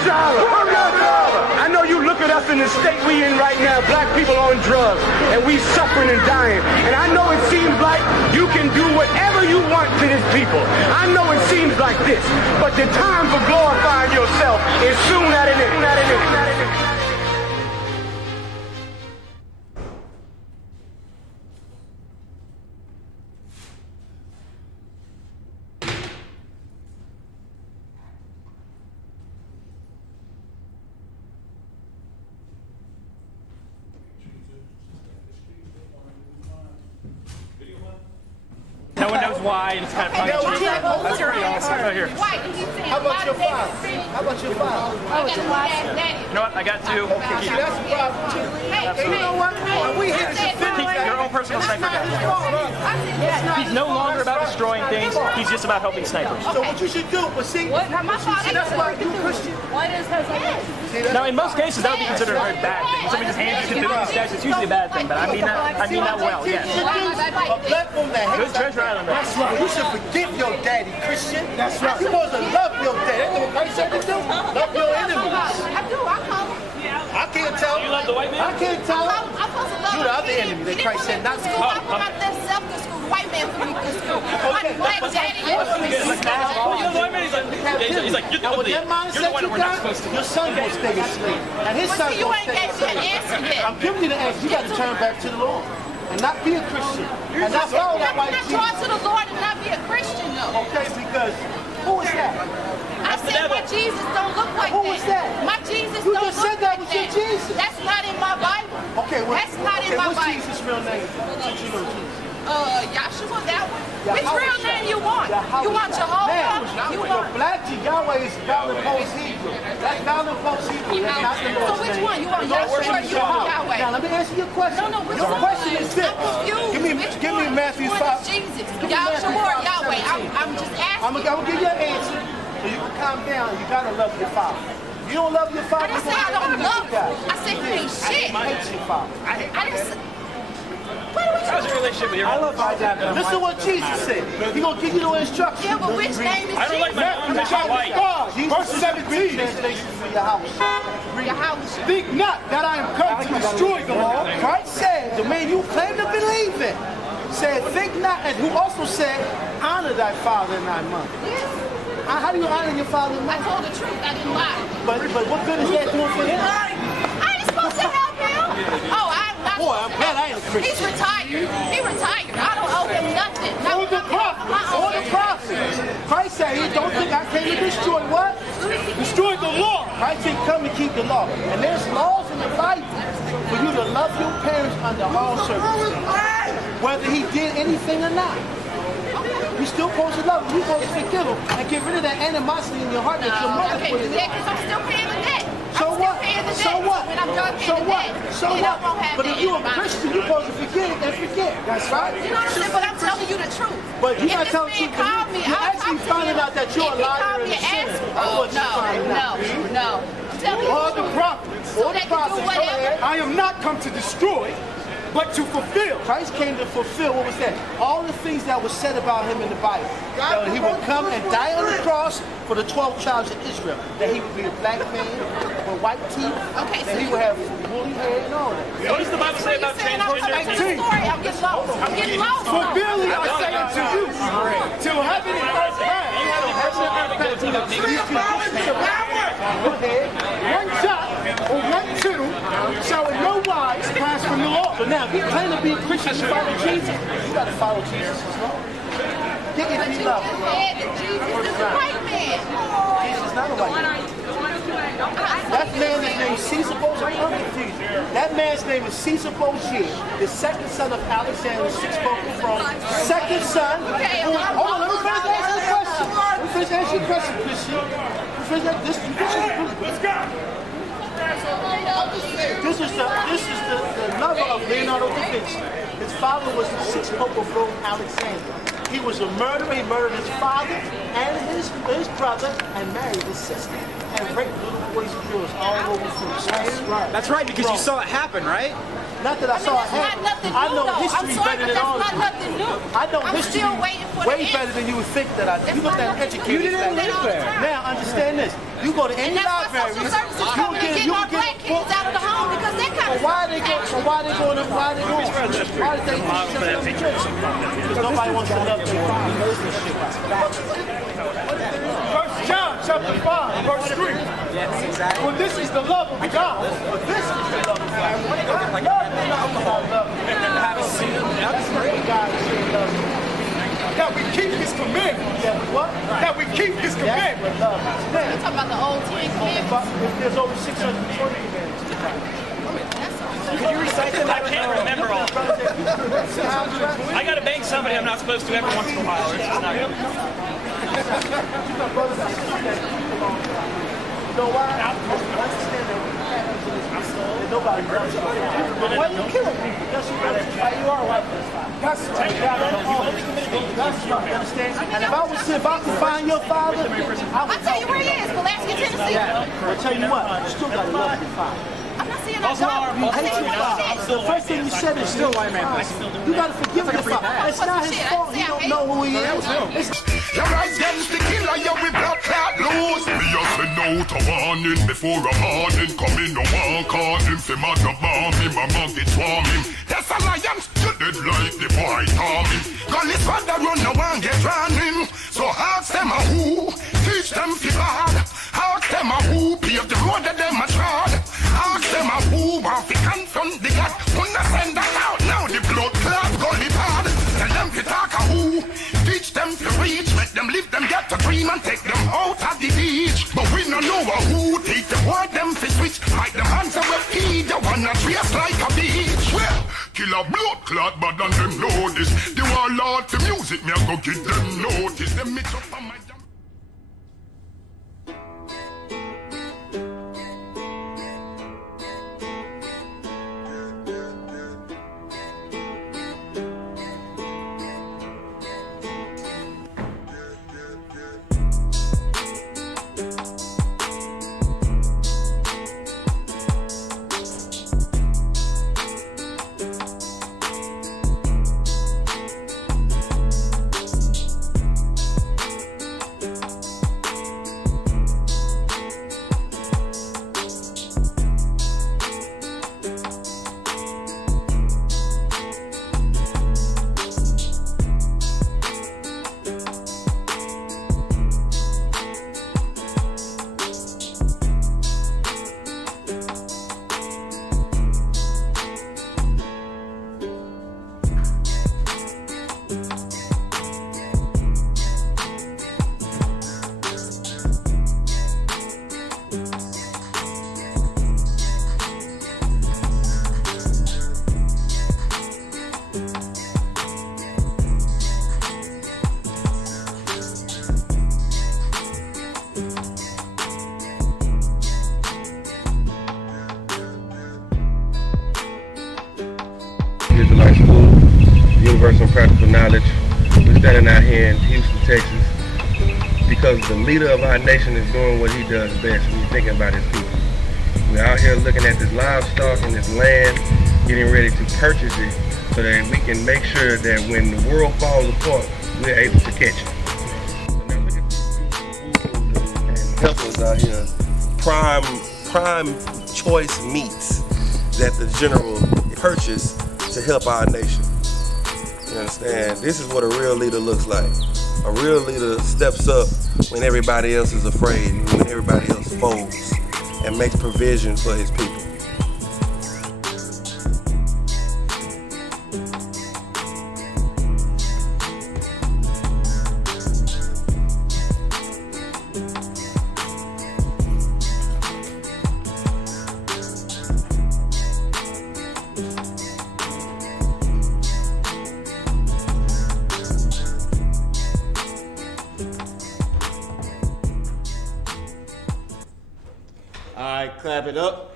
I know you look at us in the state we in right now, black people on drugs, and we suffering and dying. And I know it seems like you can do whatever you want to these people. I know it seems like this, but the time for glorifying yourself is soon at an end. No one knows why, and it's kind of funny. That's pretty awesome. Right here. How about your father? How about your father? You know what? I got two. See, that's the problem too. Hey, you know what? We here to Keep your own personal sniper guy. He's no longer about destroying things. He's just about helping snipers. So what you should do, but see, that's why you Christian. Now, in most cases, that would be considered a very bad thing. Somebody just hands you to these guys. It's usually a bad thing, but I mean that well. Yes. A black woman that Good treasure island. That's right. You should forgive your daddy, Christian. That's right. You're supposed to love your daddy. That's what Christ said to do. Love your enemies. I do. I come. I can't tell. You love the white man? I can't tell. I'm supposed to love You're the other enemy that Christ said not to I put myself to school. The white man put me to school. My black daddy You know the white man? He's like, you're the one we're not supposed to. Your son goes stay asleep. And his son you goes ain't stay gave me an asleep. answer yet. I'm giving you the answer. You got to turn back to the Lord. And not be a Christian. And not follow that white I'm not Jesus. drawn to the Lord and not be a Christian, though. Okay, because who is that? I said my Jesus don't look like Who that. is that? My Jesus You don't just look said that like was your that. Jesus. That's not in my Bible. Okay, well, That's not in my what's Bible. Jesus' real name? Since you know Jesus. Yahshua, that one. Yahweh Which real Shah. name you want? Yahweh You want Shah. Jehovah? Now, You the want... black Yahweh is Valen Post Hebrew. That's Valen Post Hebrew. That's not the So Lord's which name. one? You want The Lord Yahshua or worship you want Yahweh? Now, let me answer your question. No, which Your one? question is this. I'm confused. Give me Matthew Which 5. one is Jesus? Give me Matthew Yahshua or 5, Yahweh? 17. I'm just asking. I'm gonna give you an answer. So you can calm down. You gotta love your father. If you don't love your father, I didn't say I don't love him. I said he ain't shit. I hate your father. I didn't say... What are we How's your relationship with your I mom? love my dad. Listen to what Jesus said. He gonna give you the instructions. Yeah, but which name is I don't like my mom because she's white. Verse 17. Translation for your house. Your house. Think not that I am come to destroy the law. Christ said, the man you claim to believe in, said, think not, and who also said, honor thy father and thy mother. Yes. How do you honor your father and I mother? told the truth. I didn't lie. But what good is that doing for him? I ain't supposed to help him. Oh, I'm not. Boy, I'm glad I ain't a Christian. He's retired. He retired. I don't owe him nothing. All the prophets. All the prophets. Christ said, he don't think I came to destroy what? Destroy the law. Christ didn't come to keep the law. And there's laws in the Bible for you to love your parents under all circumstances, whether he did anything or not. You still supposed to love him. You're supposed to forgive him and get rid of that animosity in your heart that your mother I can't put do in. that because I'm still paying the debt. So I'm what? Still paying the debt. So what? When I'm done paying So the what? debt, So then what? I won't have But that if you're in a my- Christian, you're supposed to forget it and forget. That's right. You know what I'm saying? But I'm telling you the truth. But you're If not this telling the man truth. called me, You're I'll actually talk to finding him. out that you're a If he liar called and me a and sinner. asked me, That's what you're finding out. no. I'm telling you All the the truth. prophets, All they the can do prophets, go whatever. ahead. I am not come to destroy, but to fulfill. Christ came to fulfill, what was that? All the things that was said about him in the Bible. That he would come and die on the cross for the 12 tribes of Israel. That he would be a black man with white teeth. Okay, that he would have woolly hair and all that. What does the Bible say about You're saying I'm transgender? telling you the story. I'm getting lost. I'm getting lost. For verily I say unto you, till heaven and earth pass, Okay. one jot or one tittle shall in no wise pass from the law. So now, if you claim to be a Christian, you follow Jesus, you got to follow Jesus as well. Get But if you you love just him. said that Jesus is a white man. Jesus is not a white man. That man is named Caesar Borgia. I'm confused. That man's name is Caesar Borgia, the second son of Alexander, six-focal throne. Second son. Okay, Hold on, let me finish answering the question. Let me finish answering your question, Christian. This is the lover of Leonardo da Vinci. His father was the six-focal throne Alexander. He was a murderer. He murdered his father and his brother and married his sister and raped little boys and girls all over from That's right, because you saw it happen, right? Not that I saw it happen. I know history better than all of you. I know history way better than you would think that I do. You look at educated. You didn't live there. Now understand this. You go to any library, you get books. Out of the home because that kind of Why they going? Why they going? Why did they because nobody wants to love their father. First John chapter 5, verse 3. Yes, exactly. Well, this is the love of God. But this is the love of God. Have a seat. That's great. God should love you. That we keep his commandments. Yeah, what? That we keep his That's commandments. what love is. You're talking about the old Ten Commandments. There's over 620 commandments to God. Could you recite them? I can't remember all. I gotta bang somebody I'm not supposed to every once in a while. It's just not good. You know why? Understand that nobody loves you. Why are you killing people? That's why you are white. That's right. That's right. Understand? And if I could find your father, I would I'll tell you where he is, Pulaski, Tennessee. I'll tell you what, you still gotta love your father. I'm not saying I don't. I think you The first thing you said is still white man. You gotta forgive your father. It's not his fault. You don't know who he is. You're against the killer, you with blood clot lose. Me a send out a warning before a morning. Come in, no one call him, fi mother bomb him, a monkey swarm him. That's a lion, you dead like the boy Tom him. Call his father run, no one get running. So ask them a who, teach them fi bad. Ask them a who, pave the road that them a trod. Ask them a who, want fi confront the God. Wanna send that out, now the blood clot gully bad. Tell them fi talk a who, teach them fi reach. Let them live, them get to dream and take them out of the beach. But we don't know who take the word them fi switch. Like them hands away feed, you wanna trace like a beach. Well, kill a blood clot, but then them know this. The warlord to music, me I go give them notice. Them mix up on my Israelite School, Universal and Practical Knowledge. We're standing out here in Houston, Texas, because the leader of our nation is doing what he does best when he's thinking about his people. We're out here looking at this livestock and this land, getting ready to purchase it so that we can make sure that when the world falls apart, we're able to catch it. So now look at these heifers out here, prime choice meats that the general purchase to help our nation. You understand? This is what a real leader looks like. A real leader steps up when everybody else is afraid and when everybody else folds and makes provision for his people. Alright, clap it up.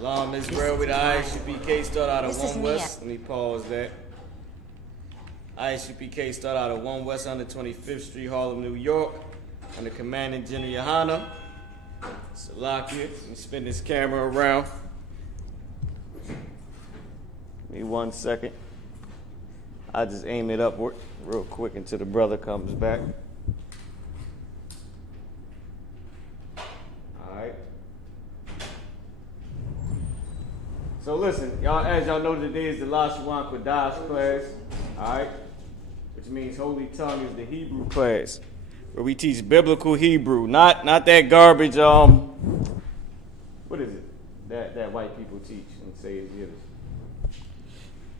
Long Miss World with Isupk start out of 1 West. Let me pause that. Isupk start out at 1 West 125th Street, Harlem, New York. Under Commanding General Yohana. Salakia, let me spin this camera around. Give me 1 second. I just aim it upward real quick until the brother comes back. Alright. So listen, y'all, as y'all know, today is the Lashawan Kodash class. Alright? Which means Holy Tongue is the Hebrew class. Where we teach biblical Hebrew. Not that garbage, what is it? That white people teach and say it's Yiddish.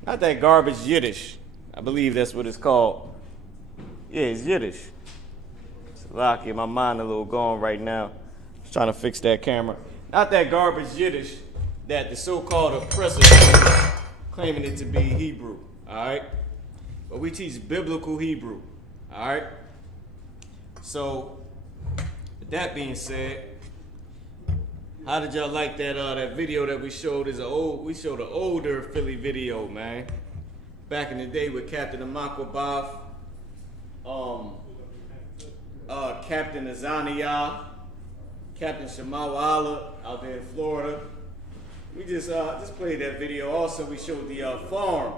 Not that garbage Yiddish. I believe that's what it's called. Yeah, it's Yiddish. It's lucky. My mind a little gone right now. Just trying to fix that camera. Not that garbage Yiddish that the so-called oppressors claiming it to be Hebrew. All right? But we teach biblical Hebrew. All right? So, with that being said, how did y'all like that video that we showed? We showed an older Philly video, man. Back in the day with Captain Amakwabaf, Captain Azania, Captain Shamawala out there in Florida. We just played that video. Also, we showed the farm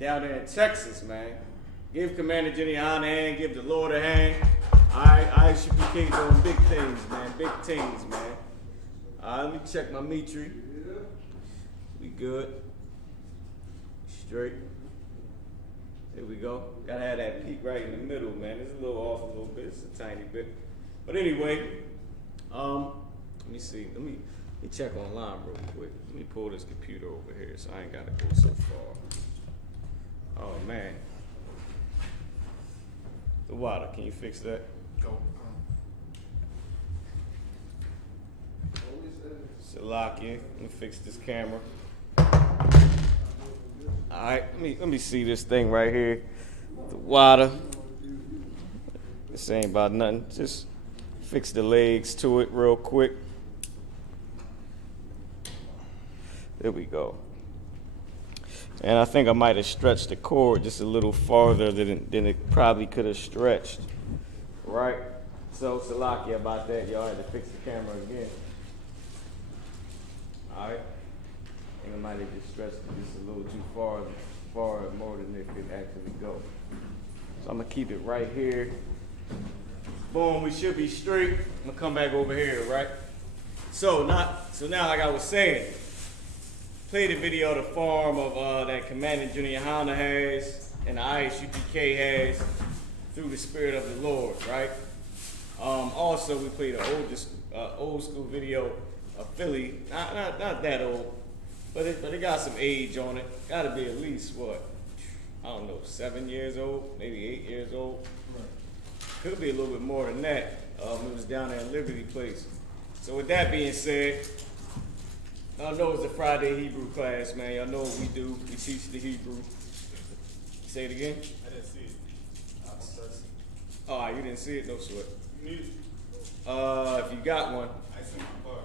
down there in Texas, man. Give Commander Jenny a hand, give the Lord a hand. I should be doing big things, man. Big things, man. Let me check my metry. We good. Straight. There we go. Gotta have that peak right in the middle, man. It's a little off a little bit. It's a tiny bit. But anyway, let me see. Let me check online real quick. Let me pull this computer over here so I ain't gotta go so far. Oh man. The water, can you fix that? Go. Salakia, let me fix this camera. Alright, let me see this thing right here. The water. This ain't about nothing. Just fix the legs to it real quick. There we go. And I think I might have stretched the cord just a little farther than it probably could have stretched. Right? So, Salakia about that. Y'all had to fix the camera again. Alright? I think I might have just stretched it just a little too far more than it could actually go. So I'm going to keep it right here. Boom, we should be straight. I'm going to come back over here, right? So now, like I was saying, played a video of the farm of that Commanding Junior Honda has and the Isupk has through the Spirit of the Lord, right? Also, we played an old school video of Philly, not that old, but it got some age on it. Got to be at least what, I don't know, 7 years old, maybe 8 years old. Could be a little bit more than that. It was down there in Liberty Place. So with that being said, y'all know it's a Friday Hebrew class, man. Y'all know what we do. We teach the Hebrew. Say it again. I didn't see it. Oh, you didn't see it? No sweat. You need it. If you got one. I sent my card.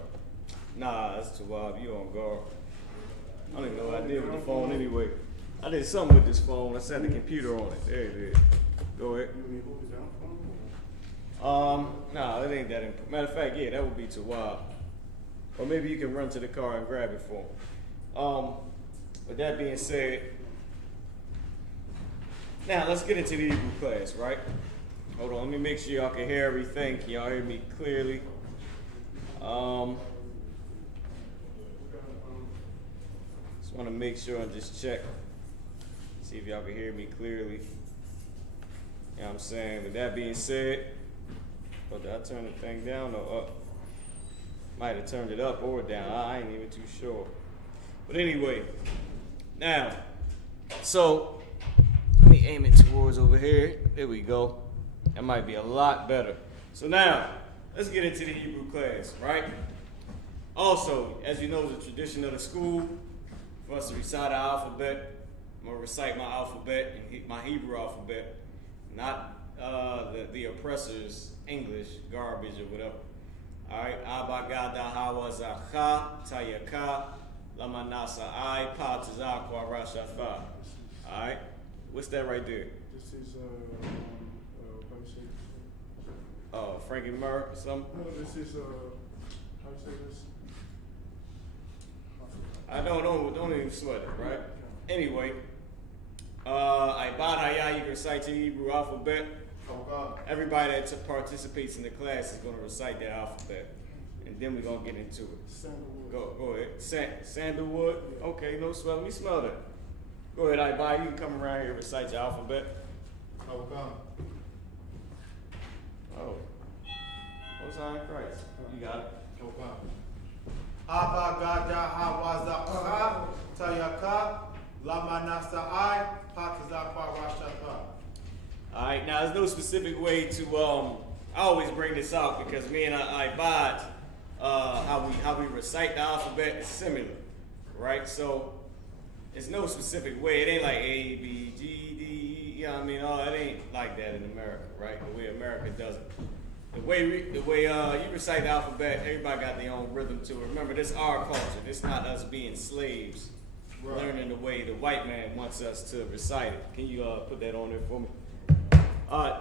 Nah, that's too wild. You on guard. I don't even know what I did with the phone anyway. I did something with this phone. I set the computer on it. There it is. Go ahead. Nah, it ain't that important. Matter of fact, yeah, that would be too wild. Or maybe you can run to the car and grab it for him. With that being said, now let's get into the Hebrew class, right? Hold on, let me make sure y'all can hear everything. Can y'all hear me clearly? Just want to make sure and just check. See if y'all can hear me clearly. You know what I'm saying? With that being said, oh, did I turn the thing down or up? Might have turned it up or down. I ain't even too sure. But anyway, now, so let me aim it towards over here. There we go. That might be a lot better. So now, let's get into the Hebrew class, right? Also, as you know, the tradition of the school, for us to recite our alphabet, I'm going to recite my alphabet, and my Hebrew alphabet, not the oppressor's English garbage or whatever. Alright, Abagada Hawazacha, Tayaka, Lamanasa I, Patazakwa Rashafa. Alright, What's that right there? This is how you say this? Frankie Murr or something? No, this is how you say this? I don't even sweat it, right? Anyway, Ibad, you can recite your Hebrew alphabet. Oh God. Everybody that participates in the class is going to recite their alphabet, and then we're going to get into it. Sandalwood. Go ahead. Sandalwood. Okay, no smell. Let me smell that. Go ahead, Ibad. You can come around here and recite your alphabet. Oh God. Oh. Hosanna Christ. You got it. Oh God. Abba Gada Hawazaka Tayaka Lamanasai Patazakwa Rashaka. All right, now there's no specific way to, I always bring this out because me and Ibad, how we recite the alphabet is similar, right? So it's no specific way. It ain't like A, B, G, D, E, you know what I mean? It ain't like that in America, right? The way America does it. The way you recite the alphabet, everybody got their own rhythm to it. Remember, this is our culture. This not us being slaves, learning the way the white man wants us to recite it. Can you put that on there for me?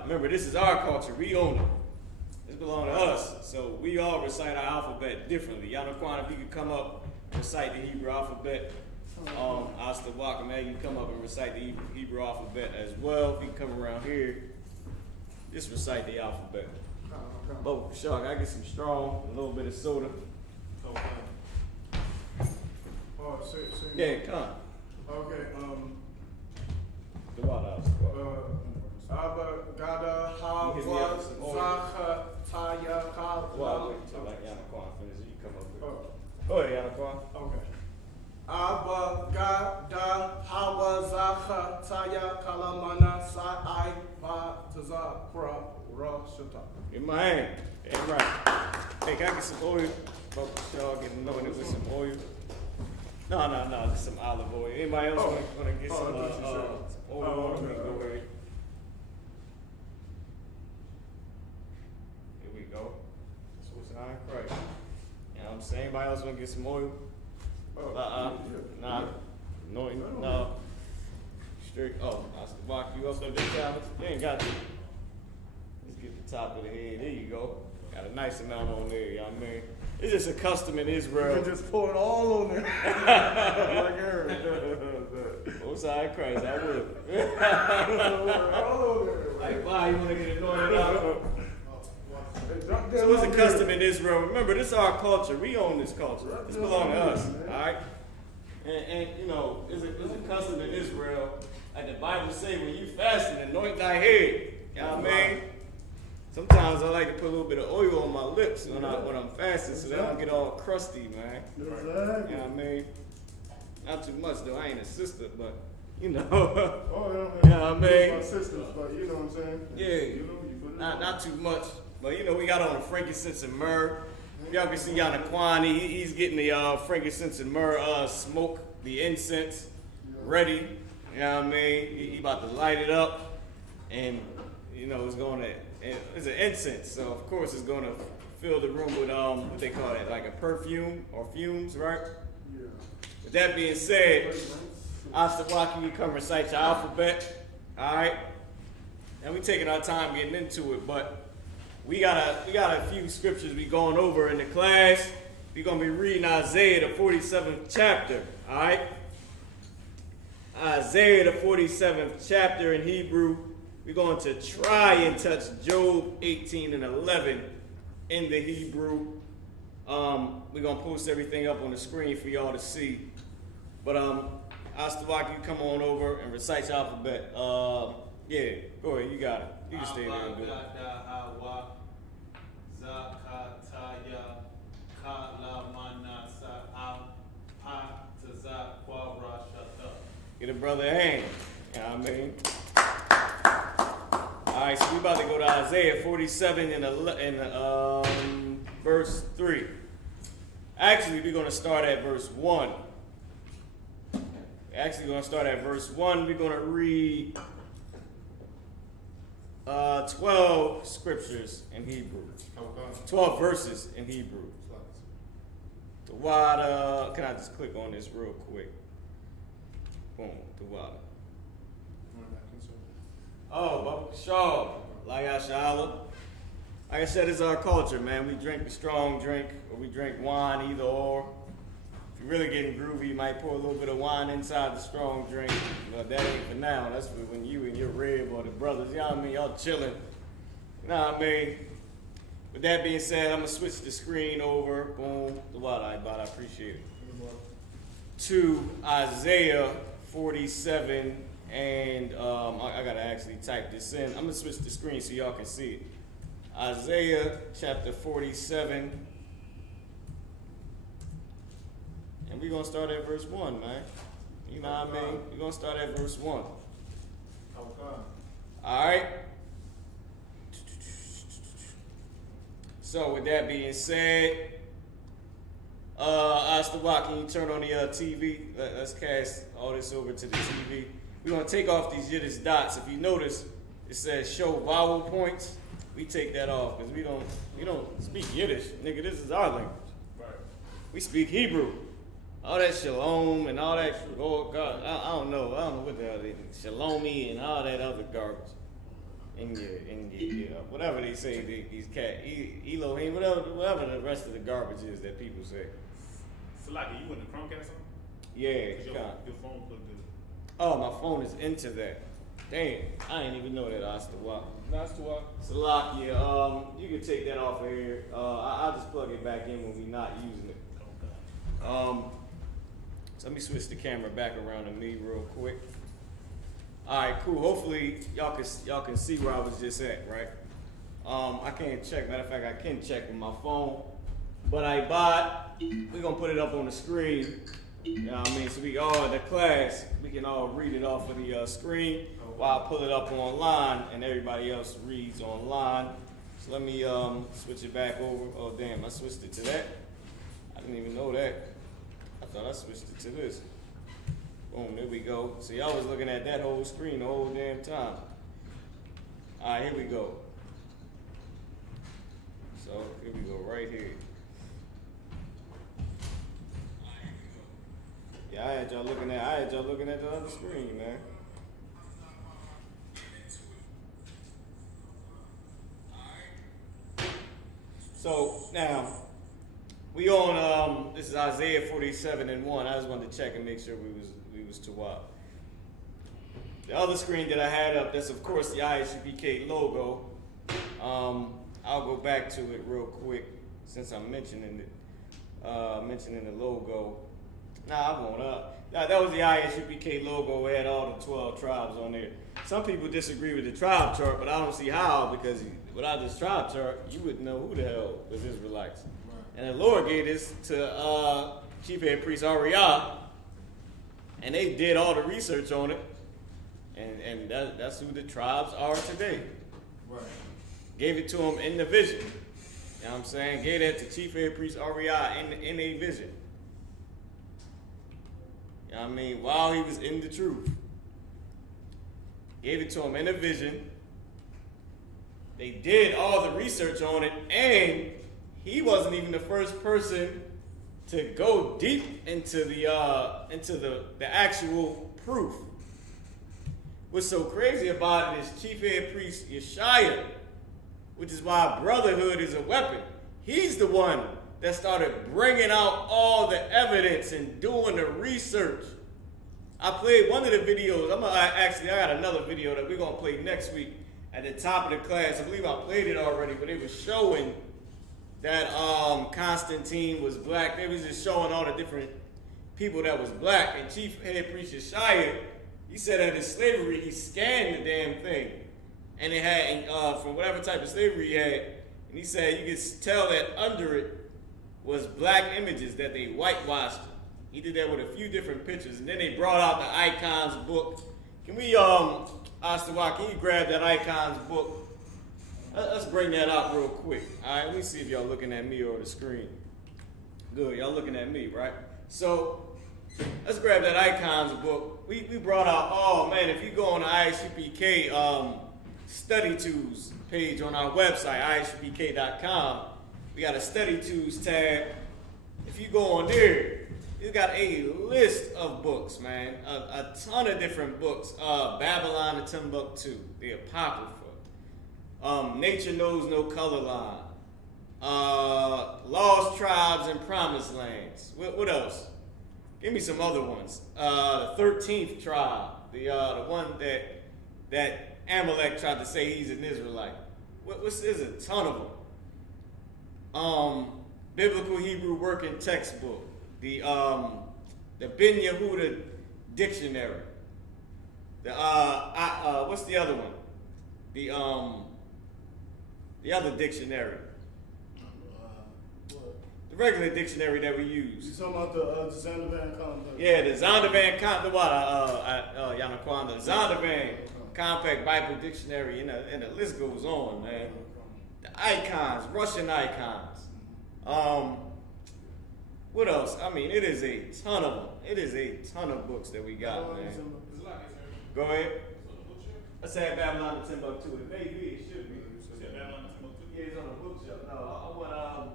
Remember, this is our culture. We own it. This belongs to us. So we all recite our alphabet differently. Yanaquan, if you could come up and recite the Hebrew alphabet. Isupk, man, you come up and recite the Hebrew alphabet as well. If you can come around here, just recite the alphabet. Oh, shark, I get some strong, a little bit of soda. Okay. Oh, say. Yeah, come. Okay. The water out. Abba Gada Hawazaka Tayaka. Well, wait until like Yanaquan finishes. You come up here. Oh. Go ahead, Yanaquan. Okay. Abba Gada Hawazaka Tayaka Lamana Sai Patazakra Rashata. In my hand. Yeah, right. Hey, can I get some oil? Y'all get anointed with some oil. No, just some olive oil. Anybody else want to get some oil? Okay. Go ahead. Here we go. That's what's on Christ. You know what I'm saying? Anybody else want to get some oil? Nah. No. Straight. Isupk, you up there this time? You ain't got to. Let's get the top of the head. There you go. Got a nice amount on there, you know what I mean? It's just a custom in Israel. You can just pour it all on there. Like her. Most high Christ, I will. All over there. Like, why you want to get anointed out? So it's a custom in Israel. Remember, this is our culture. We own this culture. This belongs to us, all right? And you know, it's a custom in Israel. Like the Bible say, when you fasting, anoint thy head. You know what I mean? Sometimes I like to put a little bit of oil on my lips when I'm fasting so they don't get all crusty, man. You know what I mean? Not too much though, I ain't a sister, but you know. You know what I mean? My sisters, but you know what I'm saying? Yeah. You know, you put it on. Not too much. But you know, we got on the frankincense and myrrh. Y'all can see Yanaquan, he's getting the frankincense and myrrh smoke, the incense, ready. You know what I mean? He about to light it up, and you know, it's an incense, so of course it's gonna fill the room with what they call it, like a perfume or fumes, right? Yeah. With that being said, Isupk, you come recite your alphabet, all right? And we taking our time getting into it, but we got a few scriptures we going over in the class. We're gonna be reading Isaiah the 47th chapter, all right? Isaiah the 47th chapter in Hebrew. We're going to try and touch Job 18 and 11 in the Hebrew. We're going to post everything up on the screen for y'all to see. But Isupk, you come on over and recite your alphabet. Yeah, go ahead, you got it. You can stay there and do it. Get a brother a hand. You know what I mean? All right, so we about to go to Isaiah 47 and verse 3. Actually, we're going to start at verse 1. We're going to read 12 scriptures in Hebrew. 12 verses in Hebrew. The water. Can I just click on this real quick? Boom, the water. Oh, but sure. Like Ashala. Like I said, it's our culture, man. We drink the strong drink, or we drink wine, either or. If you're really getting groovy, you might pour a little bit of wine inside the strong drink. But that ain't for now. That's for when you and your rib or the brothers, you know what I mean, y'all chilling. You know what I mean? With that being said, I'm gonna switch the screen over. Boom. The what I bought, I appreciate it. To Isaiah 47, and I gotta actually type this in. I'm gonna switch the screen so y'all can see it. Isaiah chapter 47. And we're going to start at verse 1, man. You know what I mean? We're going to start at verse 1. All right? So with that being said, Isupk, can you turn on the TV? Let's cast all this over to the TV. We're going to take off these Yiddish dots. If you notice, it says show vowel points. We take that off because we don't speak Yiddish, nigga. This is our language. Right. We speak Hebrew. All that shalom and all that, oh God, I don't know what the hell they shalomi and all that other garbage. And whatever they say, these cat Elohim, whatever the rest of the garbage is that people say. So like, you in the Chromecast on? Yeah. Your phone plugged in. Oh, my phone is into that. Damn, I didn't even know that. Salak, yeah. You can take that off of here. I'll just plug it back in when we're not using it. So let me switch the camera back around to me real quick. All right, cool. Hopefully y'all can see where I was just at, right? I can't check. Matter of fact, I can check with my phone. But we're gonna put it up on the screen. You know what I mean? So we all in the class, we can all read it off of the screen while I pull it up online and everybody else reads online. So let me switch it back over. Oh damn, I switched it to that. I didn't even know that. I thought I switched it to this. Boom, there we go. So y'all was looking at that whole screen the whole damn time. All right, here we go. So here we go, right here. Yeah, I had y'all looking at the other screen, man. So now we on this is Isaiah 47 and 1. I just wanted to check and make sure we was to what. The other screen that I had up, that's of course the Isupk logo. I'll go back to it real quick since I'm mentioning it, mentioning the logo. Nah, I won't. That was the Isupk logo. It had all the 12 tribes on there. Some people disagree with the tribe chart, but I don't see how, because without this tribe chart, you wouldn't know who the hell was Israelites. Right. And the Lord gave this to Chief Head Priest Ariah, and they did all the research on it, and that's who the tribes are today. Right. Gave it to him in the vision. You know what I'm saying? Gave that to Chief Head Priest Ariah in a vision. You know what I mean? While he was in the truth. Gave it to him in a vision. They did all the research on it, and he wasn't even the first person to go deep into the actual proof. What's so crazy about it is Chief Head Priest Yeshaya, which is why brotherhood is a weapon. He's the one that started bringing out all the evidence and doing the research. I played one of the videos. I got another video that we're gonna play next week at the top of the class. I believe I played it already, but it was showing that Constantine was black. They was just showing all the different people that was black. And Chief Head Priest Yeshaya, he said that in slavery, he scanned the damn thing. And it had, from whatever type of slavery he had, and he said you could tell that under it was black images that they whitewashed. He did that with a few different pictures, and then they brought out the Icons book. Can we, Isupk, can you grab that Icons book? Let's bring that out real quick. All right, let me see if y'all looking at me or the screen. Good, y'all looking at me, right? So let's grab that Icons book. We brought out, oh man, if you go on the Isupk Study Tools page on our website, isupk.com, we got a Study Tools tab. If you go on there, It's got a list of books, man. A ton of different books. Babylon and Timbuktu, the Apocrypha. Nature Knows No Color Line. Lost Tribes and Promised Lands. What else? Give me some other ones. The 13th tribe, the one that Amalek tried to say he's an Israelite. There's a ton of them. Biblical Hebrew Working Textbook, the Ben Yehuda Dictionary. What's the other one? The other dictionary. The regular dictionary that we use. You talking about the Zondervan Compact? Yeah, the Zondervan Compact. The Zondervan Compact Bible Dictionary, and the list goes on, man. The icons, Russian icons. What else? I mean, it is a ton of them. It is a ton of books that we got, man. Go ahead. I said Babylon and Timbuktu. It may be, it should be. Yeah, it's on the bookshelf. No, I want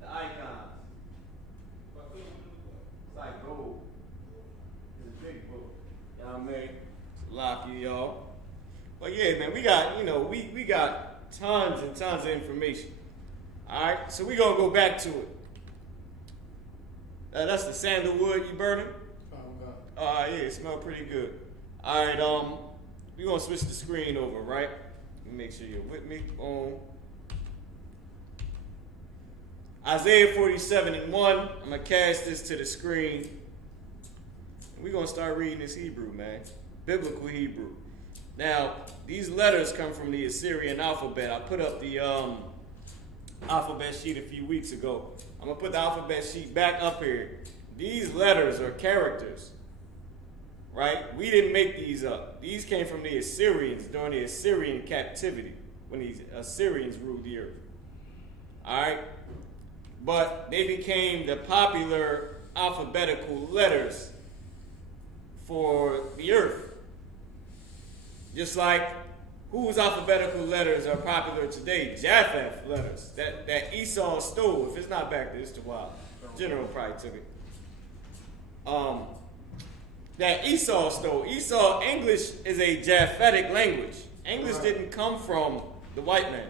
the icons. It's like gold. It's a big book. You know what I mean? It's a lot for y'all. But yeah, man, we got, we got tons and tons of information. All right, so we're going to go back to it. That's the sandalwood you burning? Yeah, it smells pretty good. All right, we're going to switch the screen over, right? Let me make sure you're with me. Boom. Isaiah 47:1. I'm going to cast this to the screen. We're going to start reading this Hebrew, man. Biblical Hebrew. Now, these letters come from the Assyrian alphabet. I put up the alphabet sheet a few weeks ago. I'm going to put the alphabet sheet back up here. These letters are characters, right? We didn't make these up. These came from the Assyrians during the Assyrian captivity when the Assyrians ruled the earth. All right? But they became the popular alphabetical letters for the earth. Just like whose alphabetical letters are popular today? Japheth letters that Esau stole. If it's not back there, it's too wild. General probably took it. That Esau stole. Esau, English is a Japhetic language. English didn't come from the white man.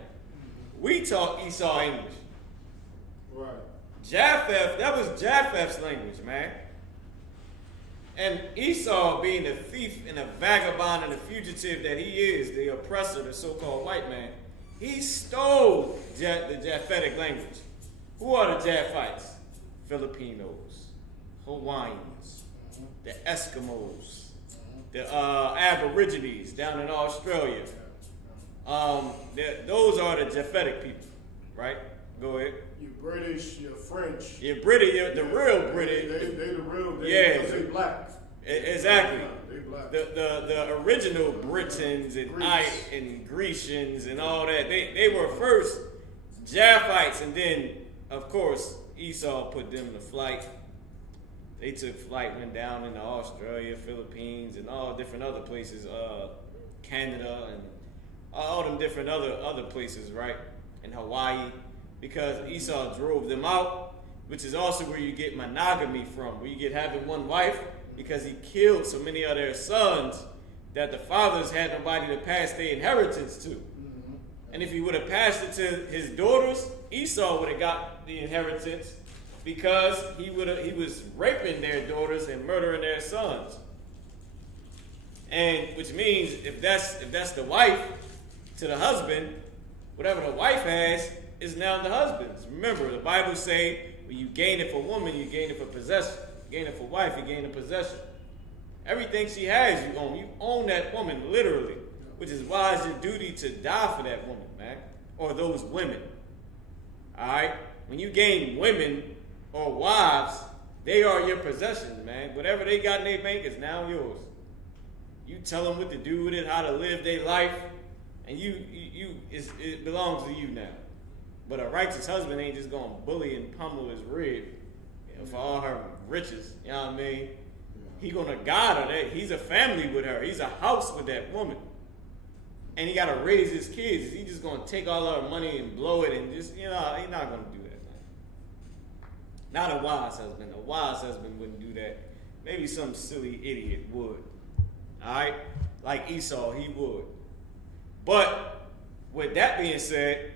We taught Esau English. Right. Japheth, that was Japheth's language, man. And Esau, being the thief and a vagabond and a fugitive that he is, the oppressor, the so-called white man, he stole the Japhetic language. Who are the Japhites? Filipinos, Hawaiians, the Eskimos, the Aborigines down in Australia. Those are the Japhetic people, right? Go ahead. You're British, you're French. You're British, you're the real British. They the real, they black. Exactly. They black. The original Britons and Grecians and all that, they were first Japhites, and then, of course, Esau put them to flight. They took flight, went down into Australia, Philippines, and all different other places, Canada, and all them different other places, right? And Hawaii, because Esau drove them out, which is also where you get monogamy from, where you get having one wife, because he killed so many of their sons that the fathers had nobody to pass their inheritance to. Mm-hmm. And if he would have passed it to his daughters, Esau would have got the inheritance, because he was raping their daughters and murdering their sons. And which means if that's the wife to the husband, whatever the wife has is now the husband's. Remember, the Bible say when you gain it for woman, you gain it for possession. You gain it for wife, you gain a possession. Everything she has, you own. You own that woman, literally. Which is why it's your duty to die for that woman, man. Or those women. Alright? When you gain women or wives, they are your possessions, man. Whatever they got in their bank is now yours. You tell them what to do with it, how to live their life, and it belongs to you now. But a righteous husband ain't just gonna bully and pummel his rib for all her riches. You know what I mean? He gonna guide her. He's a family with her. He's a house with that woman. And he gotta raise his kids. He just gonna take all her money and blow it and just, he's not gonna do that, man. Not a wise husband. A wise husband wouldn't do that. Maybe some silly idiot would. All right? Like Esau, he would. But with that being said,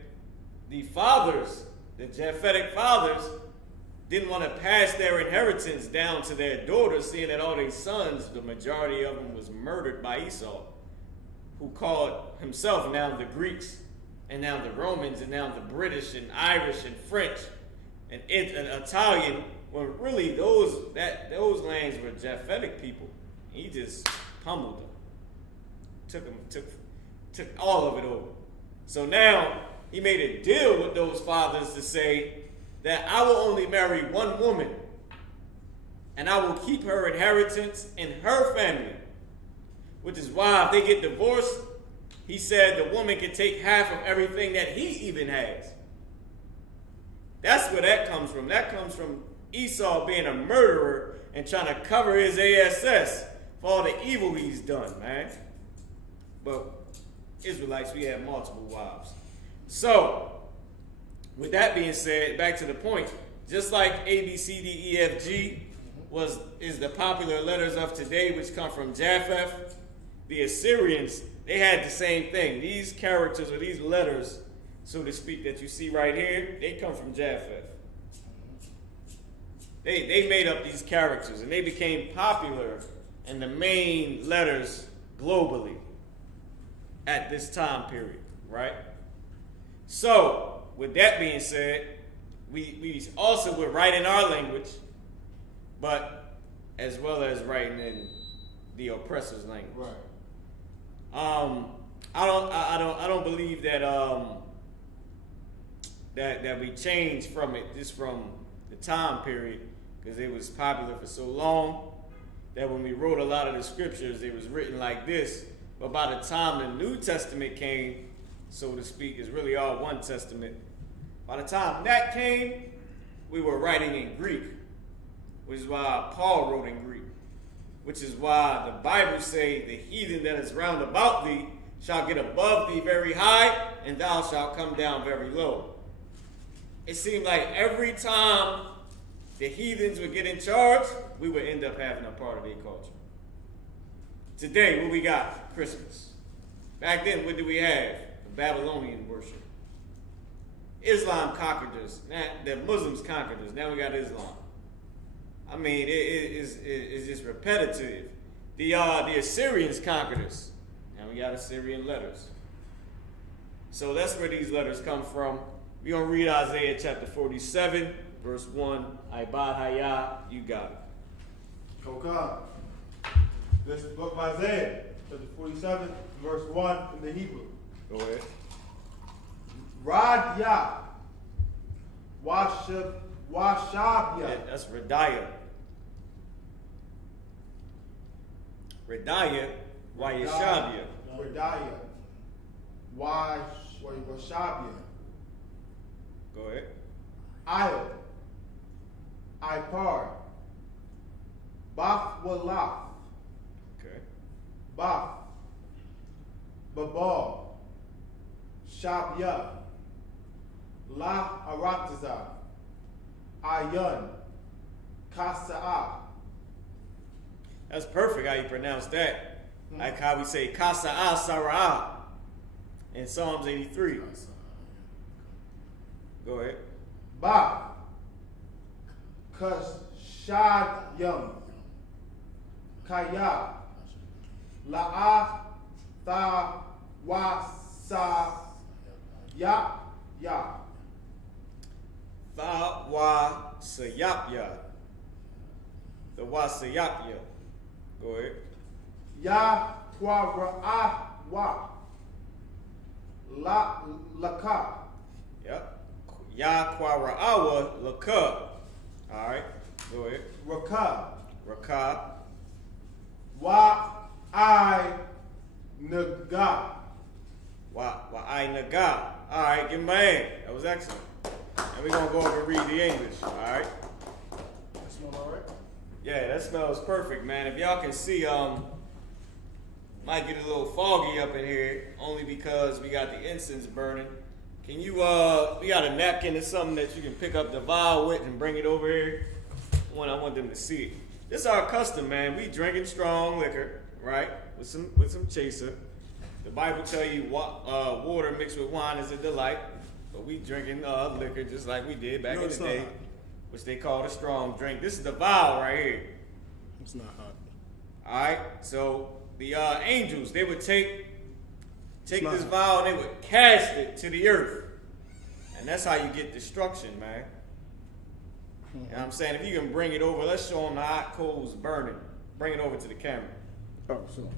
the fathers, the Japhetic fathers, didn't want to pass their inheritance down to their daughters, seeing that all their sons, the majority of them, was murdered by Esau, who called himself now the Greeks, and now the Romans, and now the British, and Irish, and French, and Italian, when really those lands were Japhetic people. He just pummeled them. Took all of it over. So now he made a deal with those fathers to say that I will only marry one woman, and I will keep her inheritance in her family. Which is why if they get divorced, he said the woman can take half of everything that he even has. That's where that comes from. That comes from Esau being a murderer and trying to cover his ass for all the evil he's done, man. But Israelites, we have multiple wives. So, with that being said, back to the point, just like A, B, C, D, E, F, G is the popular letters of today, which come from Japheth, the Assyrians, they had the same thing. These characters or these letters, so to speak, that you see right here, they come from Japheth. They made up these characters, and they became popular in the main letters globally at this time period, right? So, with that being said, we also would write in our language, but as well as writing in the oppressor's language. Right. I don't believe that that we changed from it just from the time period, because it was popular for so long that when we wrote a lot of the scriptures, it was written like this. But by the time the New Testament came, so to speak, it's really all one testament. By the time that came, we were writing in Greek, which is why Paul wrote in Greek, which is why the Bible say the heathen that is round about thee shall get above thee very high, and thou shalt come down very low. It seemed like every time the heathens would get in charge, we would end up having a part of their culture. Today, what we got? Christmas. Back then, what did we have? The Babylonian worship. Islam conquered us. The Muslims conquered us. Now we got Islam. I mean, it's just repetitive. The Assyrians conquered us. Now we got Assyrian letters. So that's where these letters come from. We're going to read Isaiah chapter 47, verse 1. Ibad Hayah, you got it. Okay. This book of Isaiah, chapter 47, verse 1 in the Hebrew. Go ahead. Radyah. Washabiyah. Yeah, that's Radiah. Radiah, Wayashabiyah. Radiah. Washabiyah. Go ahead. Io. Ipar. Bach Walaf. Okay. Bach. Babal. Shabya. La Arataza. Ayun. Kasa'a. That's perfect how you pronounce that. Like how we say Kasa'a Sara'ah in Psalms 83. Go ahead. Ba. Kashadyam. Kaya. La'a. Tha. Wasa. Ya. Ya. Tha wa sayapya. The wa sayapya. Go ahead. Ya. Kwa ra'a. Wa. La. Laka. Yep. Ya Kwara'awa Laka. Alright. Go ahead. Raka. Raka. Wa. I. Naga. Wa I Naga. Alright, give him a hand. That was excellent. And we're gonna go over and read the English. Alright. That smell all right? Yeah, that smells perfect, man. If y'all can see, might get a little foggy up in here, only because we got the incense burning. Can you, we got a napkin or something that you can pick up the vial with and bring it over here? I want them to see it. This is our custom, man. We drinking strong liquor, right? With some chaser. The Bible tell you water mixed with wine is a delight, but we drinking liquor just like we did back in the day, which they called a strong drink. This is the vial right here. It's not hot. All right, so the angels, they would take this vial and they would cast it to the earth, and that's how you get destruction, man. You know what I'm saying? If you can bring it over, let's show them the hot coals burning. Bring it over to the camera. Oh, so.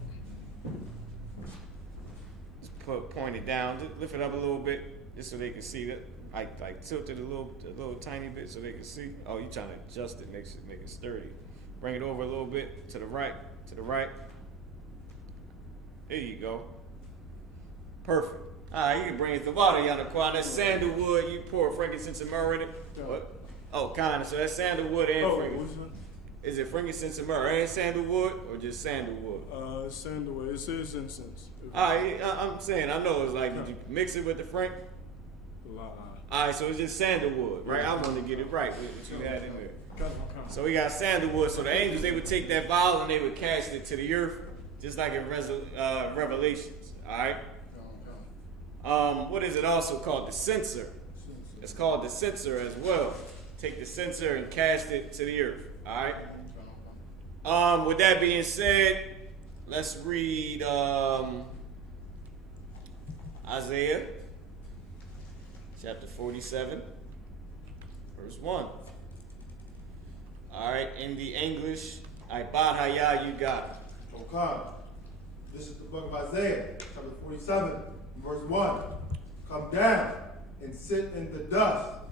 Just point it down, just lift it up a little bit, just so they can see that. Like tilt it a little tiny bit so they can see. Oh, you trying to adjust it, make it sturdy. Bring it over a little bit to the right. There you go. Perfect. All right, you can bring it to water, Yanaquan. That's sandalwood. You pour frankincense and myrrh in it. What? Oh, kind of. So that's sandalwood and frankincense. Is it frankincense and myrrh and sandalwood, or just sandalwood? Sandalwood. It says incense. All right, I'm saying, I know it's like, did you mix it with the frank? All right, so it's just sandalwood, right? I wanted to get it right. What you had in there. So we got sandalwood. So the angels, they would take that vial and they would cast it to the earth, just like in Revelations. All right. What is it also called? The censer. It's called the censer as well. Take the censer and cast it to the earth. All right. With that being said, let's read Isaiah chapter 47, verse 1. All right, in the English, Ibad you got it. Okay. This is the book of Isaiah, chapter 47, verse 1. Come down and sit in the dust,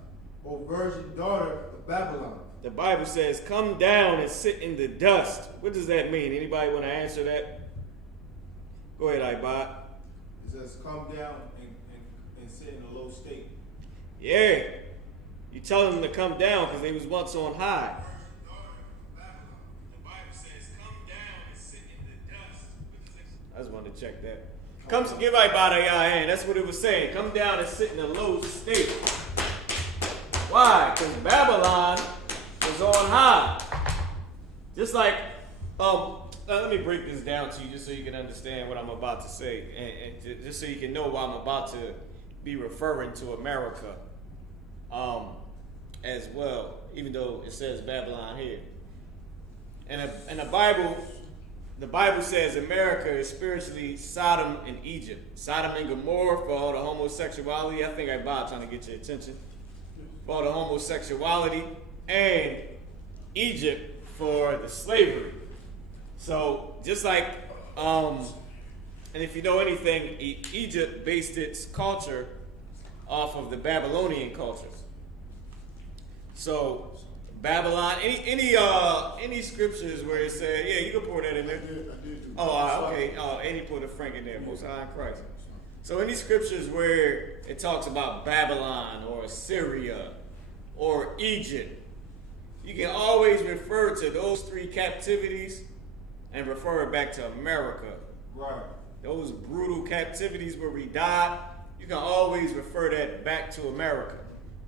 O virgin daughter of Babylon. The Bible says, come down and sit in the dust. What does that mean? Anybody want to answer that? Go ahead, Ibad. It says, come down and sit in a low state. Yeah. You tell them to come down because they was once on high. The Bible says, come down and sit in the dust. I just wanted to check that. Come, give everybody a hand. That's what it was saying. Come down and sit in a low state. Why? Because Babylon was on high. Just like, let me break this down to you just so you can understand what I'm about to say. And just so you can know why I'm about to be referring to America as well, even though it says Babylon here. And the Bible says America is spiritually Sodom and Egypt. Sodom and Gomorrah for all the homosexuality. I think I'm trying to get your attention. For all the homosexuality. And Egypt for the slavery. So just like, and if you know anything, Egypt based its culture off of the Babylonian cultures. So Babylon, any scriptures where it said, yeah, you can pour that in there. Oh, okay. And he put a frank in there, Most High in Christ. So any scriptures where it talks about Babylon or Syria or Egypt, you can always refer to those three captivities and refer it back to America. Right. Those brutal captivities where we died, you can always refer that back to America.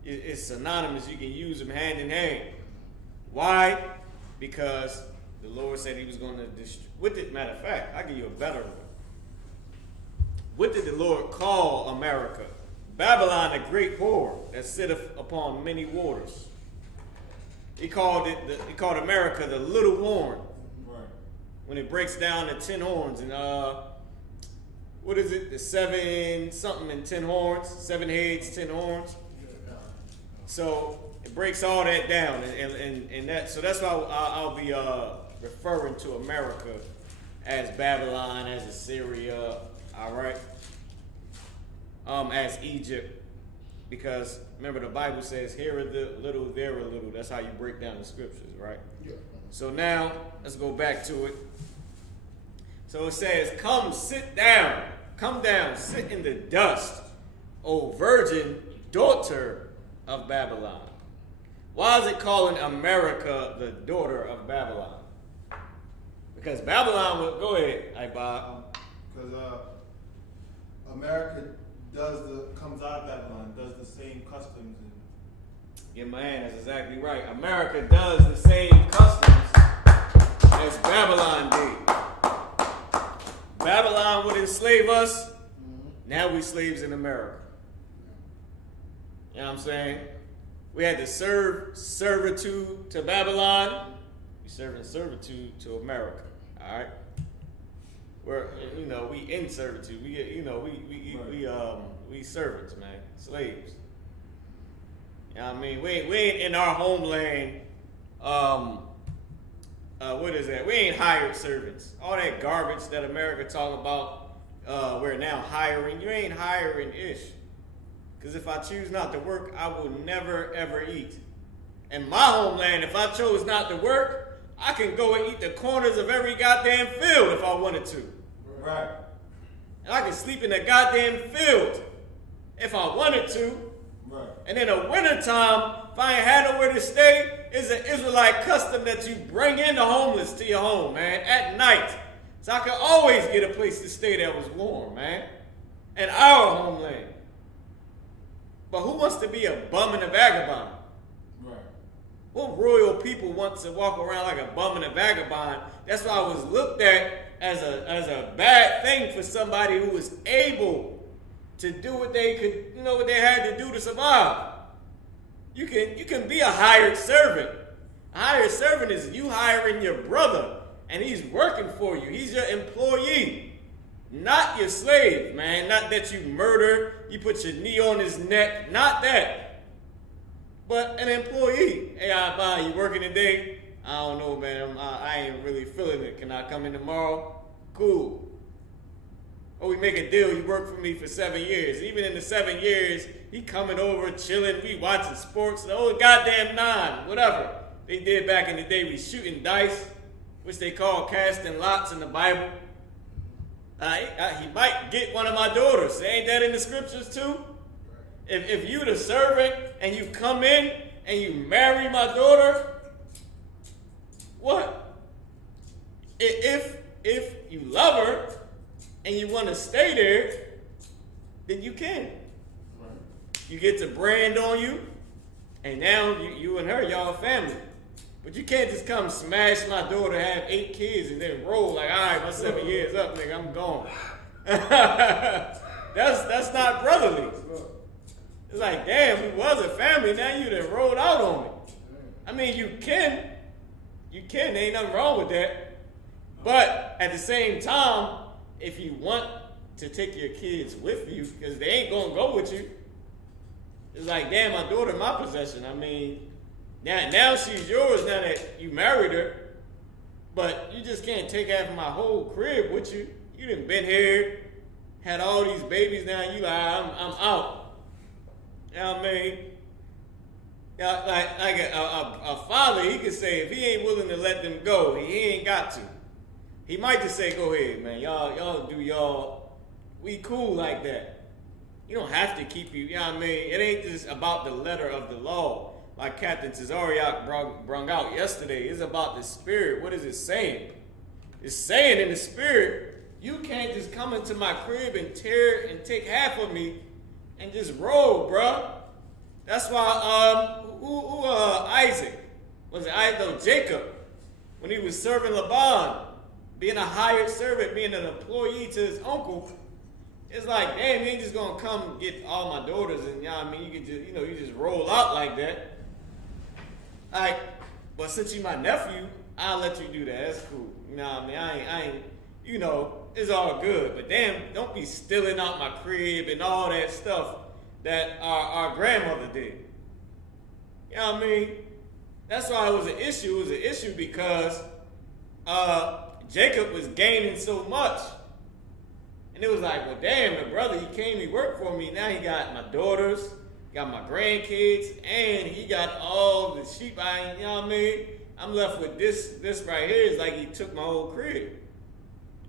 It's synonymous. You can use them hand in hand. Why? Because the Lord said he was going to destroy. Matter of fact, I'll give you a better one. What did the Lord call America? Babylon, a great whore that sitteth upon many waters. He called America the little horn. Right. When it breaks down to 10 horns and what is it? The 7 something and 10 horns, 7 heads, 10 horns. So it breaks all that down, and that. So that's why I'll be referring to America as Babylon, as Assyria, all right, as Egypt, because remember the Bible says here a little, there a little. That's how you break down the scriptures, right? Yeah. So now let's go back to it. So it says, come sit down, sit in the dust, O virgin daughter of Babylon. Why is it calling America the daughter of Babylon? Because Babylon will, go ahead, Bob. Because America comes out of Babylon, does the same customs and Yeah, man, that's exactly right. America does the same customs as Babylon did. Babylon would enslave us. Now we slaves in America. You know what I'm saying? We had to serve servitude to Babylon. We serving servitude to America. All right. We're we in servitude. We servants, man, slaves. You know what I mean? We ain't in our homeland. What is that? We ain't hired servants. All that garbage that America talking about, we're now hiring. You ain't hiring ish. Because if I choose not to work, I will never ever eat. In my homeland, if I chose not to work, I can go and eat the corners of every goddamn field if I wanted to. right. And I can sleep in the goddamn field if I wanted to. Right. And in the wintertime, if I ain't had nowhere to stay, it's an Israelite custom that you bring in the homeless to your home, man, at night. So I could always get a place to stay that was warm, man. In our homeland. But who wants to be a bum and a vagabond? Right. What royal people want to walk around like a bum and a vagabond? That's why I was looked at as a bad thing for somebody who was able to do what they could, what they had to do to survive. You can be a hired servant. A hired servant is you hiring your brother, and he's working for you. He's your employee. Not your slave, man. Not that you murder, you put your knee on his neck. Not that. But an employee. Hey, you working today? I don't know, man. I ain't really feeling it. Can I come in tomorrow? Cool. Or we make a deal. You work for me for 7 years. Even in the 7 years, he coming over, chilling. We watching sports. The whole goddamn 9. Whatever they did back in the day. We shooting dice, which they call casting lots in the Bible. He might get one of my daughters. Ain't that in the scriptures too? If you the servant and you come in and you marry my daughter, what? If you love her and you want to stay there, then you can. You get the brand on you, and now you and her, y'all family. But you can't just come smash my daughter, have 8 kids, and then roll like, all right, my 7 years up, nigga, I'm gone. That's not brotherly. It's like, damn, we was a family, now you done rolled out on me. I mean, you can, there ain't nothing wrong with that. But at the same time, if you want to take your kids with you, because they ain't gonna go with you, it's like, damn, my daughter, my possession. I mean, now she's yours now that you married her, but you just can't take half of my whole crib with you. You done been here, had all these babies, now you like, I'm out. You know what I mean? Like a father, he could say if he ain't willing to let them go, he ain't got to. He might just say, go ahead, man. Y'all do y'all. We cool like that. You don't have to keep you know what I mean? It ain't just about the letter of the law. Like Captain Tazariak brung out yesterday, it's about the spirit. What is it saying? It's saying in the spirit, you can't just come into my crib and tear and take half of me and just roll, bruh. That's why Isaac, Jacob, when he was serving Laban, being a hired servant, being an employee to his uncle, it's like, damn, you ain't just gonna come get all my daughters and you know what I mean, you can just, you just roll out like that. Like, but since you my nephew, I'll let you do that. That's cool. You know what I mean? I ain't, it's all good. But damn, don't be stealing out my crib and all that stuff that our grandmother did. You know what I mean? That's why it was an issue. It was an issue because Jacob was gaining so much. And it was like, well, damn, the brother, he came, he worked for me. Now he got my daughters, got my grandkids, and he got all the sheep. You know what I mean? I'm left with this right here. It's like he took my whole crib.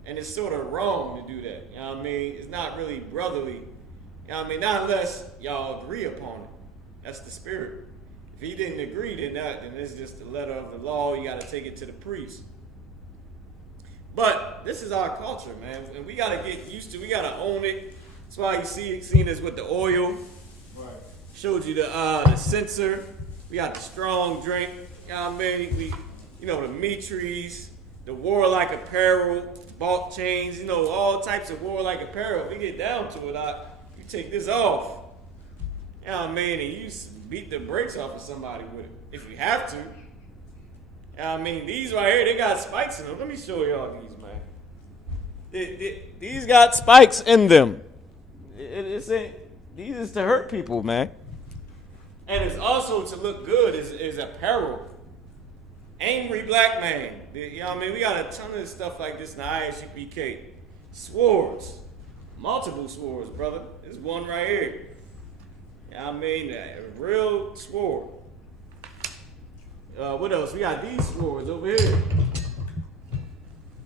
And it's sort of wrong to do that. You know what I mean? It's not really brotherly. You know what I mean? Not unless y'all agree upon it. That's the spirit. If he didn't agree, then it's just the letter of the law. You got to take it to the priest. But this is our culture, man. And we got to get used to it. We got to own it That's why you seen this with the oil. Right. Showed you the sensor. We got the strong drink. You know what I mean? The meat trees, the warlike apparel, bulk chains, all types of warlike apparel. We get down to it, you take this off. You know what I mean? And you beat the brakes off of somebody with it, if you have to. You know what I mean? These right here, they got spikes in them. Let me show y'all these, man. These got spikes in them. These is to hurt people, man. And it's also to look good is apparel. Angry black man. You know what I mean? We got a ton of stuff like this in the ISUPK. Swords. Multiple swords, brother. There's one right here. You know what I mean? A real sword. What else? We got these swords over here.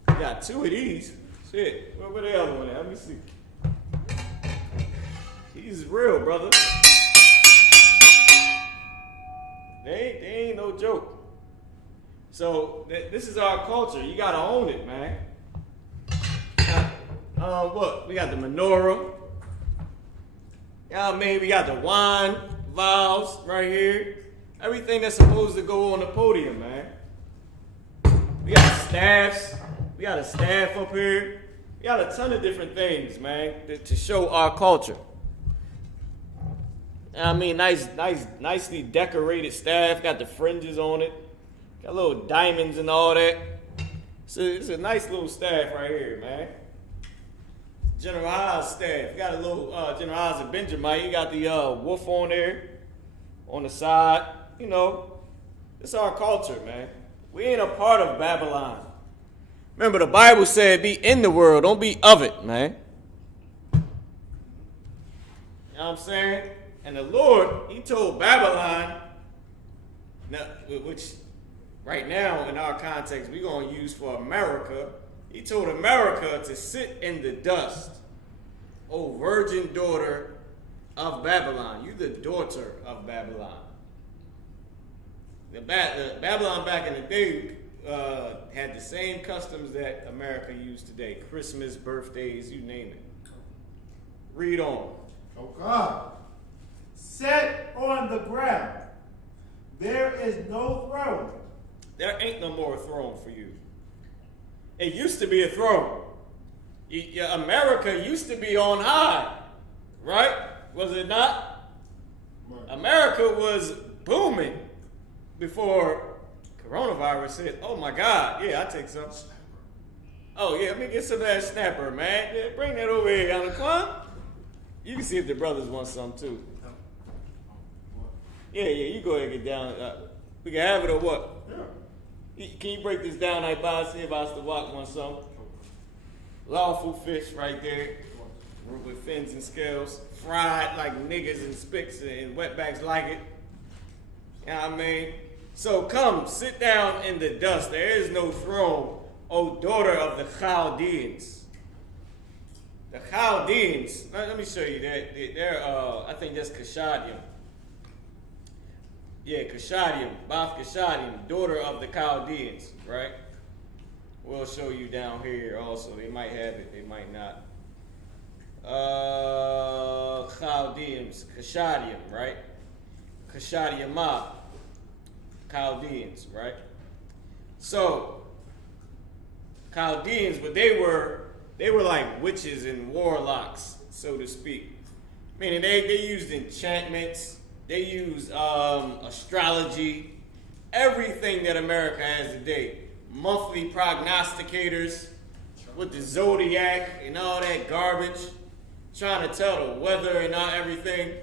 We got two of these. Shit. Where the other one at? Let me see. These is real, brother. They ain't no joke. So this is our culture. You gotta own it, man. What? We got the menorah. You know what I mean? We got the wine vials right here. Everything that's supposed to go on the podium, man. We got staffs. We got a staff up here. We got a ton of different things, man, to show our culture. I mean, nicely decorated staff. Got the fringes on it. Got little diamonds and all that. So it's a nice little staff right here, man. General Haas staff. Got a little General Haas of Benjamin. You got the wolf on there, on the side. It's our culture, man. We ain't a part of Babylon. Remember, the Bible said, "Be in the world, don't be of it," man. You know what I'm saying? And the Lord, He told Babylon, which right now in our context we're going to use for America, He told America to sit in the dust. O virgin daughter of Babylon. You the daughter of Babylon. The Babylon back in the day had the same customs that America used today. Christmas, birthdays, you name it. Read on. Oh God. Set on the ground. There is no throne. There ain't no more throne for you. It used to be a throne. America used to be on high, right? Was it not? Right. America was booming before coronavirus hit. Oh my God, yeah, I take some. Oh yeah, let me get some of that snapper, man. Yeah, bring that over here, Antoine. You can see if the brothers want some too. Yeah, you go ahead and get down. We can have it or what? Yeah. Can you break this down, I buy, see if I the walk want some? Lawful fish right there, with fins and scales, fried like niggas and spicks and wetbacks like it. You know what I mean? So come, sit down in the dust. There is no throne, O daughter of the Chaldeans. The Chaldeans, let me show you that. They're I think that's Kashadium. Yeah, Kashadium, Bath Kashadium, daughter of the Chaldeans, right? We'll show you down here also. They might have it, they might not. Chaldeans, Kashadium, right? Kashadiamah, Chaldeans, right? So, Chaldeans, but they were like witches and warlocks, so to speak. Meaning they used enchantments, they used astrology, everything that America has today. Monthly prognosticators with the zodiac and all that garbage, trying to tell the weather and all everything.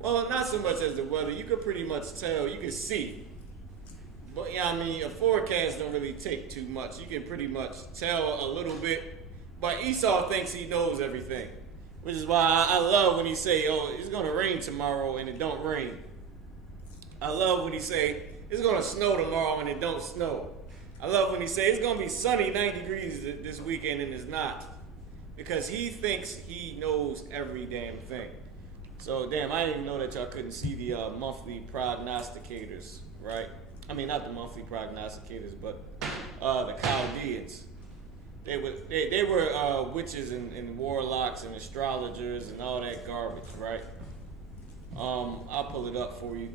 Well, not so much as the weather. You could pretty much tell. You can see. But yeah, I mean, a forecast don't really take too much. You can pretty much tell a little bit. But Esau thinks he knows everything, which is why I love when he say, "Oh, it's gonna rain tomorrow," and it don't rain. I love when he say, "It's gonna snow tomorrow," and it don't snow. I love when he say, "It's gonna be sunny 90 degrees this weekend," and it's not, because he thinks he knows every damn thing. So damn, I didn't even know that y'all couldn't see the monthly prognosticators, right? I mean, not the monthly prognosticators, but the Chaldeans. They were witches and warlocks and astrologers and all that garbage, right? I'll pull it up for you.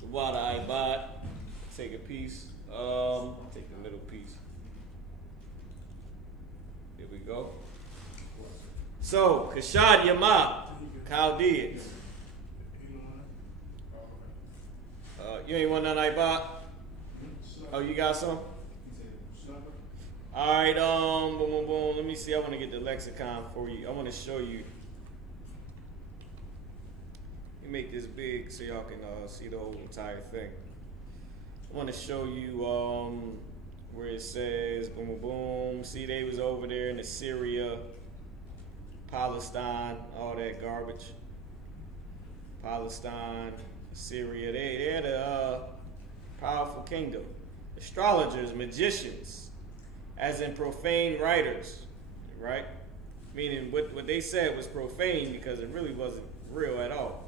The water I bought. Take a piece. Take the middle piece. Here we go. So, Kashad Yama, Chaldeans. You ain't want none I bought? Oh, you got some? All right, boom, boom, boom. Let me see. I want to get the lexicon for you. I want to show you. Let me make this big so y'all can see the whole entire thing. I want to show you where it says boom, boom, boom. See, they was over there in Assyria, Palestine, all that garbage. Palestine, Assyria. They had a powerful kingdom. Astrologers, magicians, as in profane writers, right? Meaning what they said was profane because it really wasn't real at all.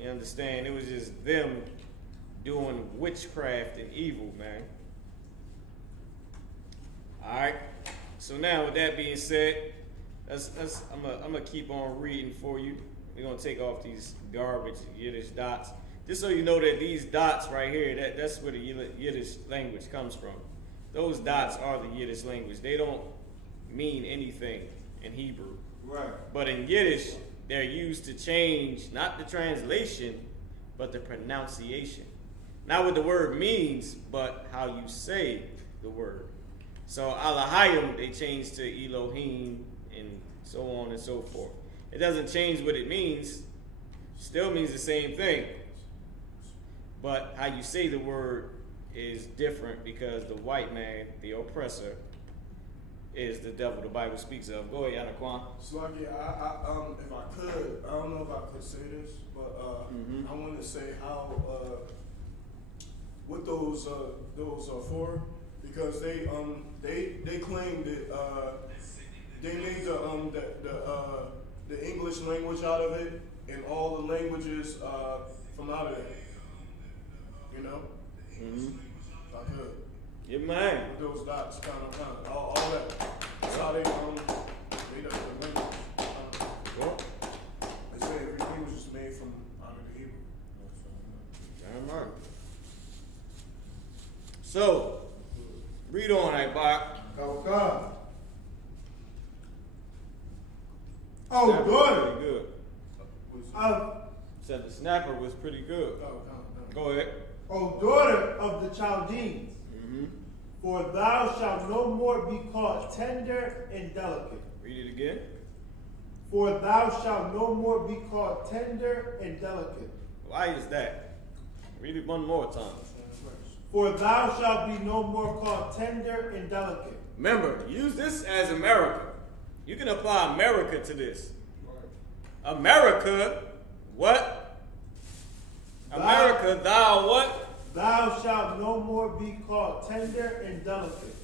You understand? It was just them doing witchcraft and evil, man. All right. So now, with that being said, I'm gonna keep on reading for you. We're gonna take off these garbage Yiddish dots, just so you know that these dots right here, that's where the Yiddish language comes from. Those dots are the Yiddish language. They don't mean anything in Hebrew. Right. But in Yiddish, they're used to change not the translation, but the pronunciation. Not what the word means, but how you say the word. So Alahayim, they changed to Elohim and so on and so forth. It doesn't change what it means. Still means the same thing. But how you say the word is different because the white man, the oppressor, is the devil the Bible speaks of. Go ahead, Anaquan. Sluggy, if I could, I don't know if I could say this, but I want to say how what those are for, because they claim that they made the English language out of it and all the languages from out of it. You know? Mm-hmm. If I could. Yeah, man. With those dots, kind of, all that. That's how they made up the language. What? They say everything was just made from out of the Hebrew. Damn right. So, read on, Ibach. Okay. Oh, daughter. Pretty good. Said the snapper was pretty good. Go ahead. O daughter of the Chaldeans, for thou shalt no more be called tender and delicate. Read it again. For thou shalt no more be called tender and delicate. Why is that? Read it one more time. For thou shalt be no more called tender and delicate. Remember, use this as America. You can apply America to this. America, what? America, thou what? Thou shalt no more be called tender and delicate.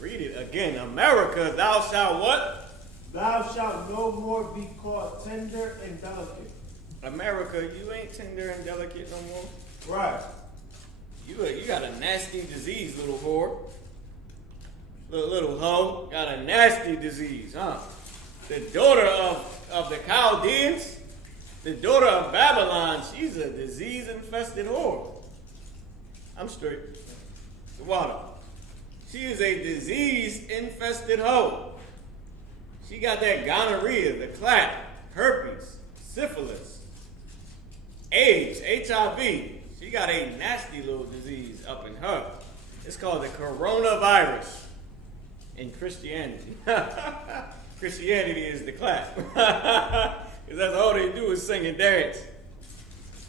Read it again. America, thou shalt what? Thou shalt no more be called tender and delicate. America, you ain't tender and delicate no more. Right. You got a nasty disease, little whore. Little hoe. Got a nasty disease, huh? The daughter of the Chaldeans, the daughter of Babylon, she's a disease-infested whore. I'm straight. The water. She is a disease-infested hoe. She got that gonorrhea, the clap, herpes, syphilis, AIDS, HIV. She got a nasty little disease up in her. It's called the coronavirus in Christianity. Christianity is the clap. Because that's all they do is sing and dance.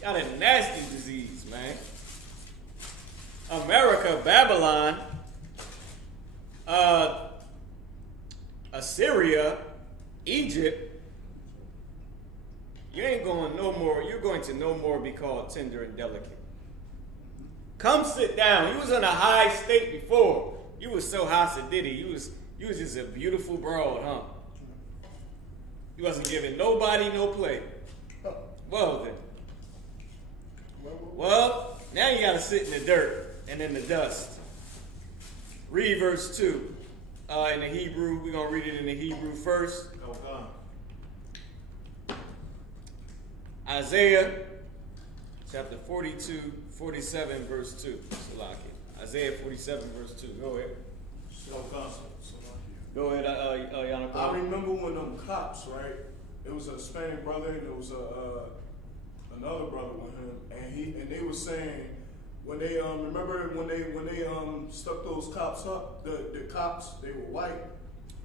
Got a nasty disease, man. America, Babylon, Assyria, Egypt, you ain't going no more, you're going to no more be called tender and delicate. Come sit down. You was in a high state before. You was so Hasididi. You was just a beautiful broad, huh? You wasn't giving nobody no play. Well then. Well, now you gotta sit in the dirt and in the dust. Read verse 2 in the Hebrew. We're going to read it in the Hebrew first. Isaiah chapter 42, 47, verse 2. Salaki. Isaiah 47, verse 2. Go ahead. Go ahead, Yanako. I remember when them cops, right? It was a Hispanic brother and there was another brother with him, and they were saying when they remember when they stuck those cops up, the cops, they were white,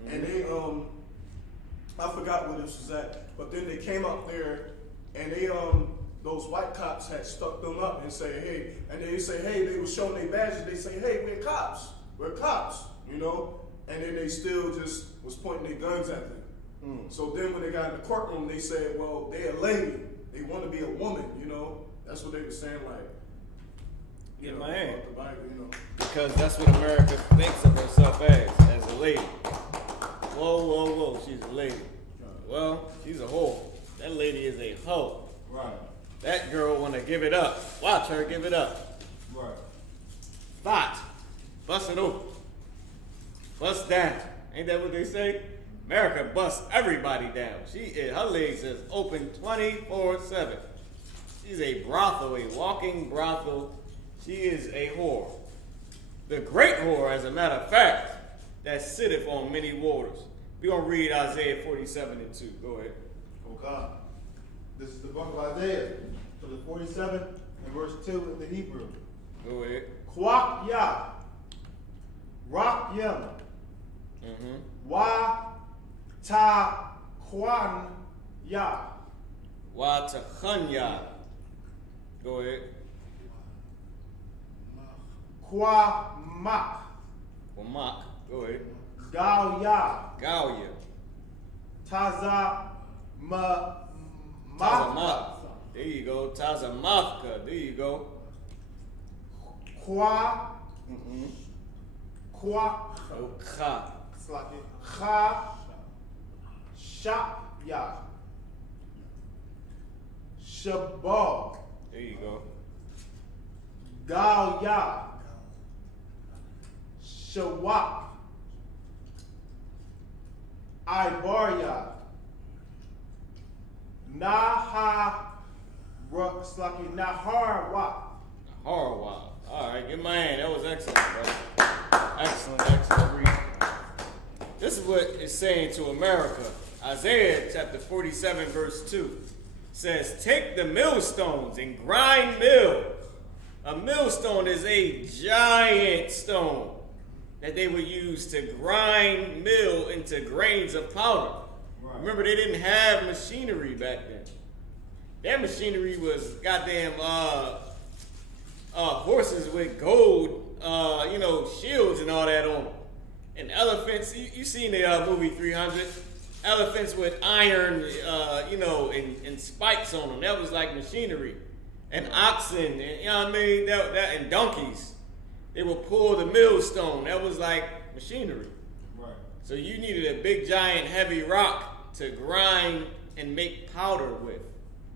and they I forgot where this was at, but then they came up there and they those white cops had stuck them up and say, hey, and they say, hey, they were showing their badges, they say, hey, we're cops, you know, and then they still just was pointing their guns at them. So then when they got in the courtroom, they said, well, they're a lady, they want to be a woman, you know, that's what they were saying, like, you know, about the Bible, you know. Because that's what America thinks of herself as a lady. Whoa, she's a lady. Well, she's a whore. That lady is a hoe. Right. That girl want to give it up. Watch her give it up. Right. Thought. Bust it open. Bust down. Ain't that what they say? America busts everybody down. Her legs is open 24/7. She's a brothel, a walking brothel. She is a whore. The great whore, as a matter of fact, that sitteth on many waters. We're going to read Isaiah 47 and 2. Go ahead. Okay. This is the book of Isaiah, chapter 47 and verse 2 in the Hebrew. Go ahead. Kwak ya, rak yem, wa ta kwan ya. Wa ta khan ya. Go ahead. Kwa mak. Wamak. Go ahead. Gao ya. Gauya. Taza ma. Tazamath. There you go. Tazamathka. There you go. Kwa. Kwa. Kha. Kha. Shap ya. Shabal. There you go. Gao ya. Shawak. Ibaria. Naharwa. Naharwa. All right, good man. That was excellent, bro. Excellent reading. This is what it's saying to America. Isaiah chapter 47, verse 2 says, take the millstones and grind mill. A millstone is a giant stone that they would use to grind mill into grains of powder. Right. Remember, they didn't have machinery back then. Their machinery was goddamn horses with gold, shields and all that on them. And elephants, you seen the movie 300? Elephants with iron, and spikes on them. That was like machinery. And oxen, and, you know what I mean? That and donkeys. They would pull the millstone. That was like machinery. Right. So you needed a big, giant, heavy rock to grind and make powder with.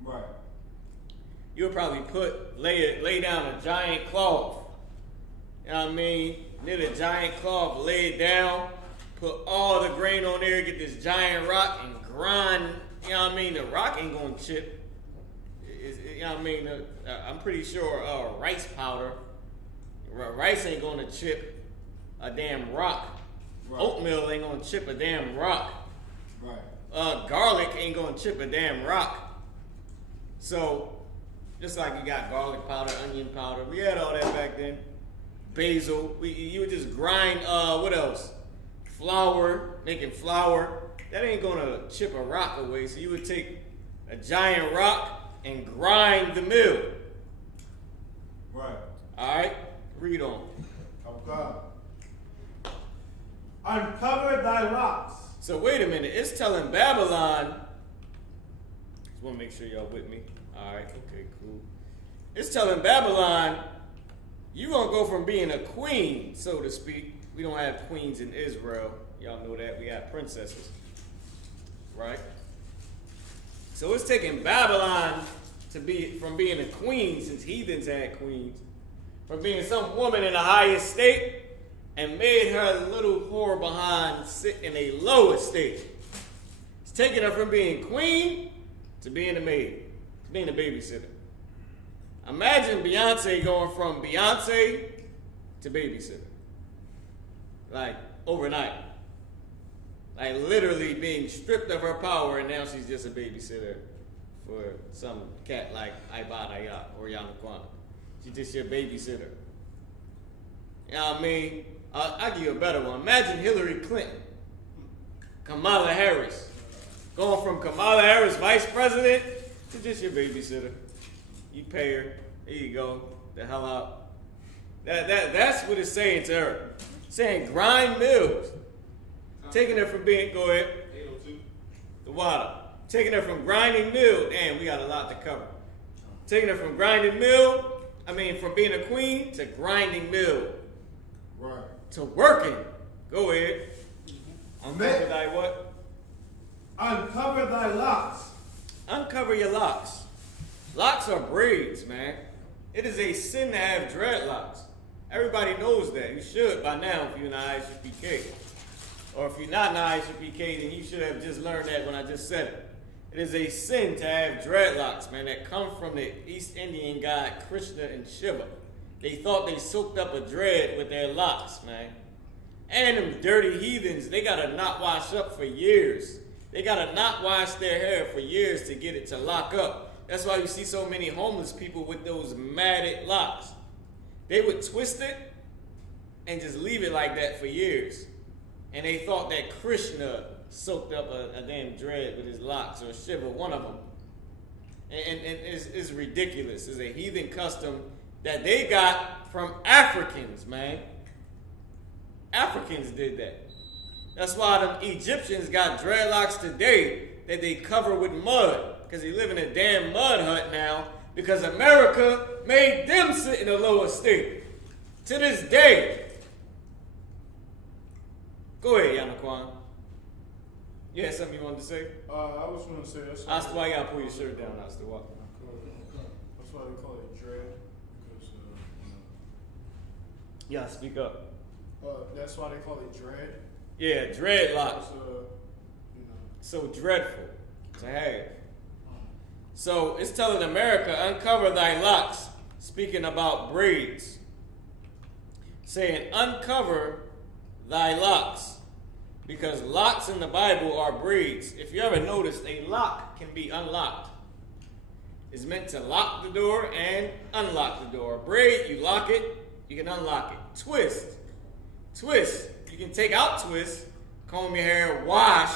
Right. You would probably lay down a giant cloth. You know what I mean? Knit a giant cloth, lay it down, put all the grain on there, get this giant rock and grind. You know what I mean? The rock ain't gonna chip. You know what I mean? I'm pretty sure rice powder. Rice ain't gonna chip a damn rock. Right. Oatmeal ain't gonna chip a damn rock. Right. Garlic ain't gonna chip a damn rock. So, just like you got garlic powder, onion powder, we had all that back then. Basil, you would just grind, what else? Flour, making flour. That ain't gonna chip a rock away. So you would take a giant rock and grind the mill. Right. All right. Read on. Okay. Uncover thy locks. So wait a minute. It's telling Babylon. Just want to make sure y'all with me. All right. Okay. Cool. It's telling Babylon, you gonna go from being a queen, so to speak. We don't have queens in Israel. Y'all know that. We have princesses. Right. So it's taking Babylon from being a queen, since heathens had queens, from being some woman in the highest state and made her little whore behind sit in a lower state. It's taking her from being queen to being a maid, to being a babysitter. Imagine Beyonce going from Beyonce to babysitter. Like, overnight. Like, literally being stripped of her power, and now she's just a babysitter for some cat like Ibadaya or Yanakwan. She's just your babysitter. You know what I mean? I'll give you a better one. Imagine Hillary Clinton, Kamala Harris, going from Kamala Harris, vice president, to just your babysitter. You pay her. There you go. The hell out. That's what it's saying to her. It's saying grind mills. Taking her from being, go ahead. 802. The water. Taking her from grinding mill. Damn, we got a lot to cover. Taking her from grinding mill, from being a queen to grinding mill. Right. To working. Go ahead. Uncover thy what? Uncover thy locks. Uncover your locks. Locks are braids, man. It is a sin to have dreadlocks. Everybody knows that. You should by now if you're in the ISUPK. Or if you're not in the ISUPK, then you should have just learned that when I just said it. It is a sin to have dreadlocks, man, that come from the East Indian god Krishna and Shiva. They thought they soaked up a dread with their locks, man. And them dirty heathens, they gotta not wash up for years. They gotta not wash their hair for years to get it to lock up. That's why you see so many homeless people with those matted locks. They would twist it and just leave it like that for years. And they thought that Krishna soaked up a damn dread with his locks, or Shiva, one of them. And it's ridiculous. It's a heathen custom that they got from Africans, man. Africans did that. That's why them Egyptians got dreadlocks today that they cover with mud, because they live in a damn mud hut now, because America made them sit in a lower state. To this day. Go ahead, Yanakwan. You had something you wanted to say? I was going to say that's why you got to pull your shirt down. That's the what. That's why they call it dread. Because, Yeah, speak up. That's why they call it dread. Yeah, dreadlocks. Because, So dreadful to have. So it's telling America, uncover thy locks, speaking about braids. Saying, uncover thy locks. Because locks in the Bible are braids. If you ever noticed, a lock can be unlocked. It's meant to lock the door and unlock the door. A braid, you lock it, you can unlock it. Twist. You can take out twist, comb your hair, wash,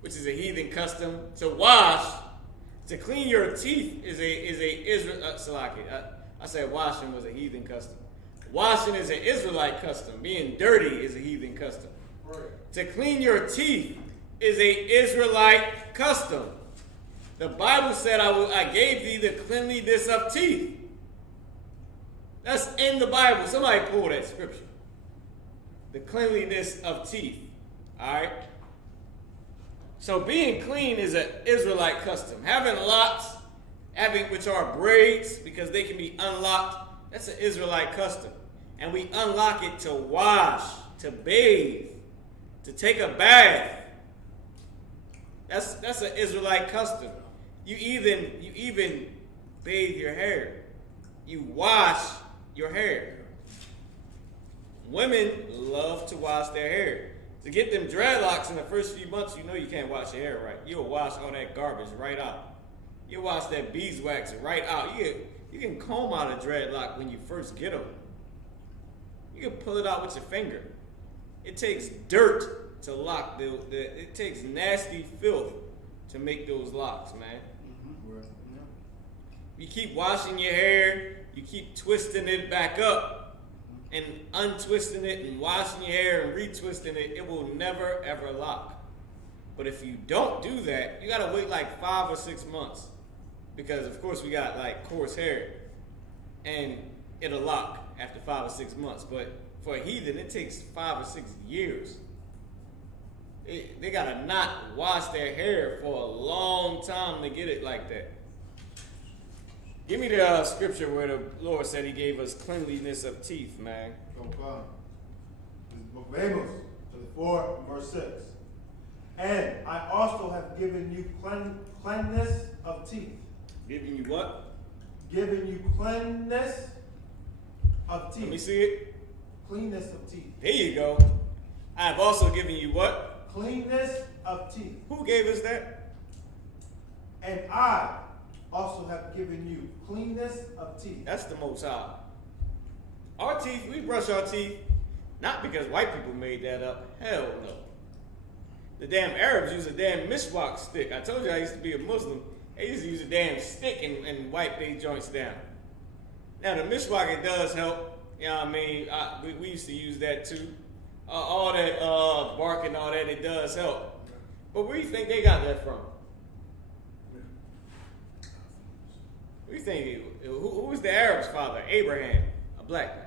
which is a heathen custom. To wash, to clean your teeth is a Israel. I said washing was a heathen custom. Washing is an Israelite custom. Being dirty is a heathen custom. Right. To clean your teeth is a Israelite custom. The Bible said, I gave thee the cleanliness of teeth. That's in the Bible. Somebody pull that scripture. The cleanliness of teeth. All right? So being clean is an Israelite custom. Having locks, which are braids, because they can be unlocked, that's an Israelite custom. And we unlock it to wash, to bathe, to take a bath. That's an Israelite custom. You even bathe your hair. You wash your hair. Women love to wash their hair. To get them dreadlocks in the first few months, you know you can't wash your hair right. You'll wash all that garbage right out. You'll wash that beeswax right out. You can comb out a dreadlock when you first get them. You can pull it out with your finger. It takes dirt to lock it takes nasty filth to make those locks, man. Mm-hmm. You keep washing your hair, you keep twisting it back up and untwisting it and washing your hair and retwisting it, it will never ever lock. But if you don't do that, you gotta wait like 5 or 6 months. Because of course we got like coarse hair and it'll lock after 5 or 6 months. But for a heathen, it takes 5 or 6 years. They gotta not wash their hair for a long time to get it like that. Give me the scripture where the Lord said he gave us cleanliness of teeth, man. No problem. Book of Amos, chapter 4, verse 6. And I also have given you cleanness of teeth. Giving you what? Giving you cleanness of teeth. Let me see it. Cleanness of teeth. There you go. I have also given you what? Cleanness of teeth. Who gave us that? And I also have given you cleanness of teeth. That's the Most High. Our teeth, we brush our teeth, not because white people made that up. Hell no. The damn Arabs use a damn miswak stick. I told you I used to be a Muslim. They used to use a damn stick and wipe their joints down. Now the miswak, it does help. You know what I mean? We used to use that too. All that bark and all that, it does help. But where do you think they got that from? What do you think? Who was the Arabs' father? Abraham, a black man.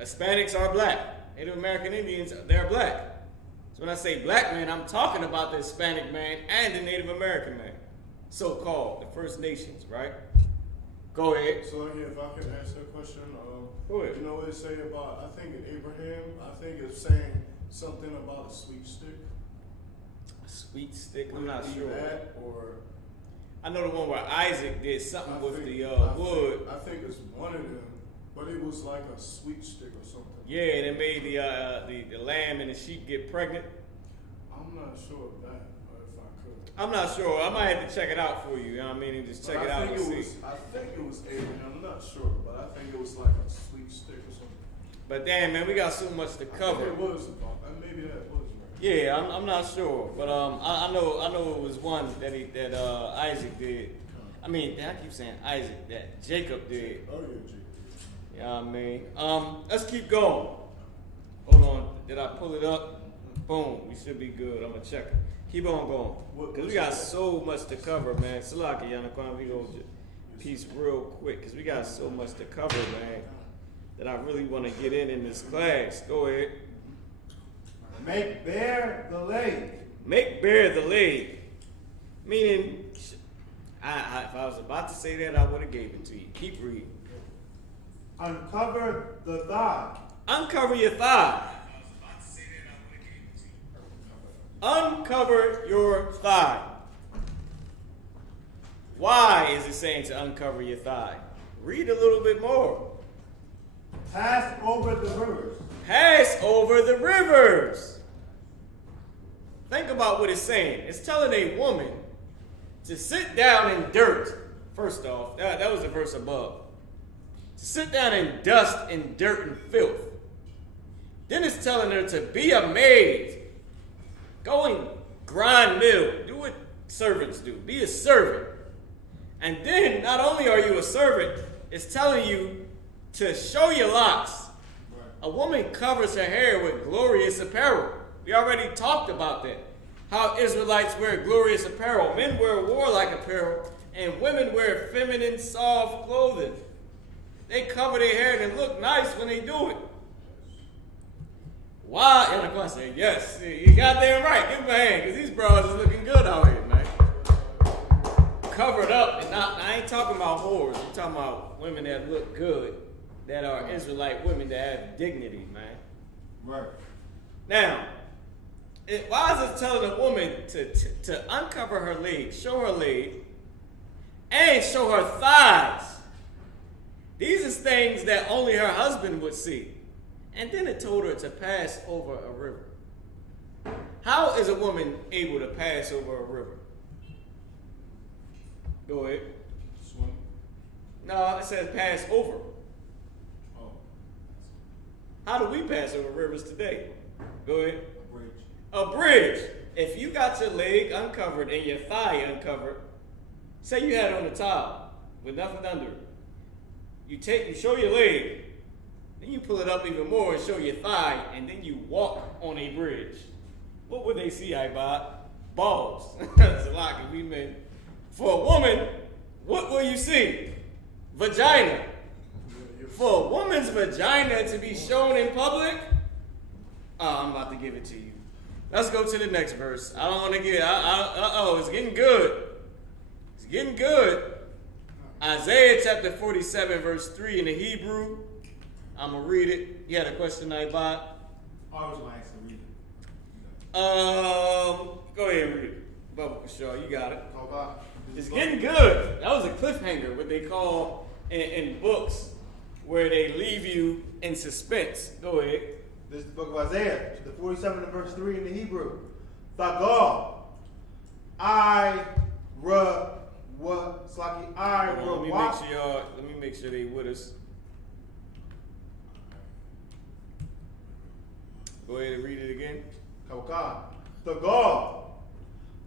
Hispanics are black. Native American Indians, they're black. So when I say black man, I'm talking about the Hispanic man and the Native American man. So-called, the First Nations, right? Go ahead. So if I could ask a question, Go ahead. you know what it say about, I think in Abraham, I think it's saying something about a sweet stick. A sweet stick? I'm Would not it be sure. that, or I know the one where Isaac did something with the wood. I think it's one of them, but it was like a sweet stick or something. Yeah, and it made the lamb and the sheep get pregnant. I'm not sure of that, if I could. I'm not sure. I might have to check it out for you. You know what I mean? And just check But it I out think and it see. was, I think it was Abraham. I'm not sure, but I think it was like a sweet stick or something. But damn, man, we got so much to I cover. think it was. Maybe that was right. Yeah, I'm not sure, but I know it was one that Isaac did. I mean, I keep saying Isaac, that Jacob did. Oh yeah, Jacob. You know what I mean? Let's keep going. Hold on, did I pull it up? Boom, we should be good. I'm gonna check it. Keep on going, cause we got so much to cover, man. Salaki, Yanakwan, we go piece real quick, cause we got so much to cover, man, that I really want to get in this class. Go ahead. Make bare the leg. Make bare the leg. Meaning, if I was about to say that, I would have gave it to you. Keep reading. Uncover the thigh. Uncover your thigh. Uncover your thigh. Why is it saying to uncover your thigh? Read a little bit more. Pass over the rivers. Pass over the rivers. Think about what it's saying. It's telling a woman to sit down in dirt. First off, that was the verse above. To sit down in dust and dirt and filth. Then it's telling her to be a maid. Go and grind mill. Do what servants do. Be a servant. And then, not only are you a servant, it's telling you to show your locks. A woman covers her hair with glorious apparel. We already talked about that. How Israelites wear glorious apparel. Men wear warlike apparel, and women wear feminine, soft clothing. They cover their hair and it look nice when they do it. Why? And I'm going to say, yes, you goddamn right. Give them a hand, because these bros is looking good out here, man. Covered up, and I ain't talking about whores. I'm talking about women that look good, that are Israelite women that have dignity, man. Right. Now, why is it telling a woman to uncover her leg, show her leg, and show her thighs? These are things that only her husband would see. And then it told her to pass over a river. How is a woman able to pass over a river? Go ahead. Swim. No, it says pass over. Oh. How do we pass over rivers today? Go ahead. A bridge. A bridge. If you got your leg uncovered and your thigh uncovered, say you had it on the top with nothing under it. You show your leg, then you pull it up even more and show your thigh, and then you walk on a bridge. What would they see, Ibad? Balls. That's a lot, because we men. For a woman, what will you see? Vagina. For a woman's vagina to be shown in public, I'm about to give it to you. Let's go to the next verse. I don't want to get, it's getting good. It's getting good. Isaiah chapter 47, verse 3 in the Hebrew. I'm going to read it. You had a question, Ibot? I was going to ask to read it. Go ahead and read it. Bubba Shaw, you got it. Talk about It's getting good. That was a cliffhanger, what they call in books where they leave you in suspense. Go ahead. This is the book of Isaiah, the 47 and verse 3 in the Hebrew. Thagah, Let me make sure they with us. Go ahead and read it again. Thagah,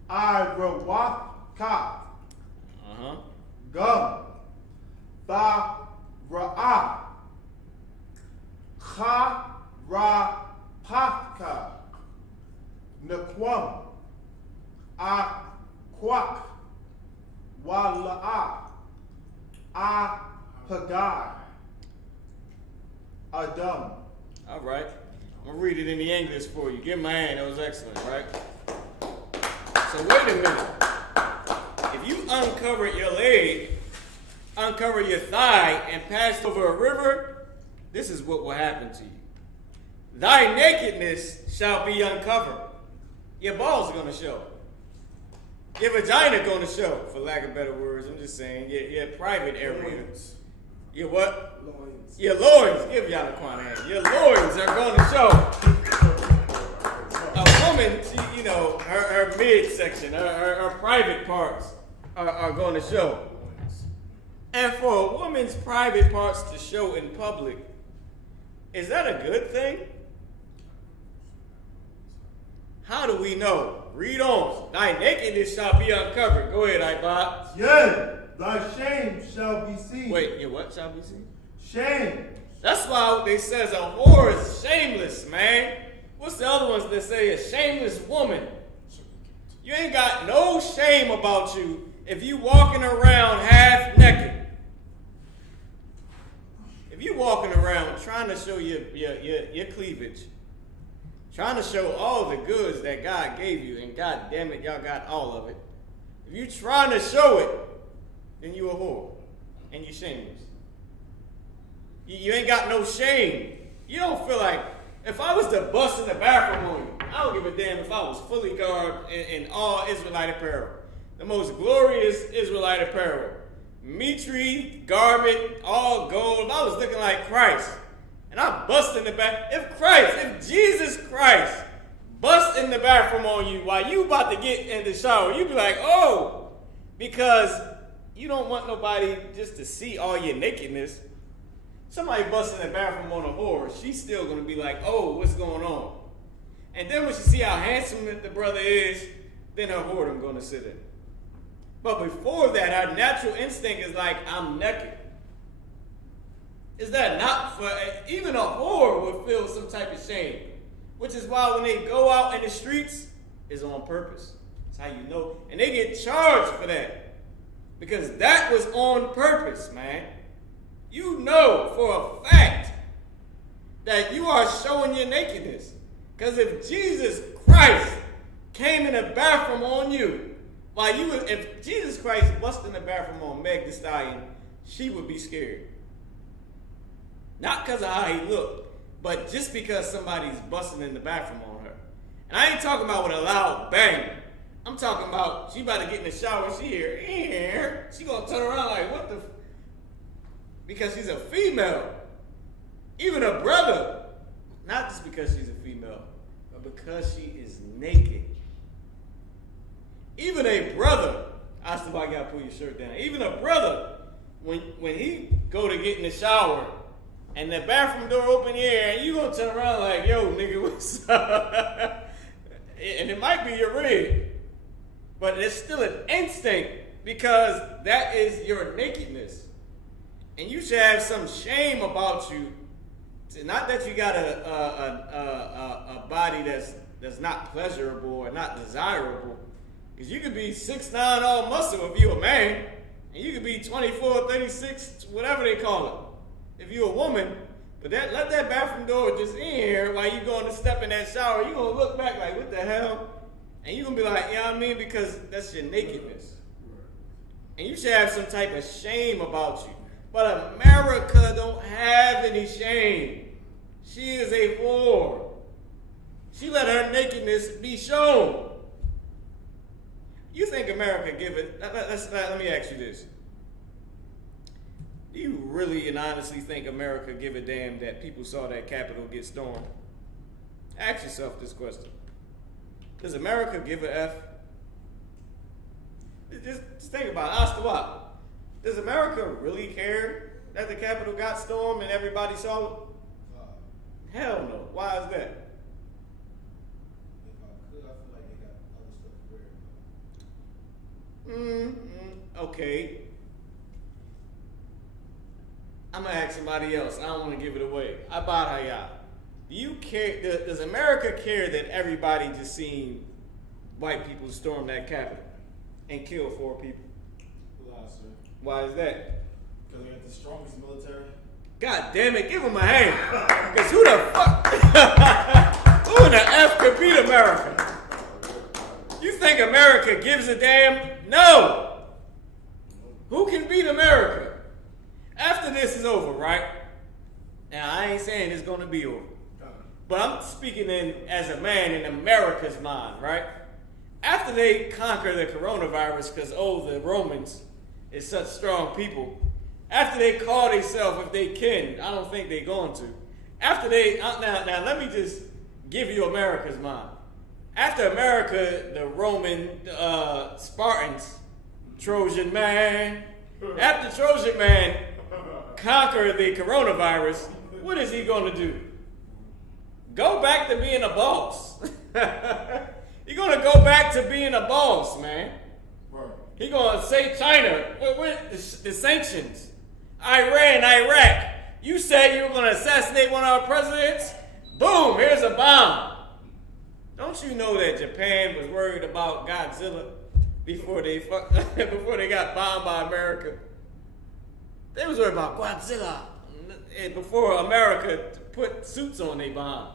Irawaka, Gum, Tha-Ra'ah, Cha-Ra-Paka, Naquam, A-Quak, Wala'ah, A-Pagai, Adam. All right. I'm going to read it in the English for you. Give my hand. That was excellent, right? So wait a minute. If you uncovered your leg, uncovered your thigh, and passed over a river, this is what will happen to you. Thy nakedness shall be uncovered. Your balls are going to show. Your vagina going to show, for lack of better words. I'm just saying, your private area. Your what? Loins. Your loins. Give y'all a quant hand. Your loins are going to show. A woman, her midsection, her private parts are going to show. And for a woman's private parts to show in public, is that a good thing? How do we know? Read on. Thy nakedness shall be uncovered. Go ahead, Ibot. Yea, thy shame shall be seen. Wait, your what shall be seen? Shame. That's why they says a whore is shameless, man. What's the other ones that say a shameless woman? You ain't got no shame about you if you walking around half naked. If you walking around trying to show your cleavage, trying to show all the goods that God gave you, and God damn it, y'all got all of it. If you trying to show it, then you a whore, and you shameless. You ain't got no shame. You don't feel like, if I was to bust in the bathroom on you, I don't give a damn if I was fully garbed in all Israelite apparel. The most glorious Israelite apparel. Mitri, garment, all gold. If I was looking like Christ, and I bust in the bath, if Jesus Christ bust in the bathroom on you while you about to get in the shower, you'd be like, oh, because you don't want nobody just to see all your nakedness. Somebody busts in the bathroom on a whore, she's still going to be like, oh, what's going on? And then when she see how handsome the brother is, then her whoredom going to sit in. But before that, her natural instinct is like, I'm naked. Is that not for, even a whore would feel some type of shame. Which is why when they go out in the streets, it's on purpose. That's how you know. And they get charged for that. Because that was on purpose, man. You know for a fact that you are showing your nakedness. Because if Jesus Christ came in the bathroom on you, if Jesus Christ busted in the bathroom on Meg Thee Stallion, she would be scared. Not because of how he looked, but just because somebody's busting in the bathroom on her. And I ain't talking about with a loud bang. I'm talking about she about to get in the shower and she here. She gonna turn around like, what the? Because she's a female. Even a brother. Not just because she's a female, but because she is naked. Even a brother, I still gotta pull your shirt down. Even a brother, when he go to get in the shower and the bathroom door open here, and you gonna turn around like, yo, nigga, what's up? And it might be your rig, but it's still an instinct because that is your nakedness. And you should have some shame about you. Not that you got a body that's not pleasurable or not desirable. Because you could be 6'9", all muscle if you're a man. And you could be 24, 36, whatever they call it, if you're a woman. But let that bathroom door just in here while you're going to step in that shower. You're going to look back like, what the hell? And you're going to be like, you know what I mean? Because that's your nakedness. And you should have some type of shame about you. But America don't have any shame. She is a whore. She let her nakedness be shown. You think America give it? Let me ask you this. Do you really and honestly think America give a damn that people saw that Capitol get stormed? Ask yourself this question. Does America give a F? Just think about it. Ask the why. Does America really care that the Capitol got stormed and everybody saw it? Hell no. Why is that? Okay. I'm gonna ask somebody else. I don't want to give it away. Abadaya. Do you care? Does America care that everybody just seen white people storm that Capitol and kill 4 people? Why is that? Because we got the strongest military. God damn it, give him a hand. Because who the fuck? Who in the F could beat America? You think America gives a damn? No. Who can beat America? After this is over, right? Now, I ain't saying it's going to be over. But I'm speaking as a man in America's mind, right? After they conquer the coronavirus, because, the Romans is such strong people. After they call themselves, if they can, I don't think they're going to. After they, now let me just give you America's mind. After America, the Roman Spartans, Trojan man, after Trojan man conquer the coronavirus, what is he going to do? Go back to being a boss. You're going to go back to being a boss, man. Right. He's going to say China, what the sanctions? Iran, Iraq. You said you were going to assassinate one of our presidents? Boom, here's a bomb. Don't you know that Japan was worried about Godzilla before they got bombed by America? They was worried about Godzilla and before America put suits on their bomb.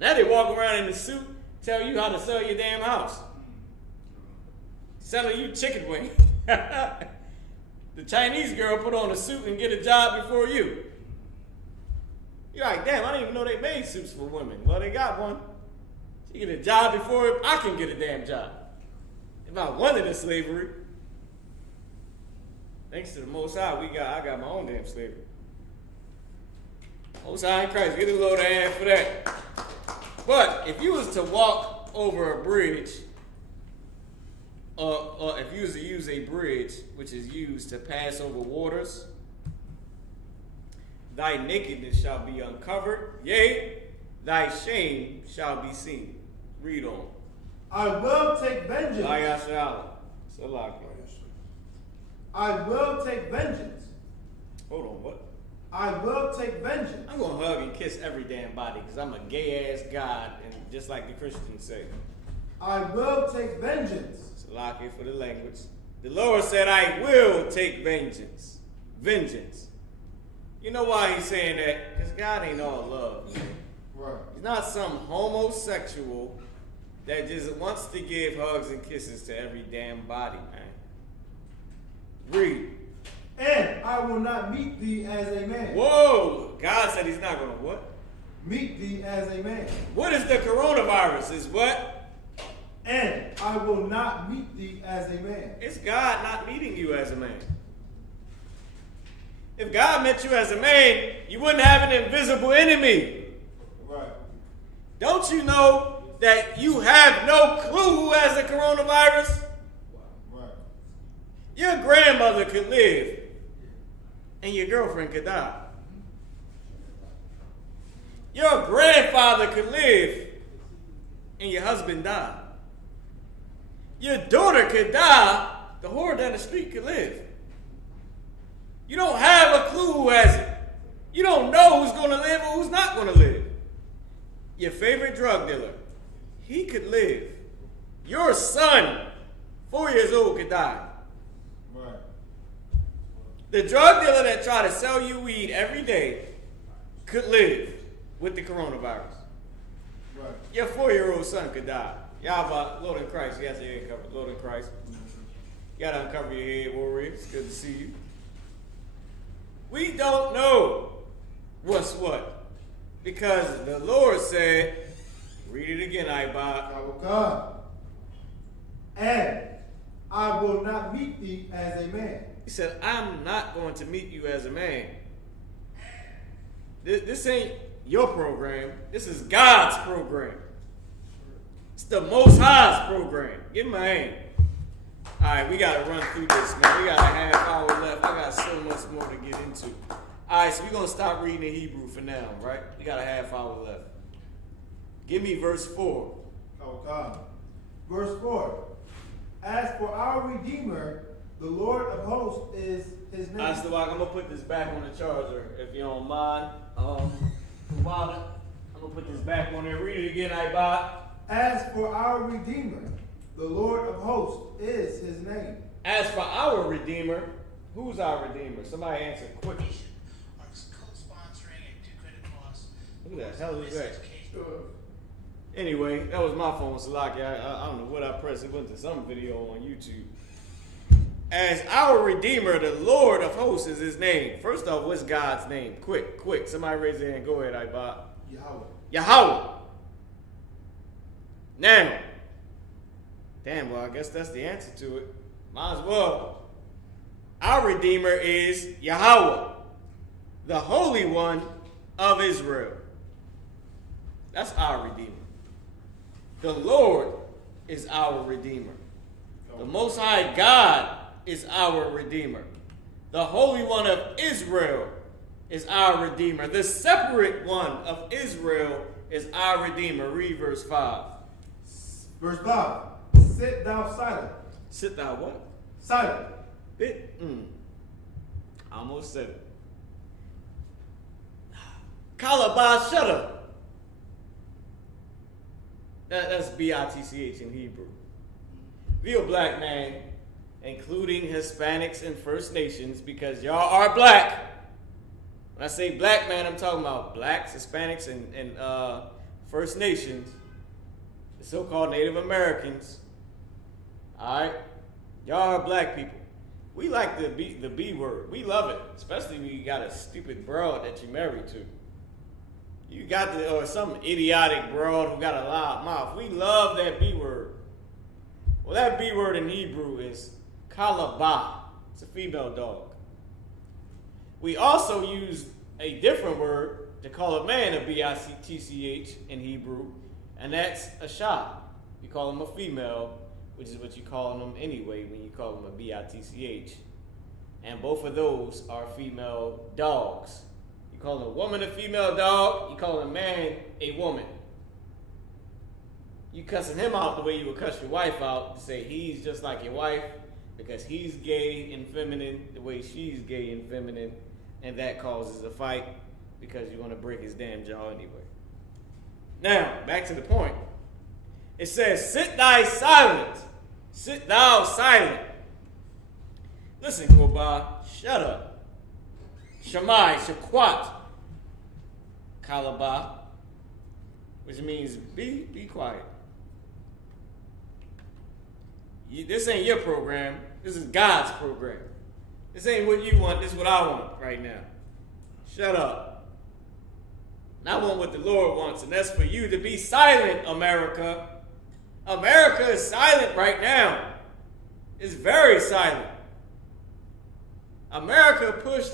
Now they walk around in the suit, tell you how to sell your damn house. Selling you chicken wing. The Chinese girl put on a suit and get a job before you. You're like, damn, I didn't even know they made suits for women. Well, they got one. She get a job before I can get a damn job. If I wanted a slavery, thanks to the Most High, I got my own damn slavery. Most High in Christ, get a load of hand for that. But if you was to walk over a bridge, or if you was to use a bridge, which is used to pass over waters, thy nakedness shall be uncovered, yea, thy shame shall be seen. Read on. I will take vengeance. I will take vengeance. Hold on, what? I will take vengeance. I'm going to hug and kiss every damn body because I'm a gay-ass God, and just like the Christians say. I will take vengeance. Salaki for the language. The Lord said, I will take vengeance. Vengeance. You know why he's saying that? Because God ain't all love. Right. He's not some homosexual that just wants to give hugs and kisses to every damn body, man. Read. And I will not meet thee as a man. Whoa! God said he's not going to what? Meet thee as a man. What is the coronavirus? Is what? And I will not meet thee as a man. It's God not meeting you as a man. If God met you as a man, you wouldn't have an invisible enemy. Right. Don't you know that you have no clue who has the coronavirus? Right. Your grandmother could live, and your girlfriend could die. Your grandfather could live, and your husband die. Your daughter could die, the whore down the street could live. You don't have a clue who has it. You don't know who's going to live or who's not going to live. Your favorite drug dealer, he could live. Your son, 4 years old, could die. Right. The drug dealer that try to sell you weed every day could live with the coronavirus. Right. Your 4-year-old son could die. Y'all, Lord in Christ, you got your head covered. Lord in Christ. You got to uncover your head, warrior. It's good to see you. We don't know what's what. Because the Lord said, read it again, Ibad. I will come, and I will not meet thee as a man. He said, I'm not going to meet you as a man. This ain't your program. This is God's program. It's the Most High's program. Give him a hand. All right, we got to run through this, man. We got a half hour left. I got so much more to get into. All right, so we're going to stop reading the Hebrew for now, right? We got a half hour left. Give me verse 4. I will come. Verse 4. As for our Redeemer, the Lord of hosts is his name. I'm going to put this back on the charger, if you don't mind. I'm going to put this back on there. Read it again, Ibad. As for our Redeemer, the Lord of hosts is his name. As for our Redeemer, who's our Redeemer? Somebody answer quick. Who the hell is that? Anyway, that was my phone, Salaki. I don't know what I pressed. It went to some video on YouTube. As our Redeemer, the Lord of hosts is his name. First off, what's God's name? Quick. Somebody raise their hand. Go ahead, Ibad. Yahweh. Now, damn, well, I guess that's the answer to it. Might as well. Our Redeemer is Yahweh, the Holy One of Israel. That's our Redeemer. The Lord is our Redeemer. The Most High God is our Redeemer. The Holy One of Israel is our Redeemer. The separate one of Israel is our Redeemer. Read verse 5. Verse 5. Sit thou silent. Sit thou what? Silent. I almost said it. Kalabah, shut up. That's B-I-T-C-H in Hebrew. If you're a black man, including Hispanics and First Nations, because y'all are black. When I say black man, I'm talking about blacks, Hispanics, and First Nations, the so-called Native Americans. All right? Y'all are black people. We like the B word. We love it, especially when you got a stupid broad that you're married to. You got or some idiotic broad who got a loud mouth. We love that B word. Well, that B word in Hebrew is kalabah. It's a female dog. We also use a different word to call a man a B-I-T-C-H in Hebrew, and that's a shah. You call them a female, which is what you call them anyway when you call them a B-I-T-C-H. And both of those are female dogs. You call a woman a female dog, you call a man a woman. You cussing him out the way you would cuss your wife out to say he's just like your wife because he's gay and feminine the way she's gay and feminine, and that causes a fight because you want to break his damn jaw anyway. Now, back to the point. It says, sit thou silent. Sit thou silent. Listen, Koba, shut up. Shammai, Shaquat, Kalabah, which means be quiet. This ain't your program. This is God's program. This ain't what you want. This is what I want right now. Shut up. And I want what the Lord wants, and that's for you to be silent, America. America is silent right now. It's very silent. America pushed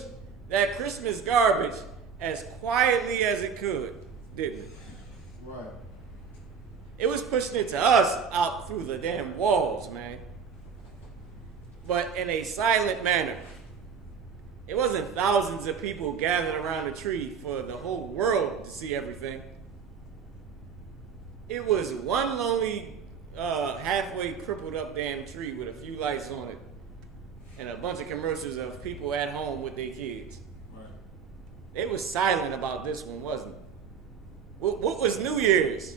that Christmas garbage as quietly as it could, didn't it? Right. It was pushing it to us out through the damn walls, man. But in a silent manner. It wasn't thousands of people gathered around a tree for the whole world to see everything. It was one lonely, halfway crippled up damn tree with a few lights on it and a bunch of commercials of people at home with their kids. Right. They were silent about this one, wasn't it? What was New Year's?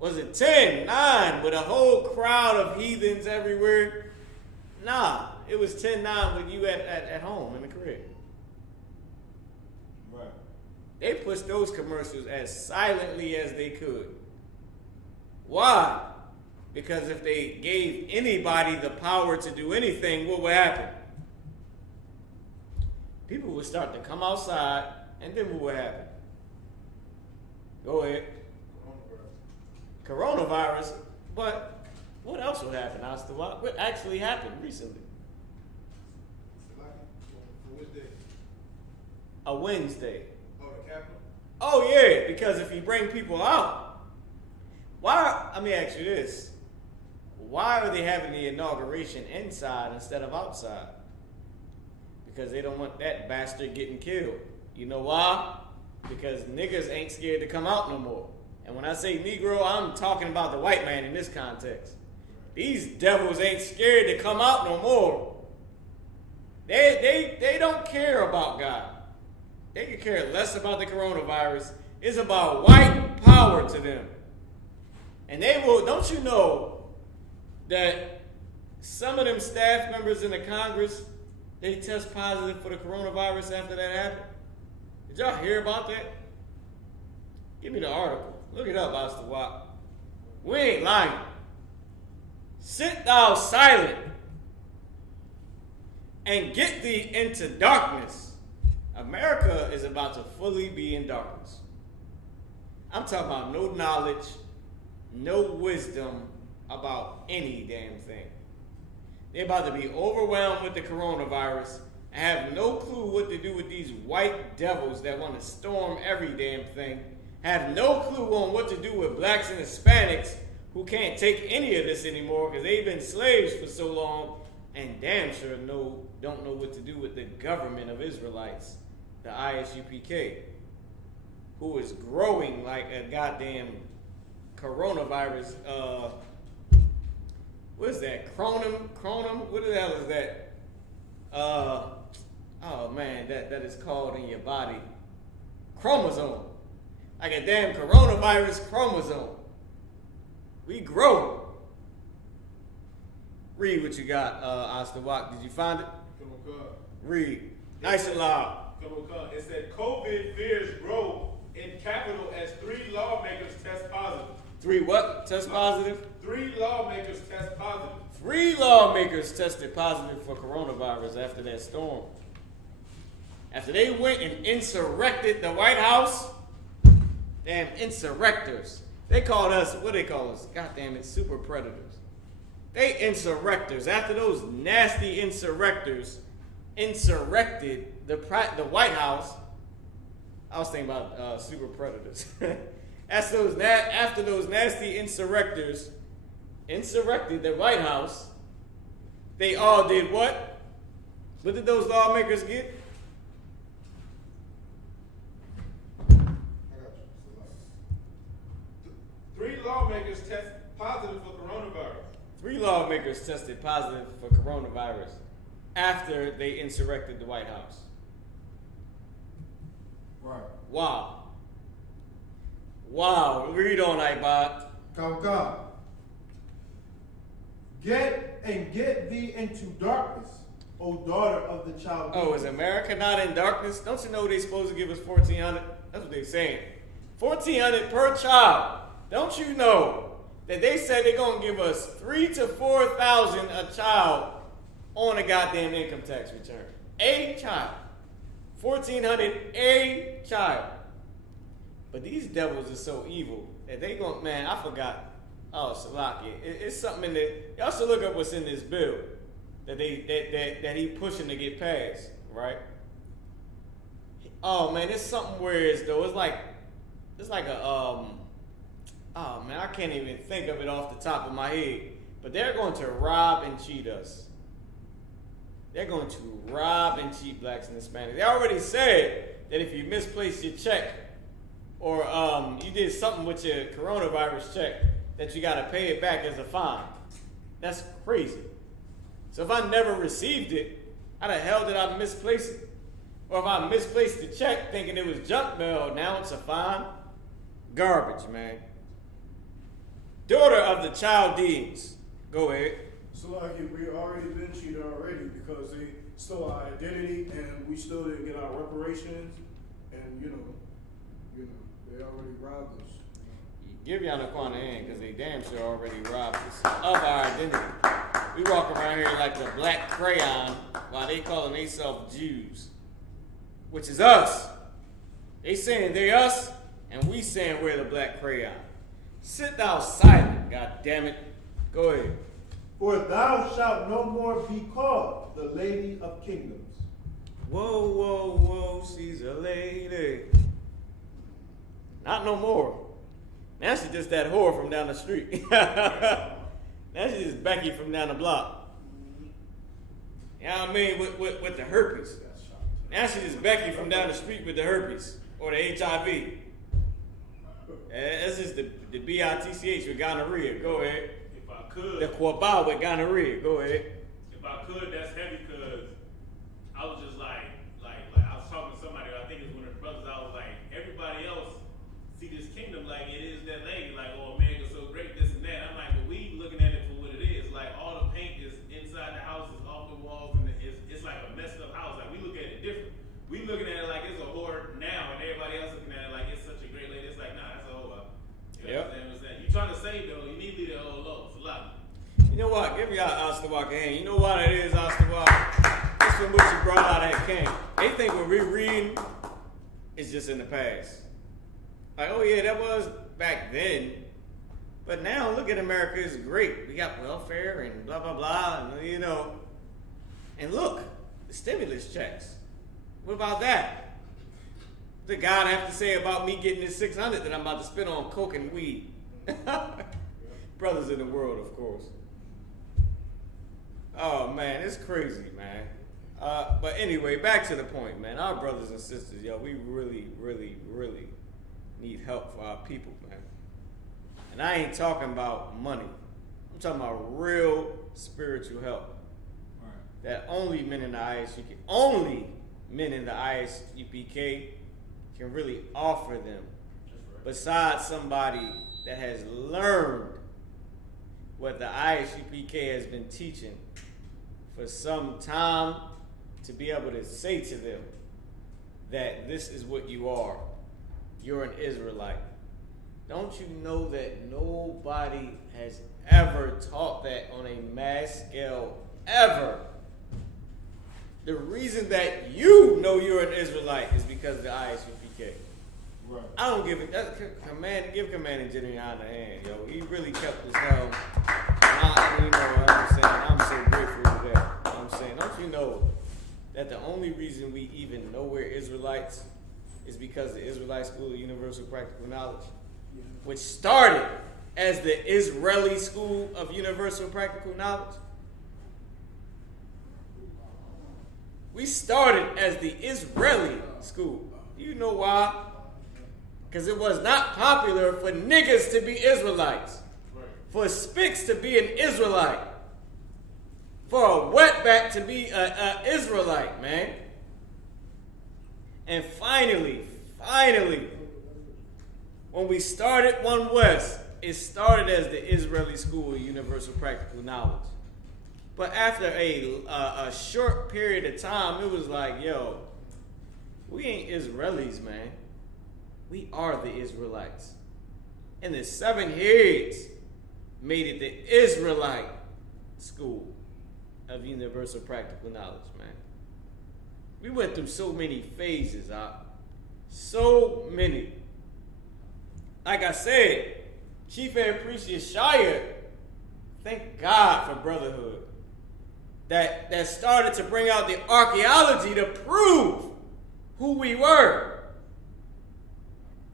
Was it 10, 9, with a whole crowd of heathens everywhere? Nah, it was 10, 9 with you at home in the crib. Right. They pushed those commercials as silently as they could. Why? Because if they gave anybody the power to do anything, what would happen? people would start to come outside, and then what would happen? Go ahead. Coronavirus. But what else would happen, Asta? What actually happened recently? Which day? A Wednesday. Oh, the Capitol? Oh, yeah, because if you bring people out, let me ask you this. Why are they having the inauguration inside instead of outside? Because they don't want that bastard getting killed. You know why? Because niggas ain't scared to come out no more. And when I say Negro, I'm talking about the white man in this context. These devils ain't scared to come out no more. They don't care about God. They could care less about the coronavirus. It's about white power to them. And they will, don't you know that some of them staff members in the Congress, they test positive for the coronavirus after that happened? Did y'all hear about that? Give me the article. Look it up, Asta Wap. We ain't lying. Sit thou silent and get thee into darkness. America is about to fully be in darkness. I'm talking about no knowledge, no wisdom about any damn thing. They're about to be overwhelmed with the coronavirus and have no clue what to do with these white devils that want to storm every damn thing. Have no clue on what to do with blacks and Hispanics who can't take any of this anymore because they've been slaves for so long, and damn sure don't know what to do with the government of Israelites, the Isupk, who is growing like a goddamn coronavirus. What is that? Chronum? What the hell is that? Oh man, that is called in your body. Chromosome. Like a damn coronavirus chromosome. We grow. Read what you got, Asta Wap. Did you find it? Come on, God. Read. Nice and loud. Come on, God. It said COVID fears grow in Capitol as 3 lawmakers test positive. 3 what? Test positive? 3 lawmakers test positive. 3 lawmakers tested positive for coronavirus after that storm. After they went and insurrected the White House, damn insurrectors. They called us, what they call us? God damn it, super predators. They insurrectors. After those nasty insurrectors insurrected the White House, I was thinking about super predators. After those nasty insurrectors insurrected the White House, they all did what? What did those lawmakers get? Three lawmakers test positive for coronavirus. 3 lawmakers tested positive for coronavirus after they insurrected the White House. Right. Wow. Read on, Ibot. God. Get thee into darkness, O daughter of the child. Oh, is America not in darkness? Don't you know they're supposed to give us $1,400? That's what they're saying. $1,400 per child. Don't you know that they said they're gonna give us $3,000 to $4,000 a child on a goddamn income tax return? A child. $1,400 a child. But these devils are so evil that they gon' man, I forgot. Oh, Salaki. It's something in there. Y'all should look up what's in this bill that he pushing to get passed, right? Oh man, it's something where it's like a oh man, I can't even think of it off the top of my head. But they're going to rob and cheat us. They're going to rob and cheat blacks and Hispanics. They already said that if you misplaced your check or you did something with your coronavirus check, that you got to pay it back as a fine. That's crazy. So if I never received it, how the hell did I misplace it? Or if I misplaced the check thinking it was junk mail, now it's a fine? Garbage, man. Daughter of the Chaldeans. Go ahead. So like we already been cheated already because they stole our identity and we still didn't get our reparations, and you know they already robbed us. Give y'all the corner in because they damn sure already robbed us of our identity. We walk around here like the black crayon while they calling themselves Jews. which is us. They saying they us, and we saying we're the black crayon. Sit thou silent, god damn it. Go ahead. For thou shalt no more be called the Lady of Kingdoms. Whoa, whoa, whoa, she's a lady. Not no more. Now she's just that whore from down the street. Now she's just Becky from down the block. You know what I mean? With the herpes. Now she's just Becky from down the street with the herpes. Or the HIV. That's just the BITCH with gonorrhea. Go ahead. If I could. The Quaba with gonorrhea. Go ahead. If I could, that's heavy because I was just like I was talking to somebody, I think it was one of the brothers, I was like, everybody else see this kingdom like it is that lady, like, oh, America's so great, this and that. I'm like, but we looking at it for what it is. Like, all the paint is inside the house, is off the walls, and it's like a messed up house. Like, we look at it different. We looking at it like it's a whore now, and everybody else looking at it like it's such a great lady. It's like, nah, that's a whore. You know what I'm saying? You trying to save though, you need to leave that whole low. It's a lot. You know what? Give y'all Isupk a hand. You know what it is, Isupk? That's from what you brought out that came. They think what we're reading is just in the past. Like, oh yeah, that was back then. But now, look at America, it's great. We got welfare and blah, blah, blah, and, you know. And look, the stimulus checks. What about that? What did God have to say about me getting this $600 that I'm about to spend on coke and weed? Brothers in the world, of course. Oh, man, it's crazy, man. But anyway, back to the point, man. Our brothers and sisters, yo, we really, really, really need help for our people, man. And I ain't talking about money. I'm talking about real spiritual help. Right. That only men in the ISUPK can really offer them. Besides somebody that has learned what the ISUPK has been teaching for some time, to be able to say to them that this is what you are. You're an Israelite. Don't you know that nobody has ever taught that on a mass scale, ever? The reason that you know you're an Israelite is because of the ISUPK. Right. I don't give it. Give Commander General a hand, yo. He really kept his helm. You know what I'm saying? I'm so grateful for that. I'm saying, don't you know that the only reason we even know we're Israelites is because the Israelite School of Universal Practical Knowledge, which started as the Israeli School of Universal Practical Knowledge. We started as the Israeli school. You know why? Because it was not popular for niggas to be Israelites, for Spicks to be an Israelite, for a wetback to be an Israelite, man. And finally, when we started One West, it started as the Israeli School of Universal Practical Knowledge. But after a short period of time, it was like, yo, we ain't Israelis, man. We are the Israelites. And the 7 heads made it the Israelite School of Universal Practical Knowledge, man. We went through so many phases, so many. Like I said, Chief Air Priest Yeshaya, thank God for brotherhood. That started to bring out the archaeology to prove who we were.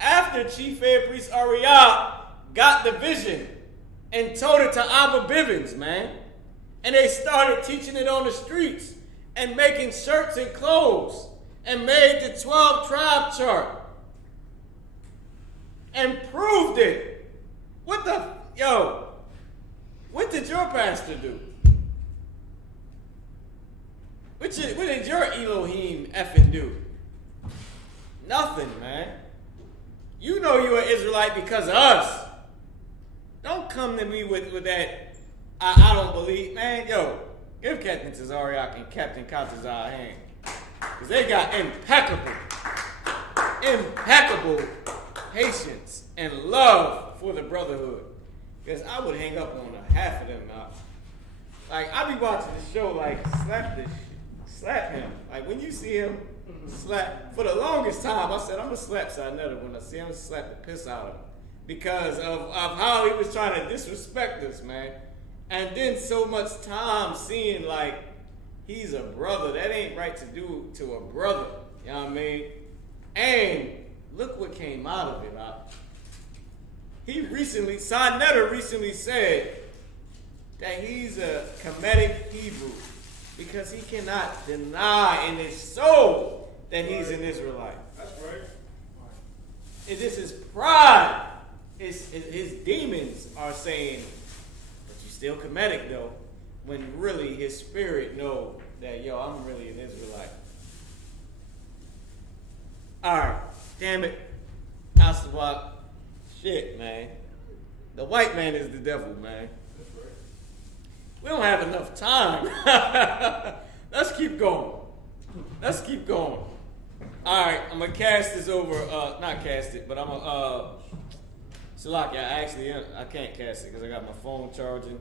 After Chief Air Priest Ariah got the vision and told it to Abba Bivens, man, and they started teaching it on the streets and making shirts and clothes and made the 12 tribe chart and proved it. What did your pastor do? What did your Elohim effing do? Nothing, man. You know you're an Israelite because of us. Don't come to me with that, I don't believe. Man, yo, give Captain Tazariak and Captain Katazar a hand. Because they got impeccable patience and love for the brotherhood. Because I would hang up on half of them now. Like, I be watching the show like, slap him. Like, when you see him Slap. For the longest time, I said, I'm going to slap Sinetta when I see him, slap the piss out of him. Because of how he was trying to disrespect us, man. And then so much time seeing like he's a brother. That ain't right to do to a brother. You know what I mean? And look what came out of it. Sinetta recently said that he's a Kemetic Hebrew because he cannot deny in his soul that he's an Israelite. That's right. And this is pride. His demons are saying, but you still Kemetic though, when really his spirit know that, yo, I'm really an Israelite. Alright, damn it. Isupk. Shit, man. The white man is the devil, man. We don't have enough time. Let's keep going. Alright, I'm gonna cast this over, not cast it, but I'm gonna, Salaki, I can't cast it because I got my phone charging.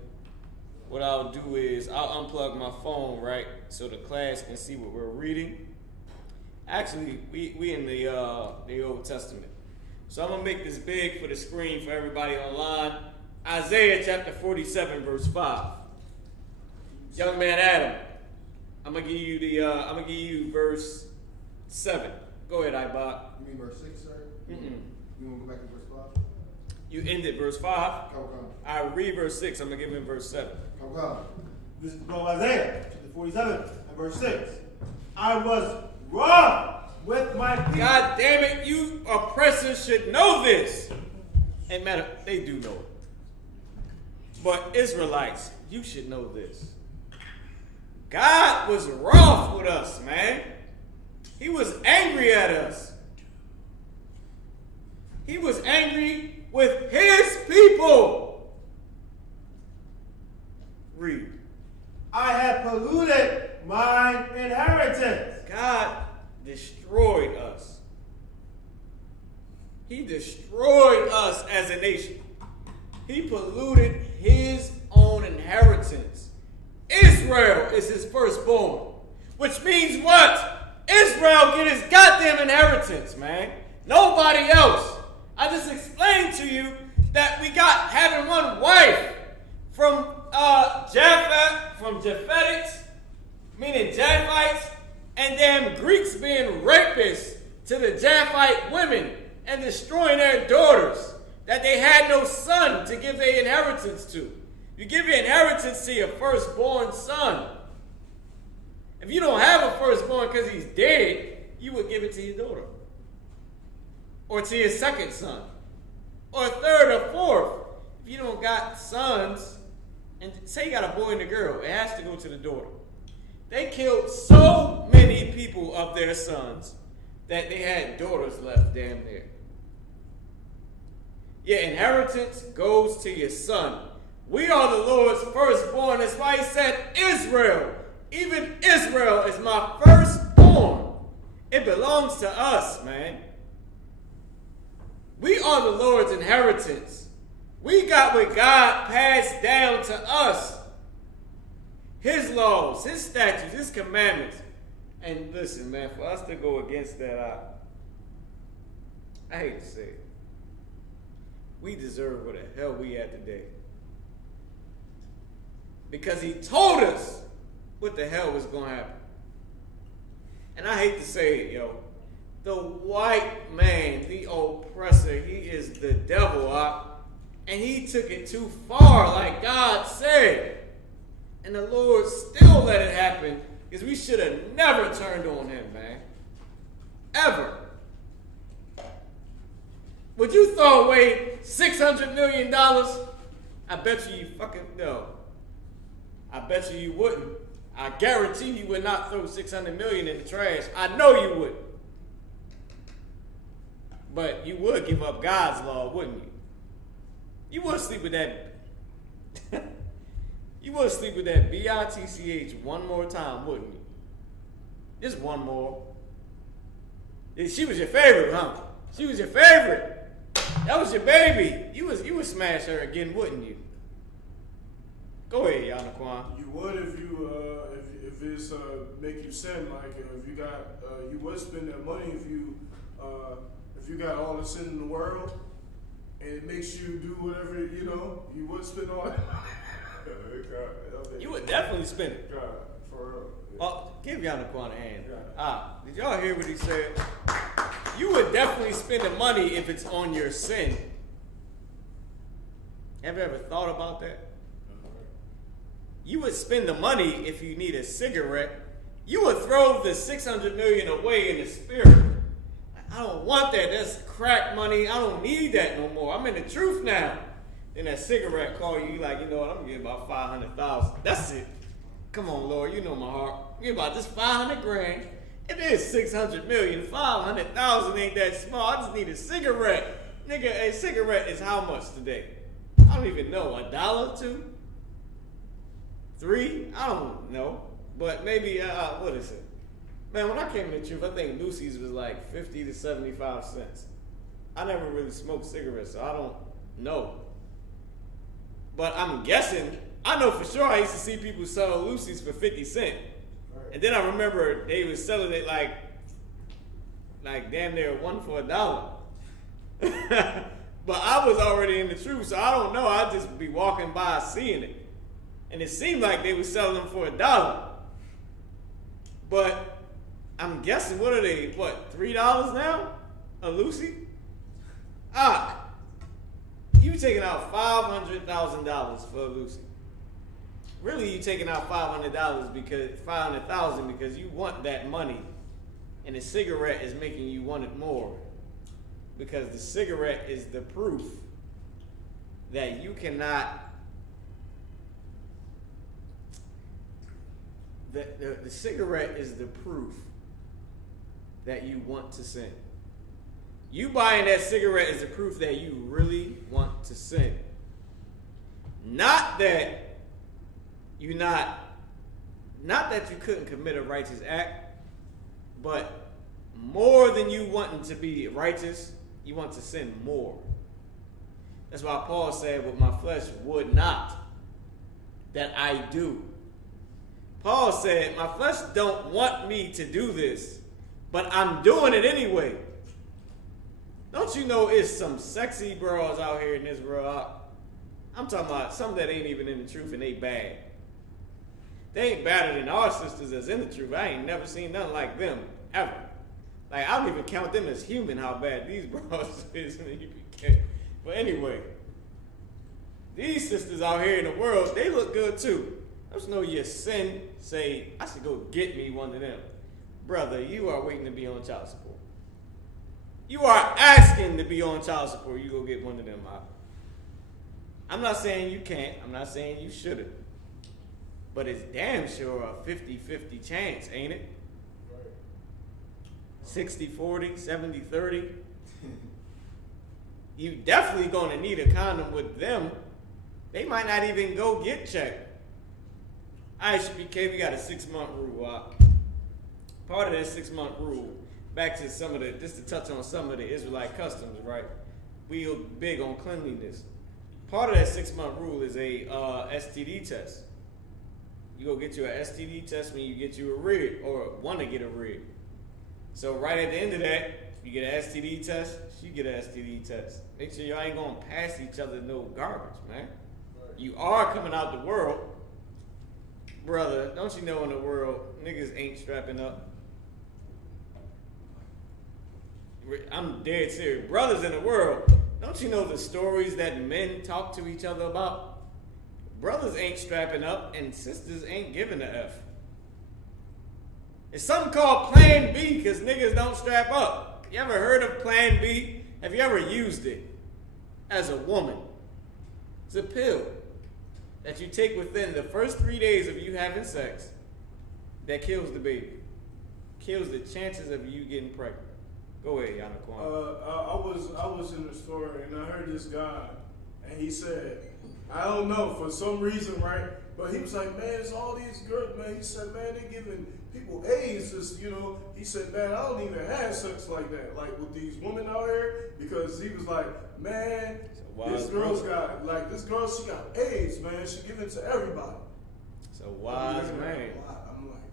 What I'll do is I'll unplug my phone, right, so the class can see what we're reading. Actually, we in the Old Testament. So I'm gonna make this big for the screen for everybody online. Isaiah chapter 47, verse 5. Young man Adam, I'm gonna give you verse 7. Go ahead, Ibach. You mean verse 6, sir? Mm-mm. You want to go back to verse 5? You ended verse 5. Come. I read verse 6. I'm gonna give him verse 7. Come. This is the book of Isaiah, chapter 47, and verse 6. I was wroth with my people. God damn it, you oppressors should know this. And matter, they do know it. But Israelites, you should know this. God was wroth with us, man. He was angry at us. He was angry with his people. Read. I have polluted mine inheritance. God destroyed us. He destroyed us as a nation. He polluted his own inheritance. Israel is his firstborn. Which means what? Israel get his goddamn inheritance, man. Nobody else. I just explained to you that we got having one wife from Japhetics, meaning Japhites, and damn Greeks being rapists to the Japhite women and destroying their daughters, that they had no son to give their inheritance to. You give your inheritance to your firstborn son. If you don't have a firstborn because he's dead, you would give it to your daughter. Or to your second son. Or third or fourth. If you don't got sons, and say you got a boy and a girl, it has to go to the daughter. They killed so many people of their sons that they had daughters left damn near. Your inheritance goes to your son. We are the Lord's firstborn. That's why he said Israel. Even Israel is my firstborn. It belongs to us, man. We are the Lord's inheritance. We got what God passed down to us. His laws, his statutes, his commandments. And listen, man, for us to go against that, I hate to say it. We deserve what the hell we at today. Because he told us what the hell was going to happen. And I hate to say it, yo. The white man, the oppressor, he is the devil, and he took it too far, like God said. And the Lord still let it happen, because we should have never turned on him, man. Ever. Would you throw away $600 million? I bet you fucking no. I bet you wouldn't. I guarantee you would not throw $600 million in the trash. I know you would. But you would give up God's law, wouldn't you? You would sleep with that. You would sleep with that BITCH one more time, wouldn't you? Just one more. She was your favorite, huh? She was your favorite. That was your baby. You would smash her again, wouldn't you? Go ahead, Yanaquan. You would if it's make you sin, like if you got you would spend that money if you got all the sin in the world, and it makes you do whatever you would spend all that. You would definitely spend it. God, for real. Oh, give Yanaquan a hand. Did y'all hear what he said? You would definitely spend the money if it's on your sin. Have you ever thought about that? You would spend the money if you need a cigarette. You would throw the $600 million away in the spirit. I don't want that. That's crack money. I don't need that no more. I'm in the truth now. Then that cigarette call you, like, you know what? I'm gonna get about 500,000. That's it. Come on, Lord. You know my heart. Get about this 500 grand. It is 600 million. 500,000 ain't that small. I just need a cigarette. Nigga, a cigarette is how much today? I don't even know. $1, $2, $3? I don't know. But maybe, what is it? Man, when I came to the truth, I think Lucy's was like 50 to 75 cents. I never really smoked cigarettes, so I don't know. But I'm guessing, I know for sure I used to see people sell Lucy's for 50 cents. And then I remember they was selling it like damn near one for $1. But I was already in the truth, so I don't know. I'd just be walking by seeing it. And it seemed like they were selling them for $1. But I'm guessing, what are they, $3 now? A Lucy? You taking out $500,000 for a Lucy. Really, you taking out $500,000 because you want that money, and the cigarette is making you want it more, because the cigarette is the proof that you cannot. The cigarette is the proof that you want to sin. You buying that cigarette is the proof that you really want to sin. Not that you couldn't commit a righteous act, but more than you wanting to be righteous, you want to sin more. That's why Paul said, "What my flesh would not, that I do." Paul said, my flesh don't want me to do this, but I'm doing it anyway. Don't you know it's some sexy bros out here in this world? I'm talking about some that ain't even in the truth and they bad. They ain't badder than our sisters that's in the truth. I ain't never seen nothing like them, ever. Like, I don't even count them as human, how bad these bros is. But anyway, these sisters out here in the world, they look good too. I just know your sin, say, I should go get me one of them. Brother, you are waiting to be on child support. You are asking to be on child support. You go get one of them out. I'm not saying you can't. I'm not saying you shouldn't. But it's damn sure a 50-50 chance, ain't it? 60-40, 70-30. You definitely going to need a condom with them. They might not even go get checked. Isupk, we got a 6-month rule. Part of that 6-month rule, back to just to touch on some of the Israelite customs, right? We are big on cleanliness. Part of that 6-month rule is a STD test. You go get you an STD test when you get you a rig, or want to get a rig. So right at the end of that, you get an STD test, she get an STD test. Make sure y'all ain't going to pass each other no garbage, man. You are coming out the world. Brother, don't you know in the world, niggas ain't strapping up? I'm dead serious. Brothers in the world, don't you know the stories that men talk to each other about? Brothers ain't strapping up and sisters ain't giving a F. It's something called Plan B because niggas don't strap up. You ever heard of Plan B? Have you ever used it as a woman? It's a pill that you take within the first 3 days of you having sex that kills the baby. Kills the chances of you getting pregnant. Go ahead, Yanaquan. I was in the store and I heard this guy and he said, I don't know, for some reason, right? But he was like, man, it's all these girls, man. He said, man, they're giving people AIDS. Just, he said, man, I don't even have sex like that, like with these women out here, because he was like, man, this girl, she got AIDS, man. She giving it to everybody. It's a wise man. I'm like,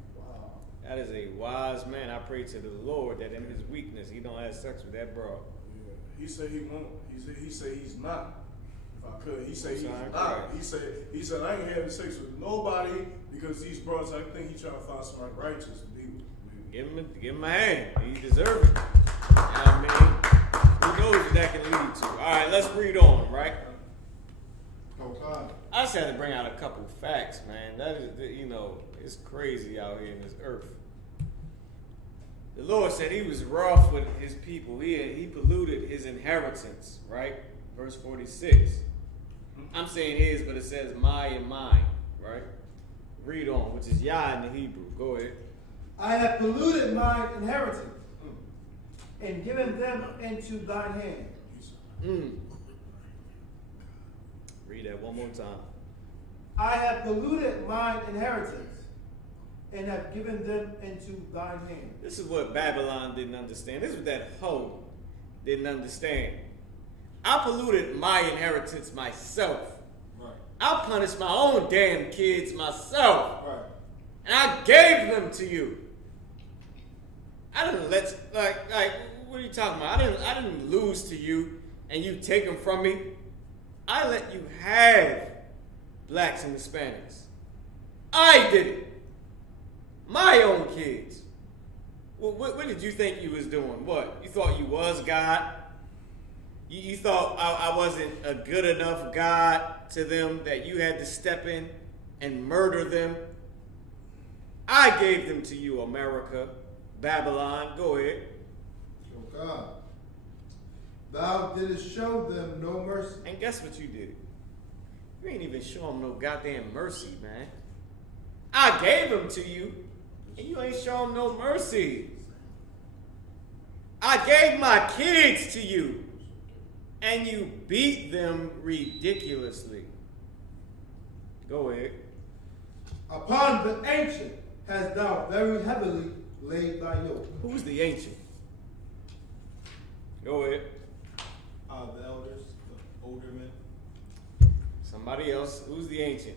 That is a wise man. I pray to the Lord that in his weakness he don't have sex with that broad. Yeah. He said he won't. He said he's not. If I could, he said he's Sorry, not. He said I ain't having sex with nobody because these broads. I think he trying to find somebody righteous to be with. Give him a hand. He deserves it. You know what I mean? Who knows what that can lead to? All right, let's read on, right? I just had to bring out a couple facts, man. That is, you know, it's crazy out here in this earth. The Lord said he was wroth with his people. He polluted his inheritance, right? Verse 46. I'm saying his, but it says my and mine, right? Read on, which is Yah in the Hebrew. Go ahead. I have polluted mine inheritance and given them into thine hand. Read that one more time. I have polluted mine inheritance and have given them into thine hand. This is what Babylon didn't understand. This is what that hoe didn't understand. I polluted my inheritance myself. Right. I punished my own damn kids myself. Right. And I gave them to you. I didn't like what are you talking about? I didn't lose to you and you take them from me. I let you have blacks and Hispanics. I did it. My own kids. Well, what did you think you was doing? What? You thought you was God? You thought I wasn't a good enough God to them that you had to step in and murder them? I gave them to you, America, Babylon. Go ahead. Oh God. Thou didst show them no mercy. And guess what you did? You ain't even show them no goddamn mercy, man. I gave them to you, and you ain't show them no mercy. I gave my kids to you, and you beat them ridiculously. Go ahead. Upon the ancient hast thou very heavily laid thy yoke. Who's the ancient? Go ahead. The elders, the older men. Somebody else. Who's the ancient?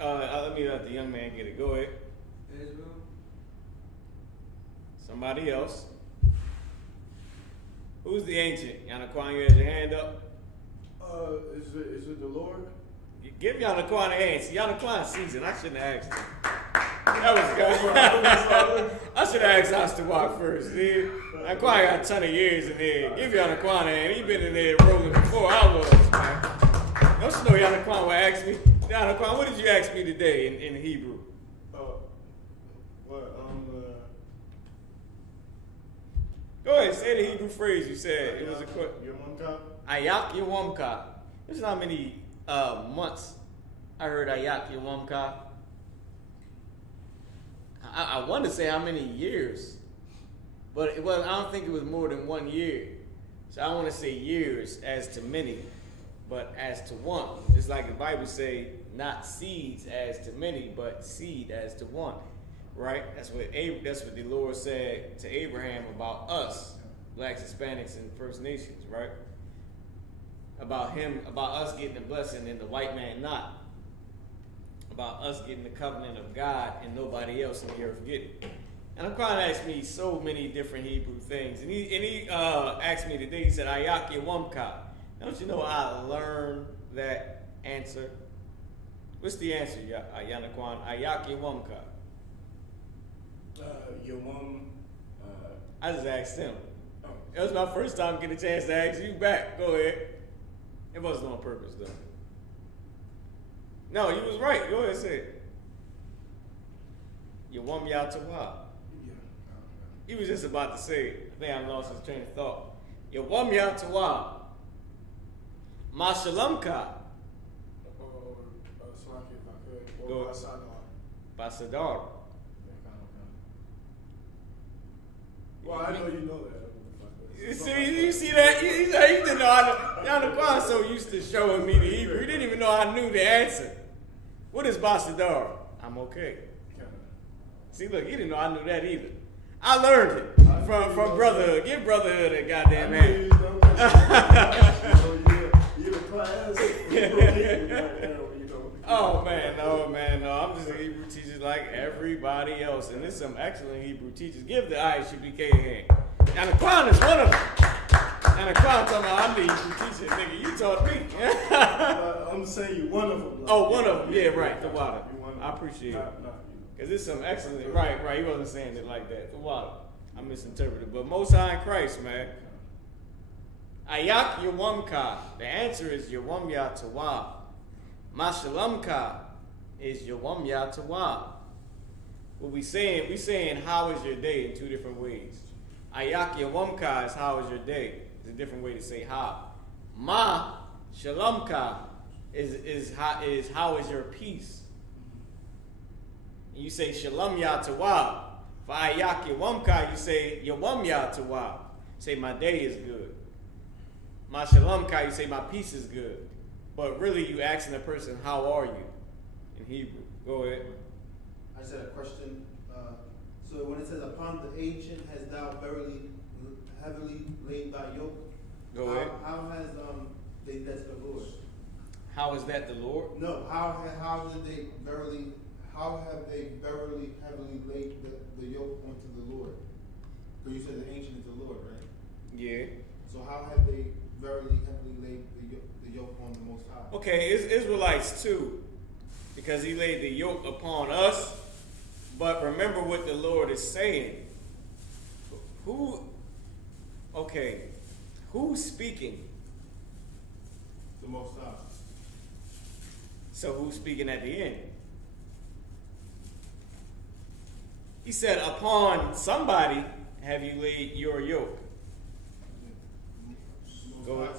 Let me let the young man get it. Go ahead. Israel. Somebody else. Who's the ancient? Yanaquan, you had your hand up. Is it the Lord? Give Yanaquan a hand. See, Yanaquan season. I shouldn't have asked him. That was good. I should have asked us to walk first, dude. Yanaquan got a ton of years in there. Give Yanaquan a hand. He been in there rolling before I was, man. Don't you know Yanaquan will ask me? Yanaquan, what did you ask me today in Hebrew? Go ahead, say the Hebrew phrase you said. It was a quick. Ayak Yawamka. This is how many months I heard Ayak Yawamka. I want to say how many years, but it was. I don't think it was more than 1 year. So I want to say years as to many, but as to one. Just like the Bible say, not seeds as to many, but seed as to one. Right? That's what the Lord said to Abraham about us, blacks, Hispanics, and First Nations, right? About us getting the blessing and the white man not. About us getting the covenant of God and nobody else in the earth getting it. And I'm trying to ask me so many different Hebrew things. And he asked me today, he said, Ayak Yawamka. Don't you know I learned that answer? What's the answer, Yanaquan? Ayak Yawamka. I just asked him. It was my first time getting a chance to ask you back. Go ahead. It wasn't on purpose, though. No, you was right. Go ahead and say it. Yawam Yatawa. He was just about to say it. I think I lost his train of thought. Yawam Yatawa. Mashalamka. Go. Basadar. Well, I know you know that. You see that? You didn't know. Yanaquan so used to showing me the Hebrew. He didn't even know I knew the answer. What is Basadar? I'm okay. See, look, he didn't know I knew that either. I learned it from Brotherhood. Give Brotherhood a goddamn hand. You're the class. Oh man, no. I'm just a Hebrew teacher like everybody else, and there's some excellent Hebrew teachers. Give the Isupk a hand. And the Quran is one of them. And the Quran talking about I'm the Hebrew teacher, nigga. You taught me. I'm saying you one of them. Like, Oh, one of them. Yeah, right. The water. You one of I them. appreciate it. Not you. Because there's some excellent. Right. He wasn't saying it like that. The water. I misinterpreted. But Most High in Christ, man. Ayak Yawamka. The answer is Yawam Yatawa. Mashalamka is Yawam Yatawa. What we saying how is your day in two different ways. Ayak Yawamka is how is your day. It's a different way to say how. Ma Shalamka is how is your peace. And you say Shalom Yatawa. For Ayak Yawamka, you say Yawam Yatawa. Say my day is good. My Shalom Ka, you say my peace is good. But really you asking the person, how are you? In Hebrew. Go ahead. I just had a question. So when it says, upon the ancient has thou verily heavily laid thy yoke. Go ahead. How has that's the Lord? How is that the Lord? No, how have they verily heavily laid the yoke onto the Lord? Because you said the ancient is the Lord, right? Yeah. So how have they verily heavily laid the yoke on the Most High? Okay, it's Israelites too. Because he laid the yoke upon us. But remember what the Lord is saying. Who's speaking? The Most High. So who's speaking at the end? He said, upon somebody have you laid your yoke. Go ahead.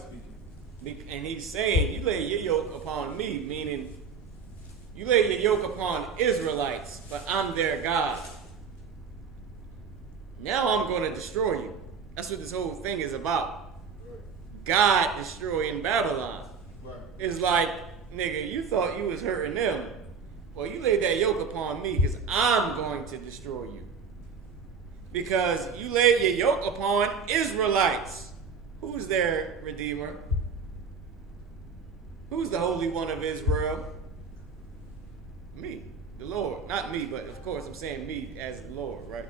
And he's saying, you lay your yoke upon me, meaning you lay your yoke upon Israelites, but I'm their God. Now I'm going to destroy you. That's what this whole thing is about. God destroying Babylon. Right. It's like, nigga, you thought you was hurting them. Well, you laid that yoke upon me because I'm going to destroy you. Because you laid your yoke upon Israelites. Who's their Redeemer? Who's the Holy One of Israel? Me, the Lord. Not me, but of course I'm saying me as the Lord, right?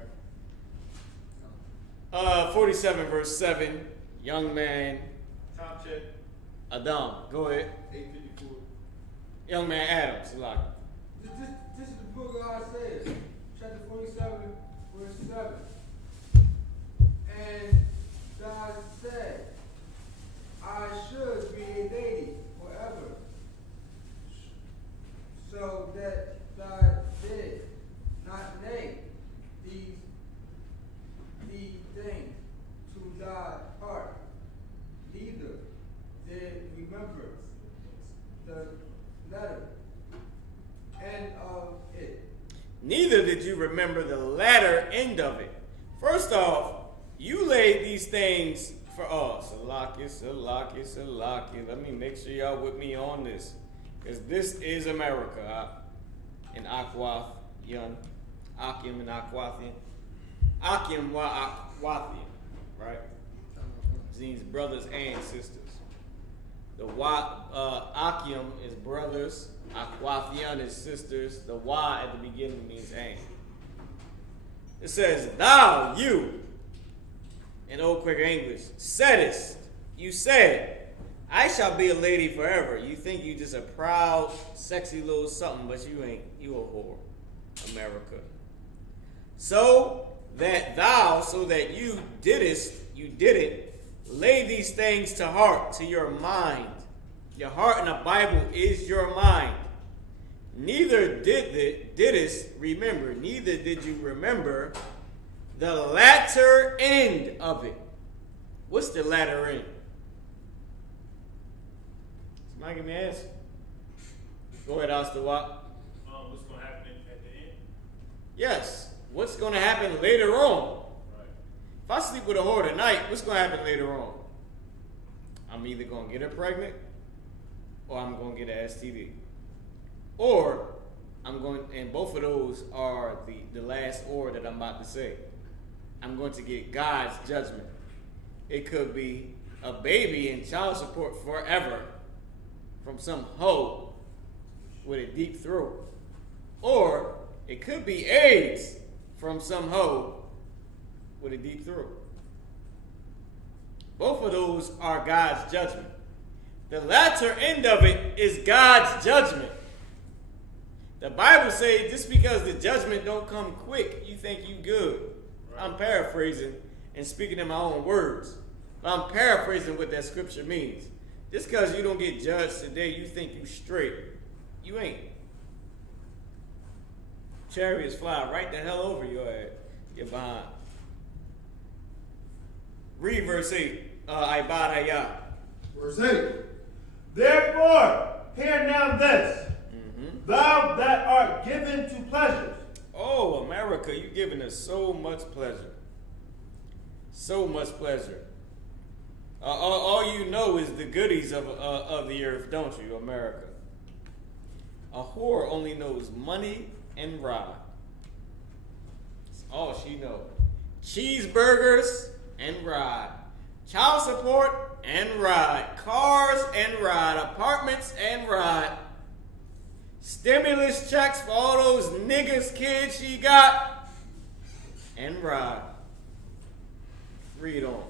47 verse 7, young man, top check, Adam. Go ahead. 854. Young man Adam, Salaki. This is the book of Isaiah, chapter 47, verse 7. And God said, I should be a lady forever, so that thou did not name these things to thy heart, neither did remember the letter end of it. Neither did you remember the latter end of it. First off, you laid these things for us. Salaki. Let me make sure y'all with me on this. Because this is America. In Akwathian. Akim and Akwathian. Akim wa Akwathian. Right? It means brothers and sisters. The Akim is brothers. Akwathian is sisters. The wa at the beginning means and. It says, thou, you, in Old Quaker English, saidest, you said, I shall be a lady forever. You think you just a proud, sexy little something, but you ain't. You a whore. America. So that you didn't lay these things to heart, to your mind. Your heart in the Bible is your mind. Neither did you remember the latter end of it. What's the latter end? Somebody give me an answer. Go ahead, Astawat. What's going to happen at the end? Yes. What's going to happen later on? Right. If I sleep with a whore tonight, what's going to happen later on? I'm either going to get her pregnant or I'm going to get an STD. Or and both of those are the last or that I'm about to say. I'm going to get God's judgment. It could be a baby in child support forever from some hoe with a deep throat. Or it could be AIDS from some hoe with a deep throat. Both of those are God's judgment. The latter end of it is God's judgment. The Bible says just because the judgment don't come quick, you think you good. I'm paraphrasing and speaking in my own words. But I'm paraphrasing what that scripture means. Just because you don't get judged today, you think you straight. You ain't. Chariots fly right the hell over your head. You're behind. Read verse 8. Ibadayah. Verse 8. Therefore, hear now this. Thou that art given to pleasures. Oh, America, you're giving us so much pleasure. So much pleasure. All you know is the goodies of the earth, don't you, America? A whore only knows money and ride. That's all she knows. Cheeseburgers and ride. Child support and ride. Cars and ride. Apartments and ride. Stimulus checks for all those niggas kids she got and ride. Read on.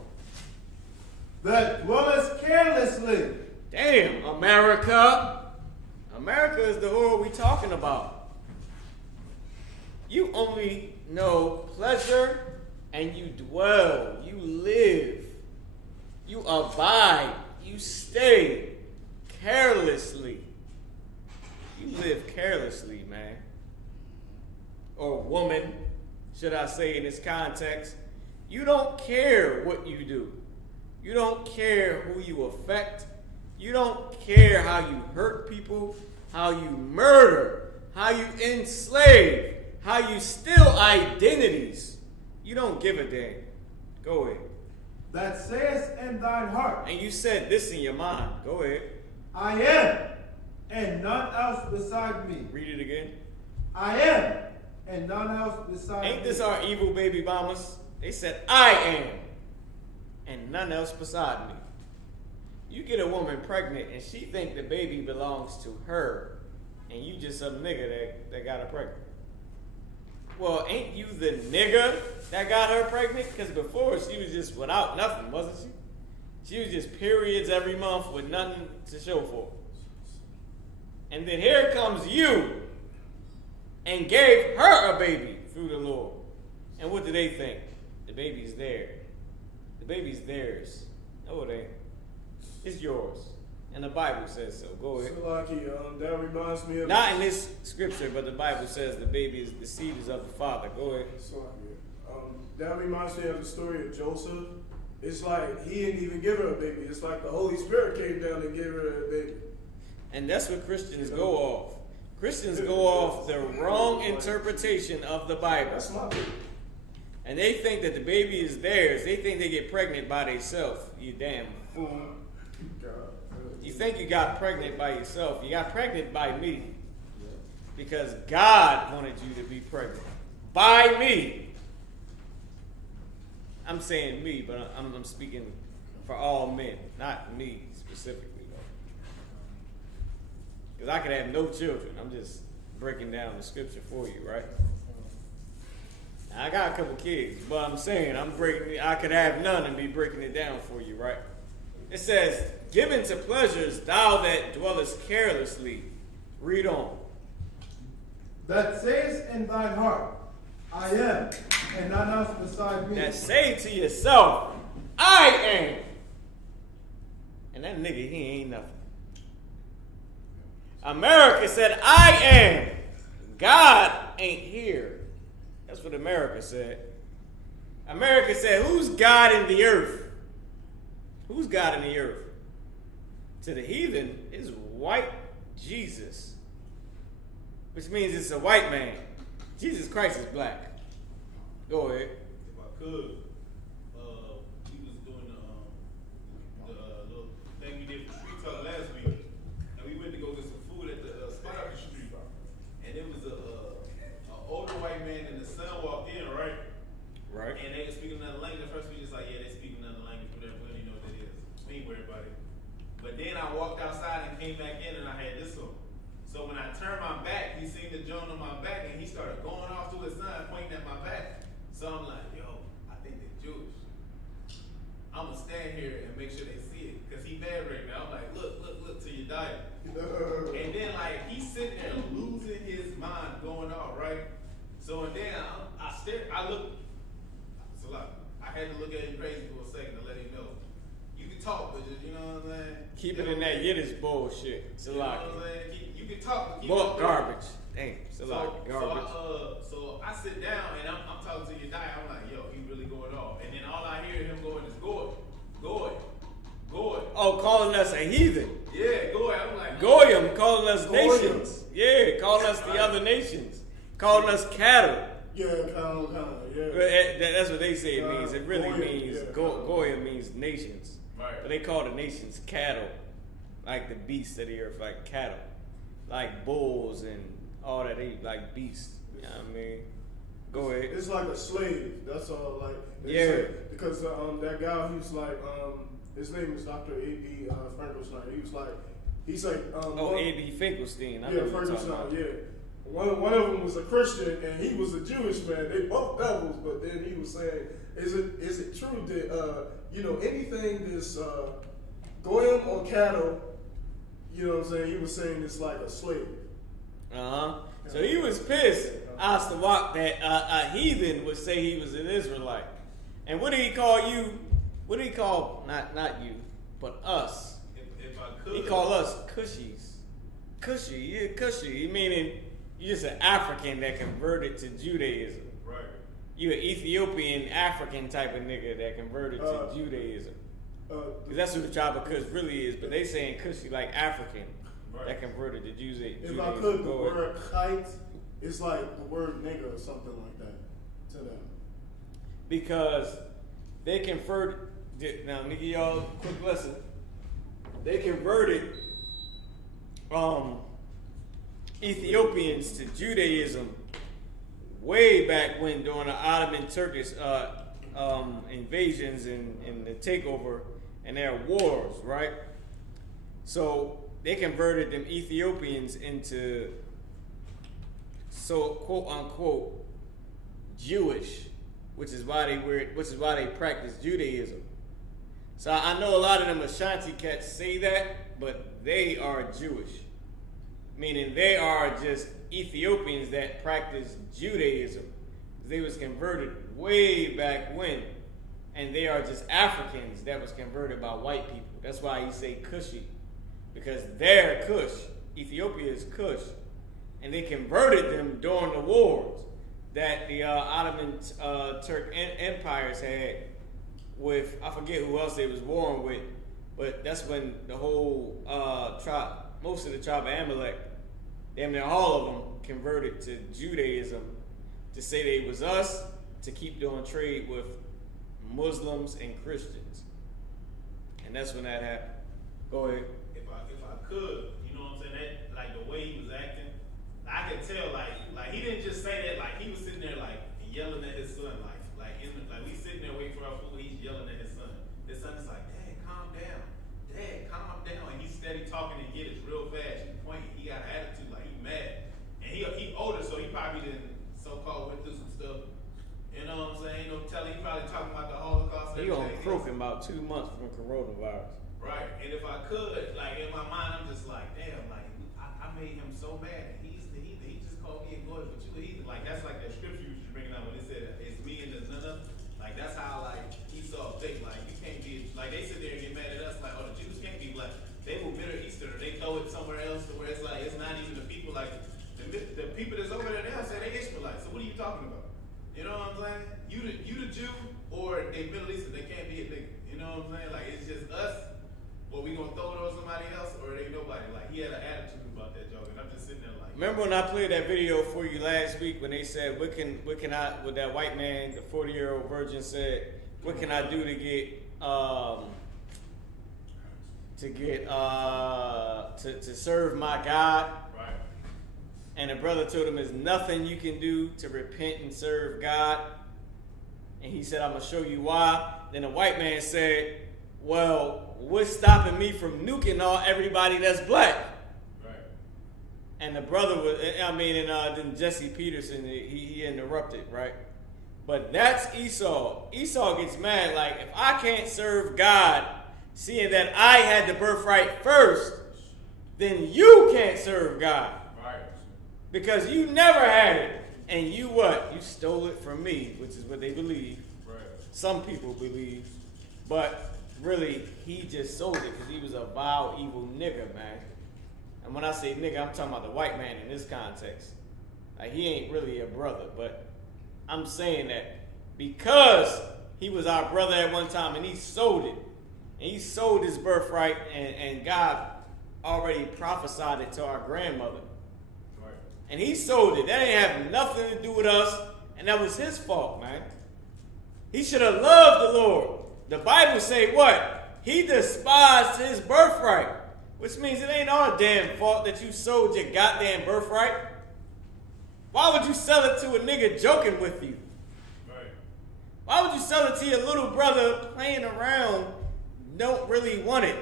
That dwelleth carelessly. Damn, America. America is the whore we talking about. You only know pleasure and you dwell. You live. You abide. You stay carelessly. You live carelessly, man. Or woman, should I say in this context. You don't care what you do. You don't care who you affect. You don't care how you hurt people, how you murder, how you enslave, how you steal identities. You don't give a damn. Go ahead. That sayest in thine heart. And you said this in your mind. Go ahead. I am, and none else beside me. Read it again. I am, and none else beside me. Ain't this our evil baby mamas? They said, I am, and none else beside me. You get a woman pregnant, and she think the baby belongs to her, and you just some nigga that got her pregnant. Well, ain't you the nigga that got her pregnant? Because before, she was just without nothing, wasn't she? She was just periods every month with nothing to show for. And then here comes you and gave her a baby through the Lord. And what do they think? The baby's there. The baby's theirs. No, it ain't. It's yours. And the Bible says so. Go ahead. So, like, that reminds me of... Not in this scripture, but the Bible says the baby is the seed is of the Father. Go ahead. So, that reminds me of the story of Joseph. It's like he didn't even give her a baby. It's like the Holy Spirit came down and gave her a baby. And that's what Christians go off. Christians go off the wrong interpretation of the Bible. That's my baby. And they think that the baby is theirs. They think they get pregnant by themselves. You damn fool. You think you got pregnant by yourself. You got pregnant by me. Because God wanted you to be pregnant. By me. I'm saying me, but I'm speaking for all men. Not me specifically, though. Because I could have no children. I'm just breaking down the scripture for you, right? I got a couple kids, but I'm saying I could have none and be breaking it down for you, right? It says, given to pleasures, thou that dwellest carelessly. Read on. That sayest in thine heart, I am, and none else beside me. That say to yourself, I am. And that nigga, he ain't nothing. America said, I am. God ain't here. That's what America said. America said, who's God in the earth? Who's God in the earth? To the heathen, it's white Jesus. Which means it's a white man. Jesus Christ is black. Go ahead. If I could, we was doing the little thing we did for Street Talk last week. And we went to go get some food at the spot up the street. And it was an older white man and the son walked in, right? Right. And they were speaking another language. At first we just like, yeah, they speak another language, whatever. We don't even know what that is. We ain't worried about it. But then I walked outside and came back in and I had this on. So when I turned my back. He seen the joint on my back, and he started going off to his son, pointing at my back. So I'm like, yo, I think they're Jewish. I'm gonna stand here and make sure they see it, cause he bad right now. I'm like, look till you die. And then like he's sitting there losing his mind, going off, right? So and then I stared, I looked. It's a lot. I had to look at him crazy for a second to let him know. You can talk, but just, you know what I'm saying? Keep it in that Yiddish bullshit. It's a lot. You know what I'm saying? You can talk, but keep More it garbage. Damn, it's a lot of garbage. So I sit down and I'm talking to your guy. I'm like, yo, he really going off. And then all I hear him going is Goy. Oh, calling us a heathen. Yeah, Goy. I'm like, Goyim, calling us nations. Yeah, calling us the other nations. Calling us cattle. Yeah, kind of, yeah. That's what they say it means. It really Goyim, means, yeah, Goyim means nations. Right. But they call the nations cattle. Like the beasts of the earth, like cattle. Like bulls and all that, they like beasts. You know what I mean? Go ahead. It's like a slave. That's all. Like because that guy, he's like his name is Dr. A.B. Finkelstein. He's like A.B. Finkelstein. Finkelstein. Yeah. One of them was a Christian and he was a Jewish man. They both devils, but then he was saying, is it true that anything that's goyim or cattle, you know what I'm saying? He was saying it's like a slave. So he was pissed. Isupk that a heathen would say he was an Israelite. And what did he call you? What did he call not you, but us? If I could, he called us Cushis. Cushy. Meaning you're just an African that converted to Judaism. Right. You an Ethiopian African type of nigga that converted to Judaism. Because that's who the tribe of Cush really is. But they saying Cushy like African that converted to Judaism. If I could, the word kite is like the word nigga or something like that to them. Because they converted. Now, let me give y'all a quick lesson. They converted Ethiopians to Judaism way back when, during the Ottoman Turkish invasions and the takeover and their wars, right? So they converted them Ethiopians into quote unquote Jewish, which is why they practice Judaism. So I know a lot of them Ashanti cats say that, but they are Jewish. Meaning they are just Ethiopians that practice Judaism. They was converted way back when. And they are just Africans that was converted by white people. That's why you say Cushi. Because they're Cush. Ethiopia is Cush. And they converted them during the wars that the Ottoman Turk empires had with, I forget who else they was warring with, but that's when the whole tribe, most of the tribe of Amalek, damn near all of them converted to Judaism to say they was us, to keep doing trade with Muslims and Christians. And that's when that happened. Go ahead. If I could, you know what I'm saying? That, like the way he was acting, I could tell like he didn't just say that, like he was sitting there like yelling at his son, like we sitting there waiting for our food, he's yelling at his son. His son is like, Dad, calm down. And he's steady talking and get it real fast. He's pointing, he got an attitude, like he mad. And he older, so he probably didn't so-called went through some stuff. You know what I'm saying? Ain't no telling, he probably talking about the Holocaust. He gonna croak in about 2 months from coronavirus. Right. And if I could, like in my mind, I'm just like, damn, like I made him so mad. He's the heathen. He just called me a goy, but you a heathen. Like that's like that scripture you was bringing out when it said it's me and the Zena. Like that's how like Esau think. Like you can't be like they sit there and get mad at us. Like, oh, the Jews can't be black. They move Middle Eastern, or they throw it somewhere else to where it's like it's not even the people. Like the people that's over there now say they Ishmaelites. So what are you talking about? You know what I'm saying? You the Jew or they Middle Eastern. They can't be a nigga. You know what I'm saying? Like it's just us. Well, we gonna throw it on somebody else, or it ain't nobody. Like he had an attitude about that joke, and I'm just sitting there like. Remember when I played that video for you last week when they said, what can I, with that white man, the 40-year-old virgin said, what can I do to serve my God? Right. And the brother told him, there's nothing you can do to repent and serve God. And he said, I'm gonna show you why. Then the white man said, well, what's stopping me from nuking everybody that's black? Right. And the brother was, then Jesse Peterson, he interrupted, right? But that's Esau. Esau gets mad, like, if I can't serve God, seeing that I had the birthright first, then you can't serve God. Right. Because you never had it. And you what? You stole it from me, which is what they believe. Right. Some people believe. But really, he just sold it because he was a vile, evil nigga, man. And when I say nigga, I'm talking about the white man in this context. Like, he ain't really a brother, but I'm saying that because he was our brother at one time and he sold it, and he sold his birthright, and God already prophesied it to our grandmother. Right. And he sold it. That ain't have nothing to do with us, and that was his fault, man. He should have loved the Lord. The Bible say what? He despised his birthright, which means it ain't our damn fault that you sold your goddamn birthright. Why would you sell it to a nigga joking with you? Right. Why would you sell it to your little brother playing around, don't really want it?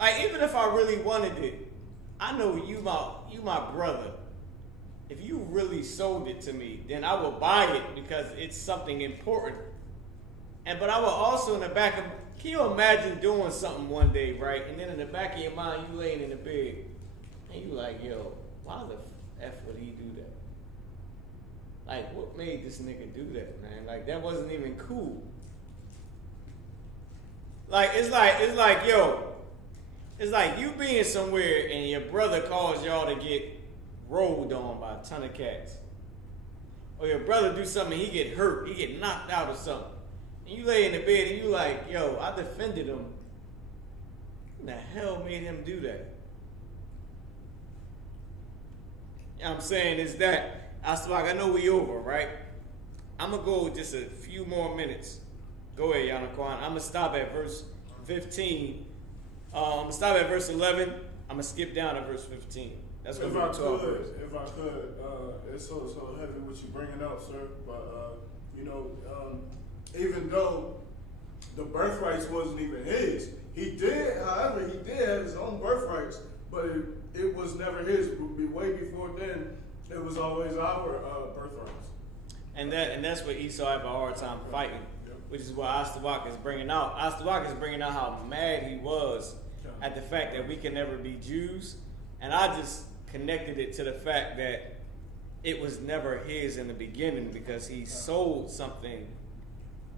Like, even if I really wanted it, I know you my brother. If you really sold it to me, then I will buy it because it's something important. But I will also in the back of, can you imagine doing something one day, right? And then in the back of your mind, you laying in the bed, and you like, yo, why the F would he do that? Like, what made this nigga do that, man? Like, that wasn't even cool. Like, it's like, yo, it's like you being somewhere and your brother calls y'all to get rolled on by a ton of cats. Or your brother do something, he get hurt, he get knocked out or something. And you lay in the bed and you like, yo, I defended him. What the hell made him do that? You know what I'm saying is that, Isupk, I know we over, right? I'm going to go just a few more minutes. Go ahead, Yanaquan. I'm going to stop at verse 15. I'm going to stop at verse 11. I'm going to skip down to verse 15. That's what If I could, it's so heavy what you're bringing up, sir. But, even though the birthrights wasn't even his, he did have his own birthrights, but it was never his. Way before then, it was always our birthrights. And that's what Esau had a hard time fighting, which is what Isupk is bringing out. Isupk is bringing out how mad he was at the fact that we can never be Jews. And I just connected it to the fact that it was never his in the beginning because he sold something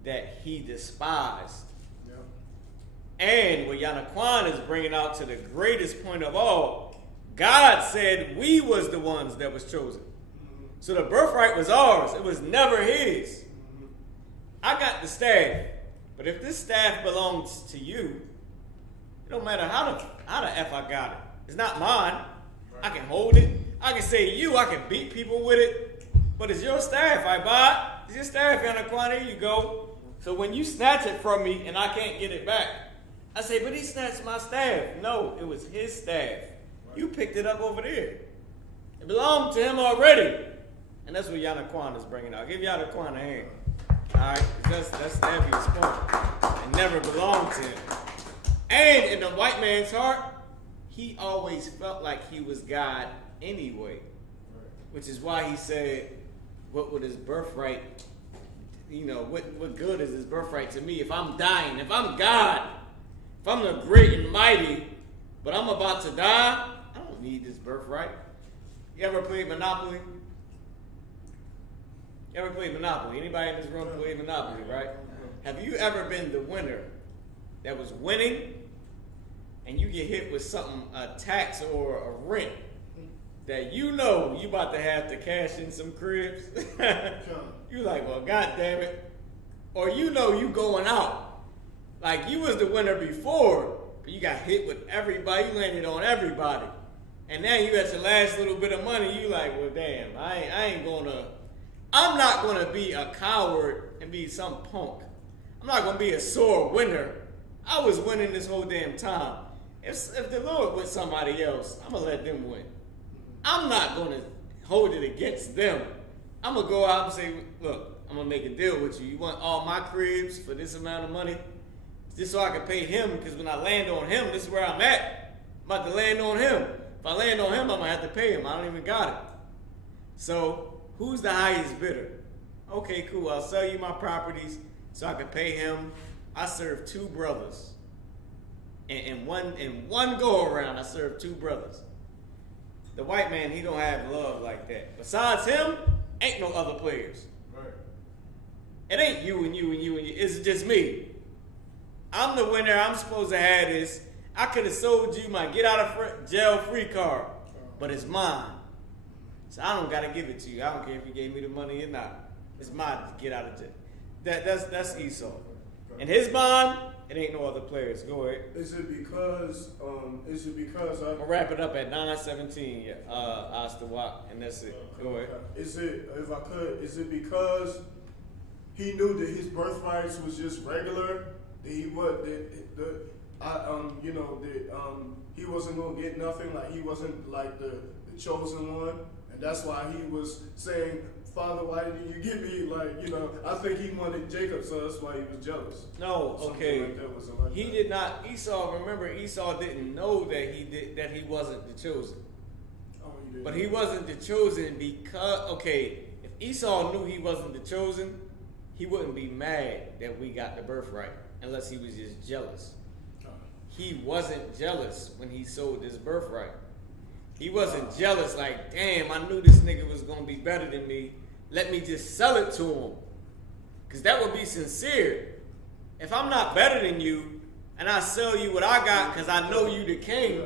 that he despised. And what Yanaquan is bringing out to the greatest point of all, God said we was the ones that was chosen. So the birthright was ours. It was never his. I got the staff. But if this staff belongs to you, it don't matter how the F I got it. It's not mine. I can hold it. I can say you. I can beat people with it. But it's your staff, I buy. It's your staff, Yanaquan. Here you go. So when you snatch it from me and I can't get it back, I say, but he snatched my staff. No, it was his staff. You picked it up over there. It belonged to him already. And that's what Yanaquan is bringing out. Give Yanaquan a hand. All right? That's the heaviest point. It never belonged to him. And in the white man's heart, he always felt like he was God anyway. Which is why he said, what would his birthright, what good is his birthright to me if I'm dying? If I'm God, if I'm the great and mighty, but I'm about to die, I don't need this birthright. You ever played Monopoly? Anybody in this room played Monopoly, right? Have you ever been the winner that was winning and you get hit with something, a tax or a rent, that you about to have to cash in some cribs? You like, well, God damn it. Or you going out. Like you was the winner before, but you got hit with everybody, you landed on everybody. And now you got your last little bit of money, you like, well damn, I'm not gonna be a coward and be some punk. I'm not gonna be a sore winner. I was winning this whole damn time. If the Lord with somebody else, I'm gonna let them win. I'm not gonna hold it against them. I'm gonna go out and say, look, I'm gonna make a deal with you. You want all my cribs for this amount of money? Just so I can pay him, because when I land on him, this is where I'm at. I'm about to land on him. If I land on him, I'm gonna have to pay him. I don't even got it. So who's the highest bidder? Okay, cool. I'll sell you my properties so I can pay him. I served two brothers. In one go around, I served two brothers. The white man, he don't have love like that. Besides him, ain't no other players. Right. It ain't you and you and you and you. It's just me. I'm the winner. I'm supposed to have this. I could have sold you my get out of jail free card, but it's mine. So I don't gotta give it to you. I don't care if you gave me the money or not. It's mine to get out of jail. That's Esau. In his mind, it ain't no other players. Go ahead. Is it because I'm gonna wrap it up at 9:17. Yeah, Isupk, and that's it. Go ahead. Is it because he knew that his birthrights was just regular? That he he wasn't gonna get nothing. Like he wasn't like the chosen one, and that's why he was saying, Father, why didn't you give me, I think he wanted Jacob, so that's why he was jealous. No, okay. Like that, wasn't like he that. did not. Remember, Esau didn't know that he wasn't the chosen. Oh, he did. But he wasn't the chosen because, if Esau knew he wasn't the chosen, he wouldn't be mad that we got the birthright unless he was just jealous. He wasn't jealous when he sold his birthright. He wasn't jealous like, damn, I knew this nigga was going to be better than me. Let me just sell it to him. Because that would be sincere. If I'm not better than you and I sell you what I got because I know you the king,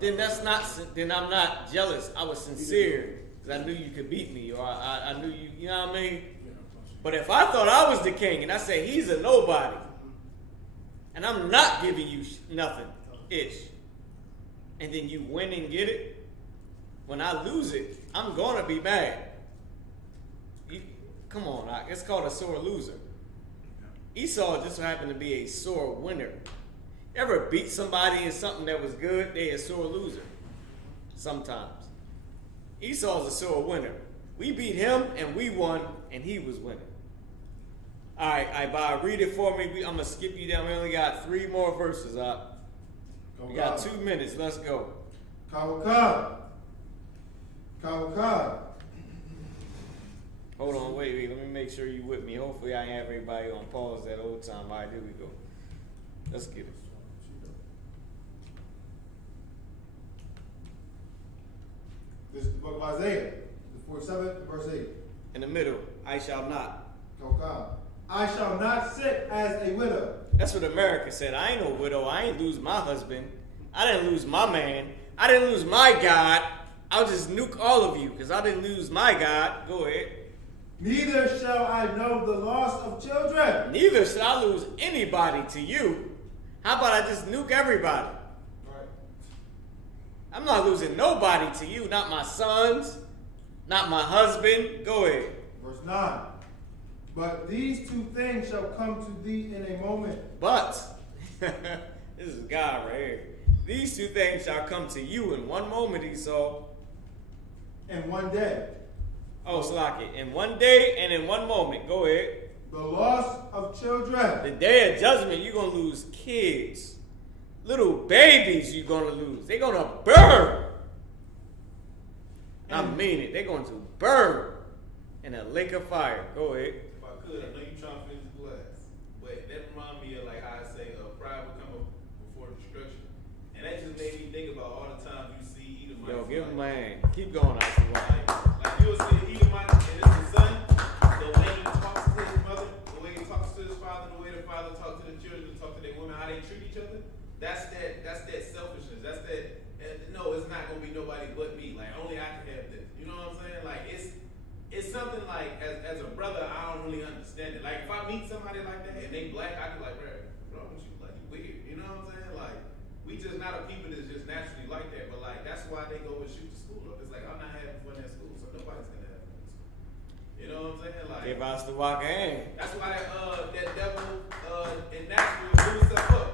then I'm not jealous. I was sincere because I knew you could beat me, or I knew you, you know what I mean? But if I thought I was the king and I say he's a nobody and I'm not giving you nothing, and then you win and get it, when I lose it, I'm going to be mad. Come on, it's called a sore loser. Esau just happened to be a sore winner. You ever beat somebody in something that was good? They a sore loser. Sometimes. Esau's a sore winner. We beat him and we won and he was winning. All right, Bob, read it for me. I'm going to skip you down. We only got 3 more verses up. We got 2 minutes. Let's go. Kawakab. Hold on, wait. Let me make sure you with me. Hopefully I have everybody on pause that whole time. All right, here we go. Let's get it. This is the book of Isaiah, the 47th, verse 8. In the middle, I shall not. Kawakab. I shall not sit as a widow. That's what America said. I ain't no widow. I ain't lose my husband. I didn't lose my man. I didn't lose my God. I'll just nuke all of you because I didn't lose my God. Go ahead. Neither shall I know the loss of children. Neither shall I lose anybody to you. How about I just nuke everybody? Right. I'm not losing nobody to you. Not my sons. Not my husband. Go ahead. Verse 9. But these 2 things shall come to thee in a moment. But, this is God right here. These 2 things shall come to you in one moment, Esau. In one day. Oh, Salaki. In one day and in one moment. Go ahead. The loss of children. The day of judgment, you're going to lose kids. Little babies you're going to lose. They're going to burn. I mean it. They're going to burn in a lake of fire. Go ahead. If I could, I know you're trying to finish the glass, but that reminds me of like how I say pride will come before destruction. And that just made me think about all the times you see Edomites. Yo, give him my hand. Keep going, Isupk. Like you'll see Edomite and it's the son, the way he talks to his mother, the way he talks to his father, the way the father talks to the children, talk to their women, how they treat each other. That's that selfishness. That's that. No, it's not gonna be nobody but me. Like only I can have this. You know what I'm saying? Like it's something like as a brother, I don't really understand it. Like if I meet somebody like that and they black, I be like, bro, what you like? You weird. You know what I'm saying? Like we just not a people that's just naturally like that. But like that's why they go and shoot the school up. It's like I'm not having fun at school, so nobody's gonna have fun at school. You know what I'm saying? Like Give us the walk hand. that's why that devil in Nashville blew himself up.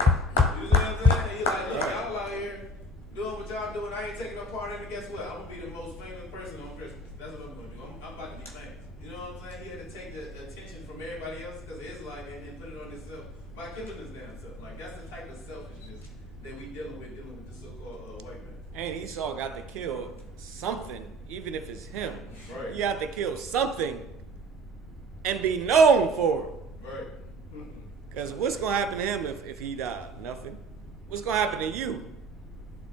You know what I'm saying? He's like, look, y'all out here doing what y'all doing. I ain't taking no part in it. Guess what? I'm gonna be the most famous person on Christmas. That's what I'm gonna do. I'm about to be famous. You know what I'm saying? He had to take the attention from everybody else because of his life and then put it on himself by killing his damn self. Like that's the type of selfishness that we dealing with the so-called white man. And Esau got to kill something, even if it's him. Right. He got to kill something and be known for it. Right. Because what's going to happen to him if he died? Nothing. What's going to happen to you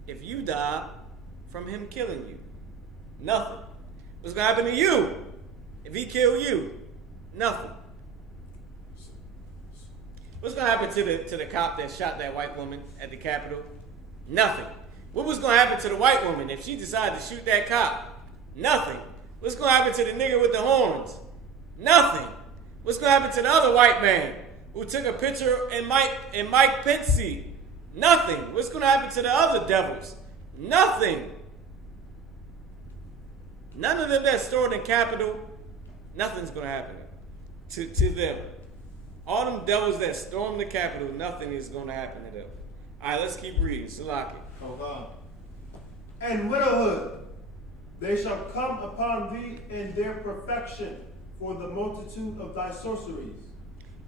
if you die from him killing you? Nothing. What's going to happen to you if he kill you? Nothing. What's going to happen to the cop that shot that white woman at the Capitol? Nothing. What was going to happen to the white woman if she decided to shoot that cop? Nothing. What's going to happen to the nigga with the horns? Nothing. What's going to happen to the other white man who took a picture in Mike Pence seat? Nothing. What's going to happen to the other devils? Nothing. None of them that stored in Capitol, nothing's going to happen to them. All them devils that stormed the Capitol, nothing is going to happen to them. All right, let's keep reading. Salaki. Hold on. And widowhood, they shall come upon thee in their perfection for the multitude of thy sorceries.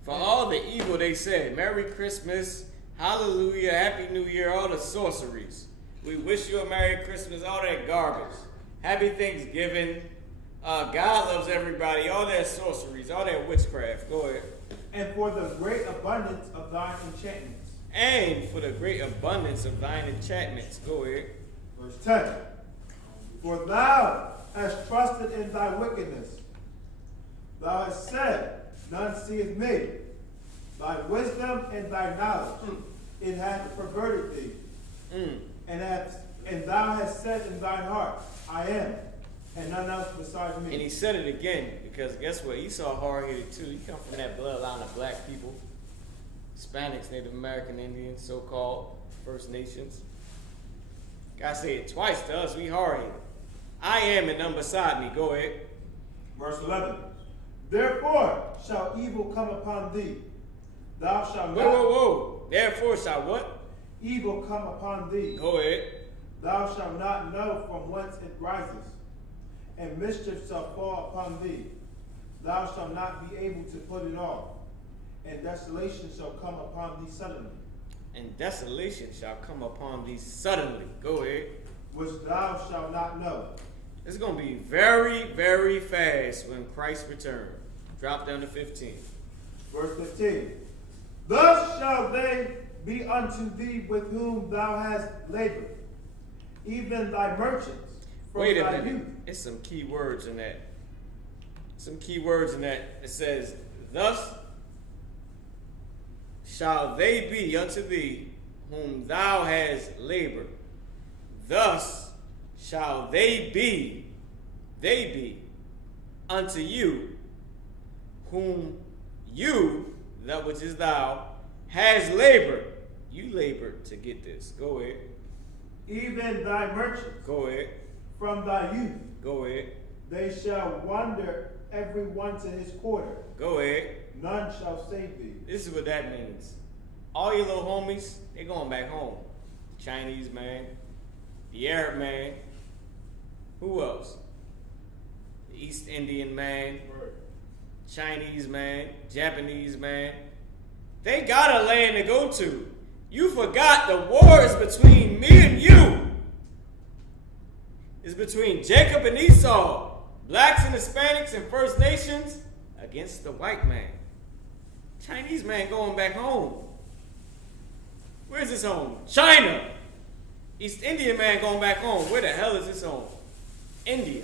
For all the evil they said, Merry Christmas, Hallelujah, Happy New Year, all the sorceries. We wish you a Merry Christmas, all that garbage. Happy Thanksgiving. God loves everybody, all that sorceries, all that witchcraft. Go ahead. And for the great abundance of thine enchantments. And for the great abundance of thine enchantments. Go ahead. Verse 10. For thou hast trusted in thy wickedness. Thou hast said, none seeth me. Thy wisdom and thy knowledge, it hath perverted thee. And thou hast said in thine heart, I am, and none else besides me. And he said it again, because guess what? Esau hard-headed too. He come from that bloodline of black people. Hispanics, Native American Indians, so-called First Nations. God said it twice to us, we hard-headed. I am and none beside me. Go ahead. Verse 11. Therefore shall evil come upon thee. Thou shalt not... Whoa. Therefore shall what? Evil come upon thee. Go ahead. Thou shalt not know from whence it rises. And mischief shall fall upon thee. Thou shalt not be able to put it off. And desolation shall come upon thee suddenly. And desolation shall come upon thee suddenly. Go ahead. Which thou shalt not know. It's going to be very, very fast when Christ returns. Drop down to 15. Verse 15. Thus shall they be unto thee with whom thou hast labored, even thy merchants. Wait a minute. It's some key words in that. It says, thus shall they be unto thee whom thou hast labored. Thus shall they be unto you whom you, that which is thou, has labored. You labored to get this. Go ahead. Even thy merchants. Go ahead. From thy youth. Go ahead. They shall wander every one to his quarter. Go ahead. None shall save thee. This is what that means. All your little homies, they going back home. The Chinese man, the Arab man, who else? The East Indian man, Chinese man, Japanese man. They got a land to go to. You forgot the war is between me and you. It's between Jacob and Esau, blacks and Hispanics and First Nations against the white man. Chinese man going back home. Where's his home? China. East Indian man going back home. Where the hell is his home? India.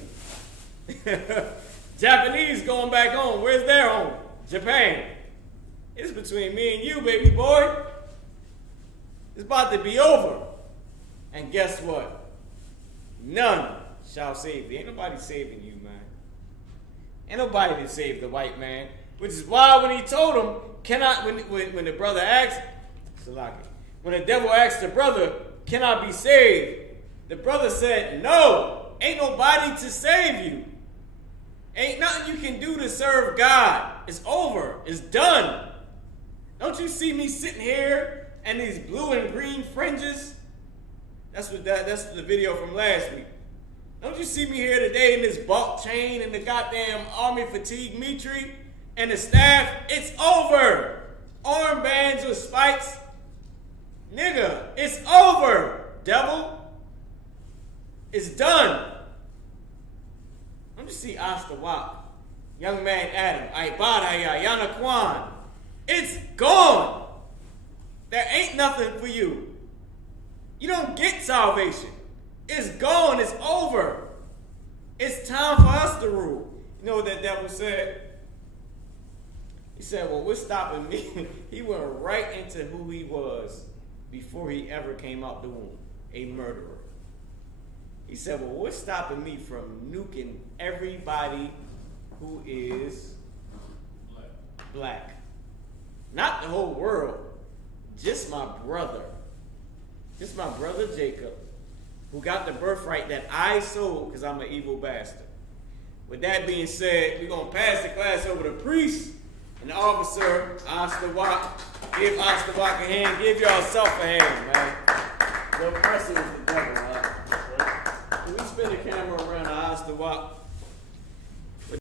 Japanese going back home. Where's their home? Japan. It's between me and you, baby boy. It's about to be over. And guess what? None shall save thee. Ain't nobody saving you, man. Ain't nobody to save the white man. Which is why when he told him, when the brother asked, when the devil asked the brother, can I be saved? The brother said, no, ain't nobody to save you. Ain't nothing you can do to serve God. It's over. It's done. Don't you see me sitting here and these blue and green fringes? That's the video from last week. Don't you see me here today in this bulk chain and the goddamn army fatigue Mitri and the staff? It's over. Armbands with spikes. Nigga, it's over, devil. It's done. Let me see Astawak. Young man Adam. Aibadaya, Yana Kwan. It's gone. There ain't nothing for you. You don't get salvation. It's gone. It's over. It's time for us to rule. You know what that devil said? He said, well, what's stopping me? He went right into who he was before he ever came out the womb. A murderer. He said, well, what's stopping me from nuking everybody who is black? Not the whole world. Just my brother. Just my brother Jacob, who got the birthright that I sold because I'm an evil bastard. With that being said, we're going to pass the class over to priest and officer Astawak. Give Astawak a hand. Give yourself a hand, man. The oppressor is the devil, man. Can we spin the camera around Astawak?